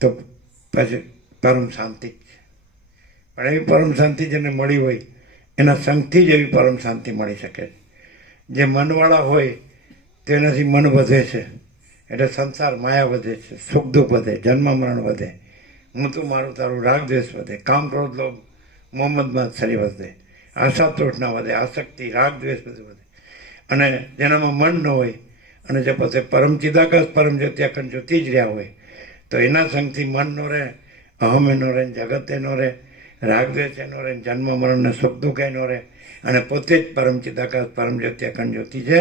તો પછી પરમ શાંતિ જ છે. પણ એવી પરમ શાંતિ જેને મળી હોય એના સંગથી જ એવી પરમ શાંતિ મળી શકે છે. જે મનવાળા હોય તેનાથી મન વધે છે એટલે સંસાર માયા વધે છે, સુખ દુઃખ વધે, જન્મ મરણ વધે, હું તું મારું તારું રાગ દ્વેષ વધે, કામ ક્રોધ લોભ મોહમ્મદમાં શરીર વધે, આશા તૃષ્ણા વધે, આસક્તિ રાગ દ્વેષ બધું વધે. અને જેનામાં મન ન હોય અને જે પોતે પરમ ચિદાકાશ પરમ જ્યોતિ અખંડ જ્યોતિ જ રહ્યા હોય તો એના સંગથી મન નો રહે, અહમ એનો રહે, જગત એનો રહે, રાગ દ્વેષ એનો રહે, જન્મ મરણ ને સુખ દુઃખ એનો રહે અને પોતે જ પરમ ચિદાકાશ પરમ જ્યોતિ અખંડ જ્યોતિ છે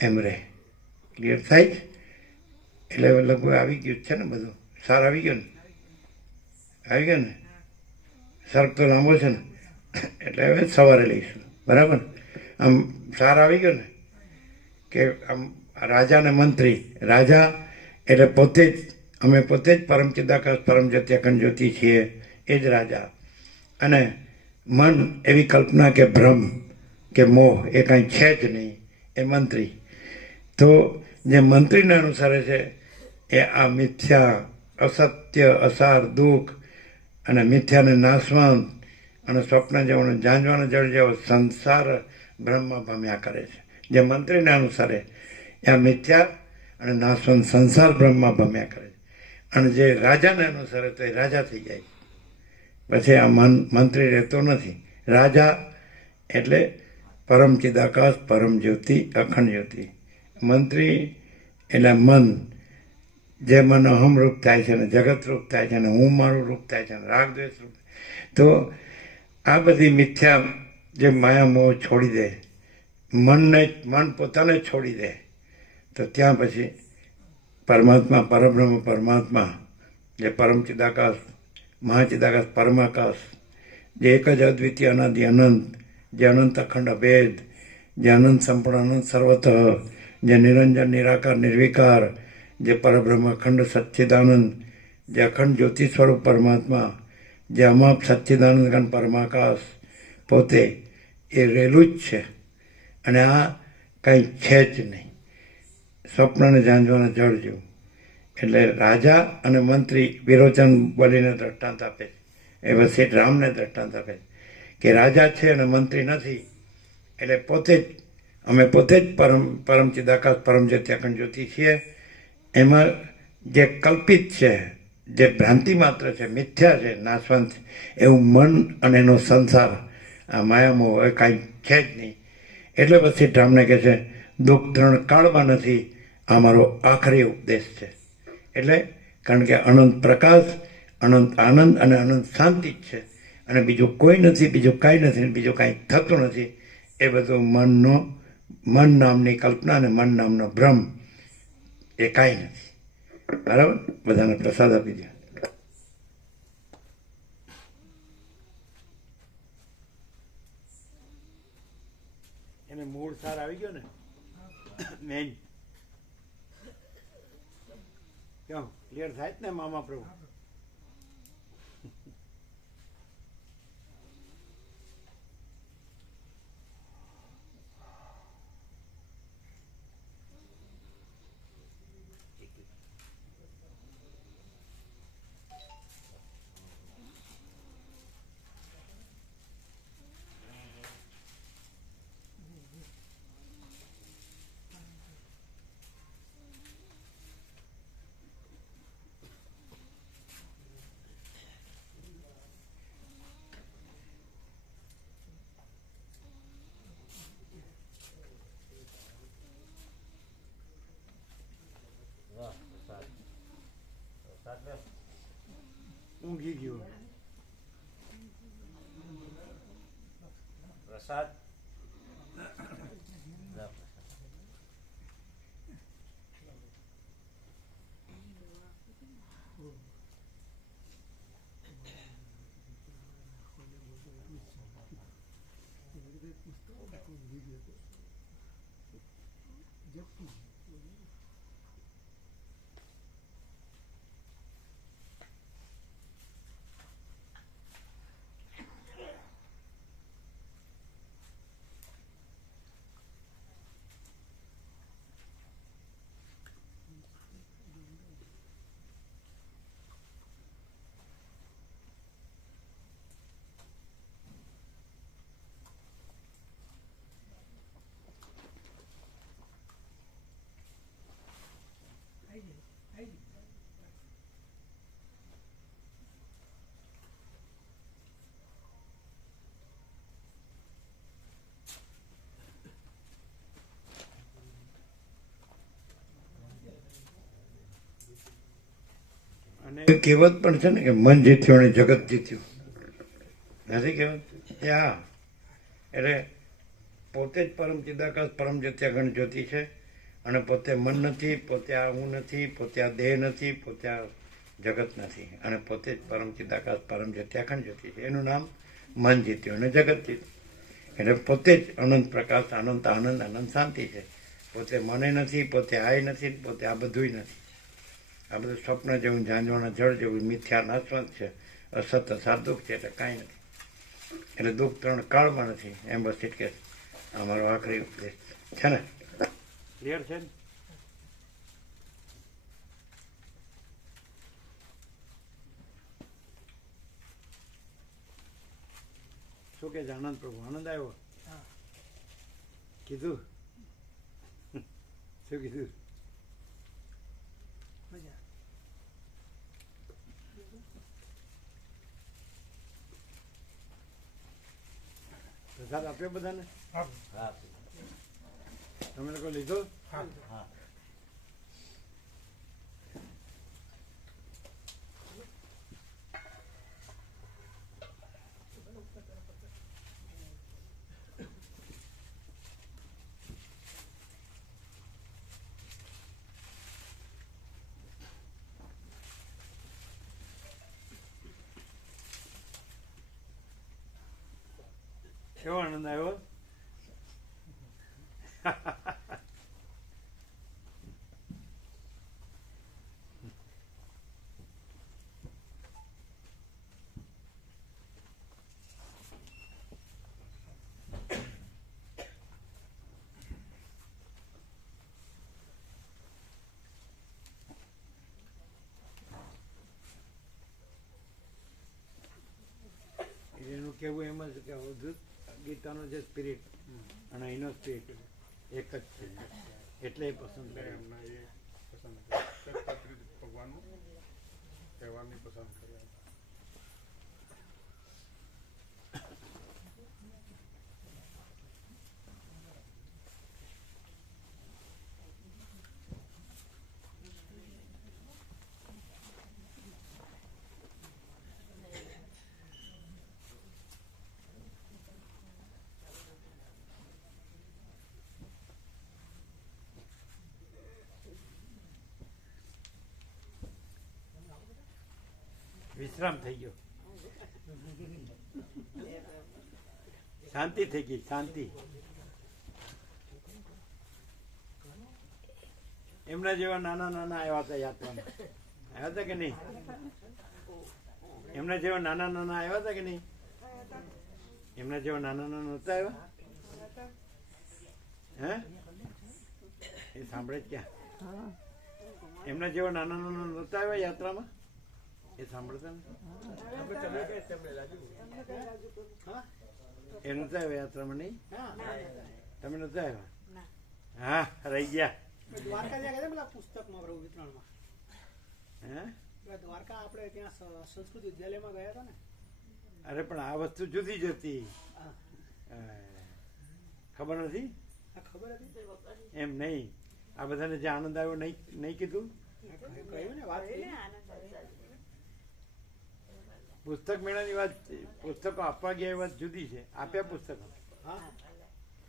એમ રહે. ક્લિયર થાય છે? એટલે લગભગ આવી ગયું છે ને બધું. સાર આવી ગયો ને? આવી ગયો ને? સર્ક તો લાંબો છે ને એટલે હવે સવારે લઈશું, બરાબર? આમ સાર આવી ગયો ને કે આમ રાજા ને મંત્રી, રાજા એટલે પોતે જ, અમે પોતે જ પરમ ચિદાકાશ પરમ જ્યોતિ અખંડ જ્યોતિ છીએ, એ જ રાજા. અને મન એવી કલ્પના કે ભ્રમ કે મોહ એ કાંઈ છે જ નહીં, એ મંત્રી. તો જે મંત્રીને અનુસારે છે એ આ મિથ્યા, અસત્ય, અસાર, દુઃખ અને મિથ્યાને નાશવંત અને સ્વપ્ન જેવો જાંજવાનો જળ જેવો સંસાર બ્રહ્મમાં ભમ્યા કરે છે. જે મંત્રીને અનુસારે આ મિથ્યા અને નાશવંત સંસાર બ્રહ્મમાં ભમ્યા કરે છે. અને જે રાજાને અનુસારે તો એ રાજા થઈ જાય છે. પછી આ મંત્રી રહેતો નથી. રાજા એટલે પરમ ચિદાકાશ પરમ જ્યોતિ અખંડ જ્યોતિ. મંત્રી એટલે મન, જે મન અહમ રૂપ થાય છે ને જગત રૂપ થાય છે ને હું મારું રૂપ થાય છે ને રાગ દ્વેષ રૂપ. તો આ બધી મિથ્યા જે માયા મોહ છોડી દે, મન પોતાને છોડી દે તો ત્યાં પછી પરમાત્મા, પરબ્રહ્મ પરમાત્મા, જે પરમ ચિદાકાશ મહાચિદાકાશ પરમાકાશ, જે એક જ અદ્વિતીય અનાદિ અનંત, જે અનંત અખંડ અભેદ, જે અનંત સંપૂર્ણ અનંત સર્વતઃ, જે નિરંજન નિરાકાર નિર્વિકાર, જે પરબ્રહ્મ અખંડ સચ્ચિદાનંદ, જે અખંડ જ્યોતિ સ્વરૂપ પરમાત્મા, જે અમાપ સચ્ચિદાનંદ ઘન પરમાકાશ પોતે એ રહેલું જ છે અને આ કંઈ છે જ નહીં. સ્વપ્નને ઝાંઝવાના જળ જેવું. એટલે રાજા અને મંત્રી વિરોચન બોલીને દ્રષ્ટાંત આપે છે. એ વચ્ચે રામને દ્રષ્ટાંત આપે છે કે રાજા છે અને મંત્રી નથી. એટલે પોતે જ અમે પોતે જ પરમ ચિદાકાશ પરમ જ્યોતિ અખંડ જ્યોતિ છીએ. એમાં જે કલ્પિત છે, જે ભ્રાંતિ માત્ર છે, મિથ્યા છે, નાશવંત, એવું મન અને એનો સંસાર, આ માયામોહ એ કાંઈ છે જ નહીં. એટલે પછી રામને કહે છે દુઃખ ત્રણ કાળમાં નથી, આ મારો આખરી ઉપદેશ છે. એટલે કારણ કે અનંત પ્રકાશ, અનંત આનંદ અને અનંત શાંતિ જ છે, અને બીજું કોઈ નથી, બીજું કાંઈ નથી, બીજું કાંઈ થતું નથી. એ બધું મન નામની કલ્પના અને મન નામનો ભ્રમ, એ કાંઈ નથી. બરાબર? બધાને પ્રસાદ આપી દો. એને મૂળ સાર આવી ગયો ને, મેન કેમ ક્લિયર થાય જ ને મામા પ્રભુ? ઊંઘી ગયો પ્રસાદ અને કહેવત પણ છે ને કે મન જીત્યું અને જગત જીત્યું, નથી કહેવત? હા. એટલે પોતે જ પરમ ચિદાકાશ પરમ જ્યોતિ અખંડ જ્યોતિ છે, અને પોતે મન નથી, પોતે આ હું નથી, પોતે આ દેહ નથી, પોતે આ જગત નથી, અને પોતે જ પરમ ચિદાકાશ પરમ જ્યોતિ અખંડ જ્યોતિ છે. એનું નામ મન જીત્યું અને જગત જીત્યું. એટલે પોતે જ અનંત પ્રકાશ, અનંત આનંદ, અનંત શાંતિ છે. પોતે મને નથી, પોતે આય નથી, પોતે આ બધુંય નથી. આ બધું સ્વપ્ન જેવું, ઝાંઝવાના જળ જેવું મિથ્યા નાશવંત છે, અસત સાદુઃખ છે, એટલે કાંઈ નથી. એટલે દુઃખ ત્રણ કાળમાં નથી, એમ બસ કે આ મારો આખરી ઉપદેશ છે ને. ક્લિયર છે ને? શું કે છે આનંદ પ્રભુ? આનંદ આવ્યો? કીધું શું કીધું? પ્રસાદ આપ્યો બધાને? તમે લોકો લીધો? કેવો આનંદ આવ્યો? જ કે અવધૂત ગીતાનો જે સ્પિરિટ અને અહીંનો સ્પિરિટ એક જ છે, એટલે એ પસંદ એટલે કરે. એમના એ પસંદ કર્યું દત્તાત્રેય ભગવાનનું તહેવારની પસંદ કર્યા હતા. વિશ્રામ થઈ ગયો, શાંતિ થઈ ગઈ, શાંતિ. એમના જેવા નાના નાના આવ્યા હતા યાત્રામાં, આવ્યા હતા કે નહીં? એમના જેવા નાના નાના આવ્યા હતા કે નહીં? એમના જેવા નાના નાના નહોતા આવ્યા? હે એ સાંભળે જ ક્યાં? એમના જેવા નાના નાના નહોતા આવ્યા યાત્રામાં? એ સાંભળતા ને એ નહોતા આવ્યા યાત્રામાં? નહીં, તમે નહોતા આવ્યા? હા, રહી ગયા. દ્વારકા જ્યાં ગયા પેલા પુસ્તકમાં પ્રભુ વિતરણમાં, હે દ્વારકા આપણે ત્યાં સંસ્કૃત વિદ્યાલયમાં ગયા હતા ને. અરે પણ આ વસ્તુ જુદી જ હતી, ખબર નથી? ખબર હતી એમ નહીં, આ બધાને જે આનંદ આવ્યો નહીં કીધું? કહ્યું ને વાત કરી. પુસ્તક મેળાની વાત, પુસ્તકો આપવા ગયા એ વાત જુદી છે. આપ્યા પુસ્તકો, હા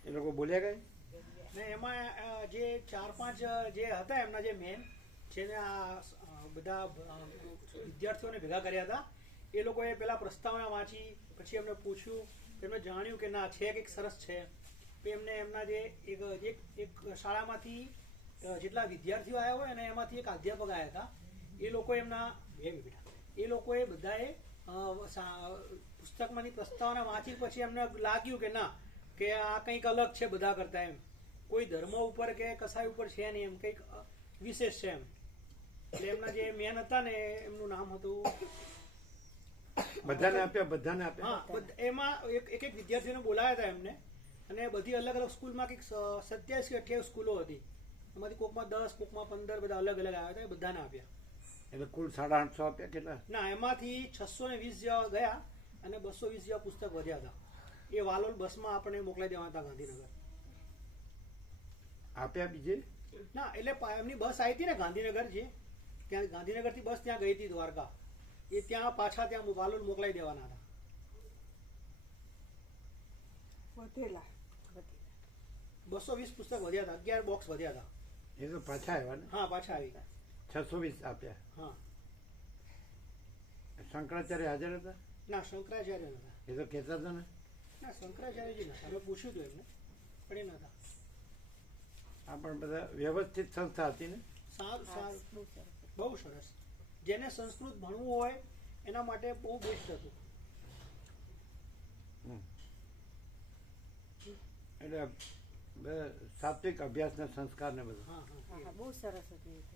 એ લોકો બોલ્યા કઈ? ને એમાં જે 4-5 જે હતા એમના જે મેન જેને આ બધા વિદ્યાર્થીઓને ભેગા કર્યા હતા, એ લોકોએ પેલા પ્રસ્તાવના વાંચી, પછી એમને પૂછ્યું, એમને જાણ્યું કે ના છે કંઈક સરસ છે. એમને એમના જે એક શાળામાંથી જેટલા વિદ્યાર્થીઓ આવ્યા હોય અને એમાંથી એક અધ્યાપક આવ્યા હતા, એ લોકો એમના એ લોકોએ બધાએ પુસ્તકમાંની પ્રસ્તાવના વાંચી પછી એમને લાગ્યું કે ના, કે આ કંઈક અલગ છે બધા કરતા, એમ કોઈ ધર્મ ઉપર કે કસાય ઉપર છે નહીં, એમ કંઈક વિશેષ છે એમ. એટલે એમના જે મેન હતા ને એમનું નામ હતું, બધાને આપ્યા? બધાને આપ્યા? હા, એમાં એક એક વિદ્યાર્થીઓને બોલાયા હતા એમને, અને બધી અલગ અલગ સ્કૂલમાં કંઈક 27 કે 28 સ્કૂલો હતી, એમાંથી કોકમાં 10, કોકમાં 15, બધા અલગ અલગ આવ્યા હતા, એ બધાને આપ્યા. એટલે કુલ 850 આપ્યા? કેટલા? ના, એમાંથી 620 જેવા ગયા અને 220 જેવા પુસ્તક વધ્યા હતા. એ વાલોલ બસમાં આપણે મોકલાઈ દેવાના હતા ગાંધીનગર. આપ્યા બીજે? ના, એટલે એમની બસ આવી હતી ને ગાંધીનગર, જે ત્યાં ગાંધીનગરથી બસ ત્યાં ગઈ હતી દ્વારકા, એ ત્યાં પાછા ત્યાં વાલોલ મોકલાઈ દેવાના હતા. વધેલા 220 પુસ્તક વધ્યા હતા, 11 બોક્સ વધ્યા હતા. એ તો પાછા આવ્યા ને? હા, પાછા આવી ગયા. 620 આપ્યા. હા, શંકરાચાર્ય હાજર હતા? ના, શંકરાચાર્ય નતા. એ તો કહેતા હતા ને. ના, શંકરાચાર્યજી નતા. અમે પૂછ્યું હતું એમને, પણ એ નતા. આ પણ બધા વ્યવસ્થિત સંસ્થા હતી ને? સારું સારું, બહુ સરસ. જેને સંસ્કૃત ભણવું હોય એના માટે બહુ બેસ્ટ હતું. એટલે સાત્વિક અભ્યાસના સંસ્કાર ને બધું. હા હા, હા, બહુ સરસ હતું એ તો.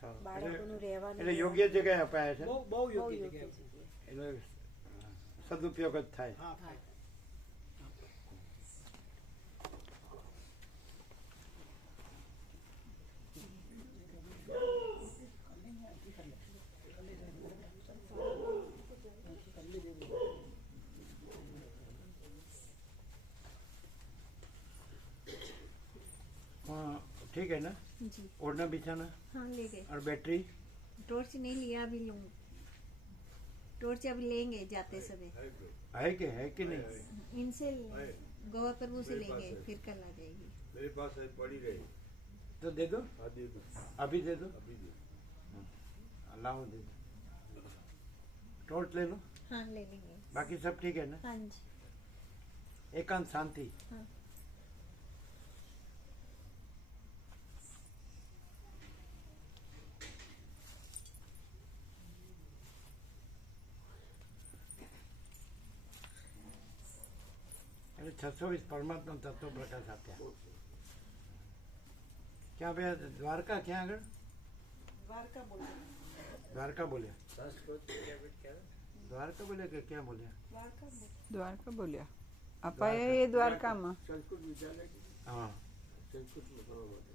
સારું. બાળકોનું રહેવાનું એટલે યોગ્ય જગ્યાએ અપાયા છે, બહુ બહુ બહુ યોગ્ય યોગ્ય જગ્યાએ. જગ્યાએ. એટલે સદુપયોગ જ થાય. હા, થાય. ठीक है ना? जी ओढ़ना बिछाना हाँ ले गए। और बैटरी टॉर्च नहीं लिया, अभी लूँ। टॉर्च अभी लेंगे जाते समय, है कि नहीं? इनसे गोवा प्रभु से लेंगे, फिर कल आ जाएगी। मेरे पास है पड़ी रही। तो दे दो, हाँ दे दो, अभी दे दो, अभी दे लाओ दे दो। टॉर्च ले लो, हाँ ले लेंगे। बाकी सब ठीक है ना? हाँ जी एकांत शांति। हाँ। એટલે 620 પરમાત્મા તત્વ પ્રકાશ આપ્યા. ક્યાં ભાઈ? દ્વારકા? ક્યાં આગળ? દ્વારકા બોલો. દ્વારકા બોલ્યા. સંસ્કૃત વિદ્યાપીઠ ક્યારે? દ્વારકા બોલે કે ક્યાં બોલ્યા? દ્વારકા બોલ્યા. અપાએ એ દ્વારકામાં. સંસ્કૃત વિદ્યાલય હા સંસ્કૃતમાં ભણવા માટે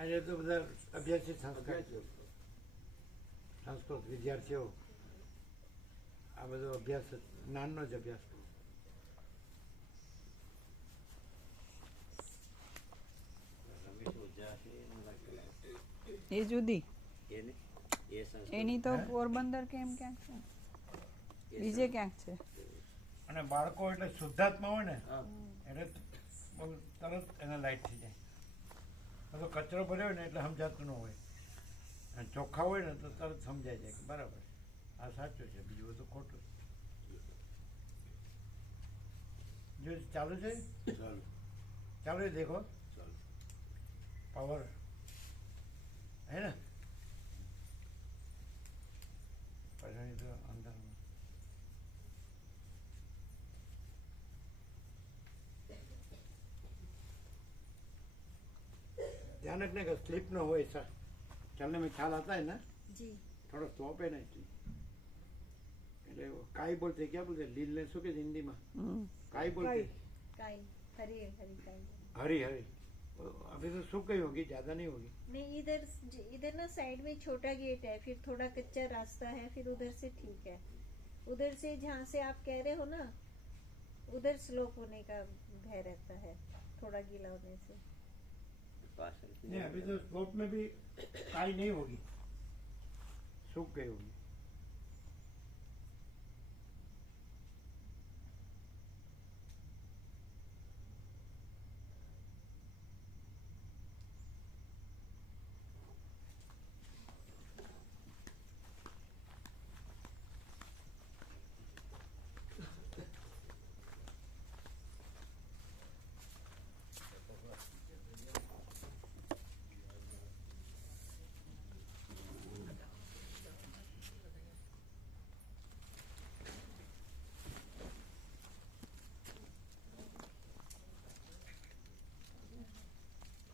આજે તો બધા અભ્યાસી સંસ્કાર સંસ્કૃત વિદ્યાર્થીઓ આ બધો અભ્યાસ જ્ઞાનનો જ અભ્યાસ કરે. એ જુદી એની તો પોરબંદર કે એમ ક્યાંક છે, બીજે ક્યાંક છે. અને બાળકો એટલે શુદ્ધાત્મા હોય ને એટલે બહુ તરત એને લાઈટ થઈ જાય. બધો કચરો ભર્યો હોય ને એટલે સમજાતું ન હોય, અને ચોખ્ખા હોય ને તો તરત સમજાઈ જાય કે બરાબર આ સાચું છે, બીજું બધું ખોટું. જો ચાલુ છે, ચાલુ છે, દેખો પાવર है ना. પછી તો અંદર ध्यान रखने का स्लिप न हो ऐसा. चलने में ख्याल आता है ना, जी थोड़ा स्टॉप है ना इसलिए. એટલે કાઈ બોલતે क्या बोलते લીલ ને શું કે हिंदी में काई बोलते काई हरी हरी काई हरी हरी. अभी तो सूख गई होगी, ज्यादा नहीं होगी. नहीं इधर इधर ना साइड में छोटा गेट है, फिर थोड़ा कच्चा रास्ता है, फिर उधर से ठीक है. उधर से जहाँ से आप कह रहे हो ना, उधर स्लोप होने का भय रहता है थोड़ा गीला होने से. नहीं अभी तो स्लोप में भी काई नहीं होगी, सूख गई होगी.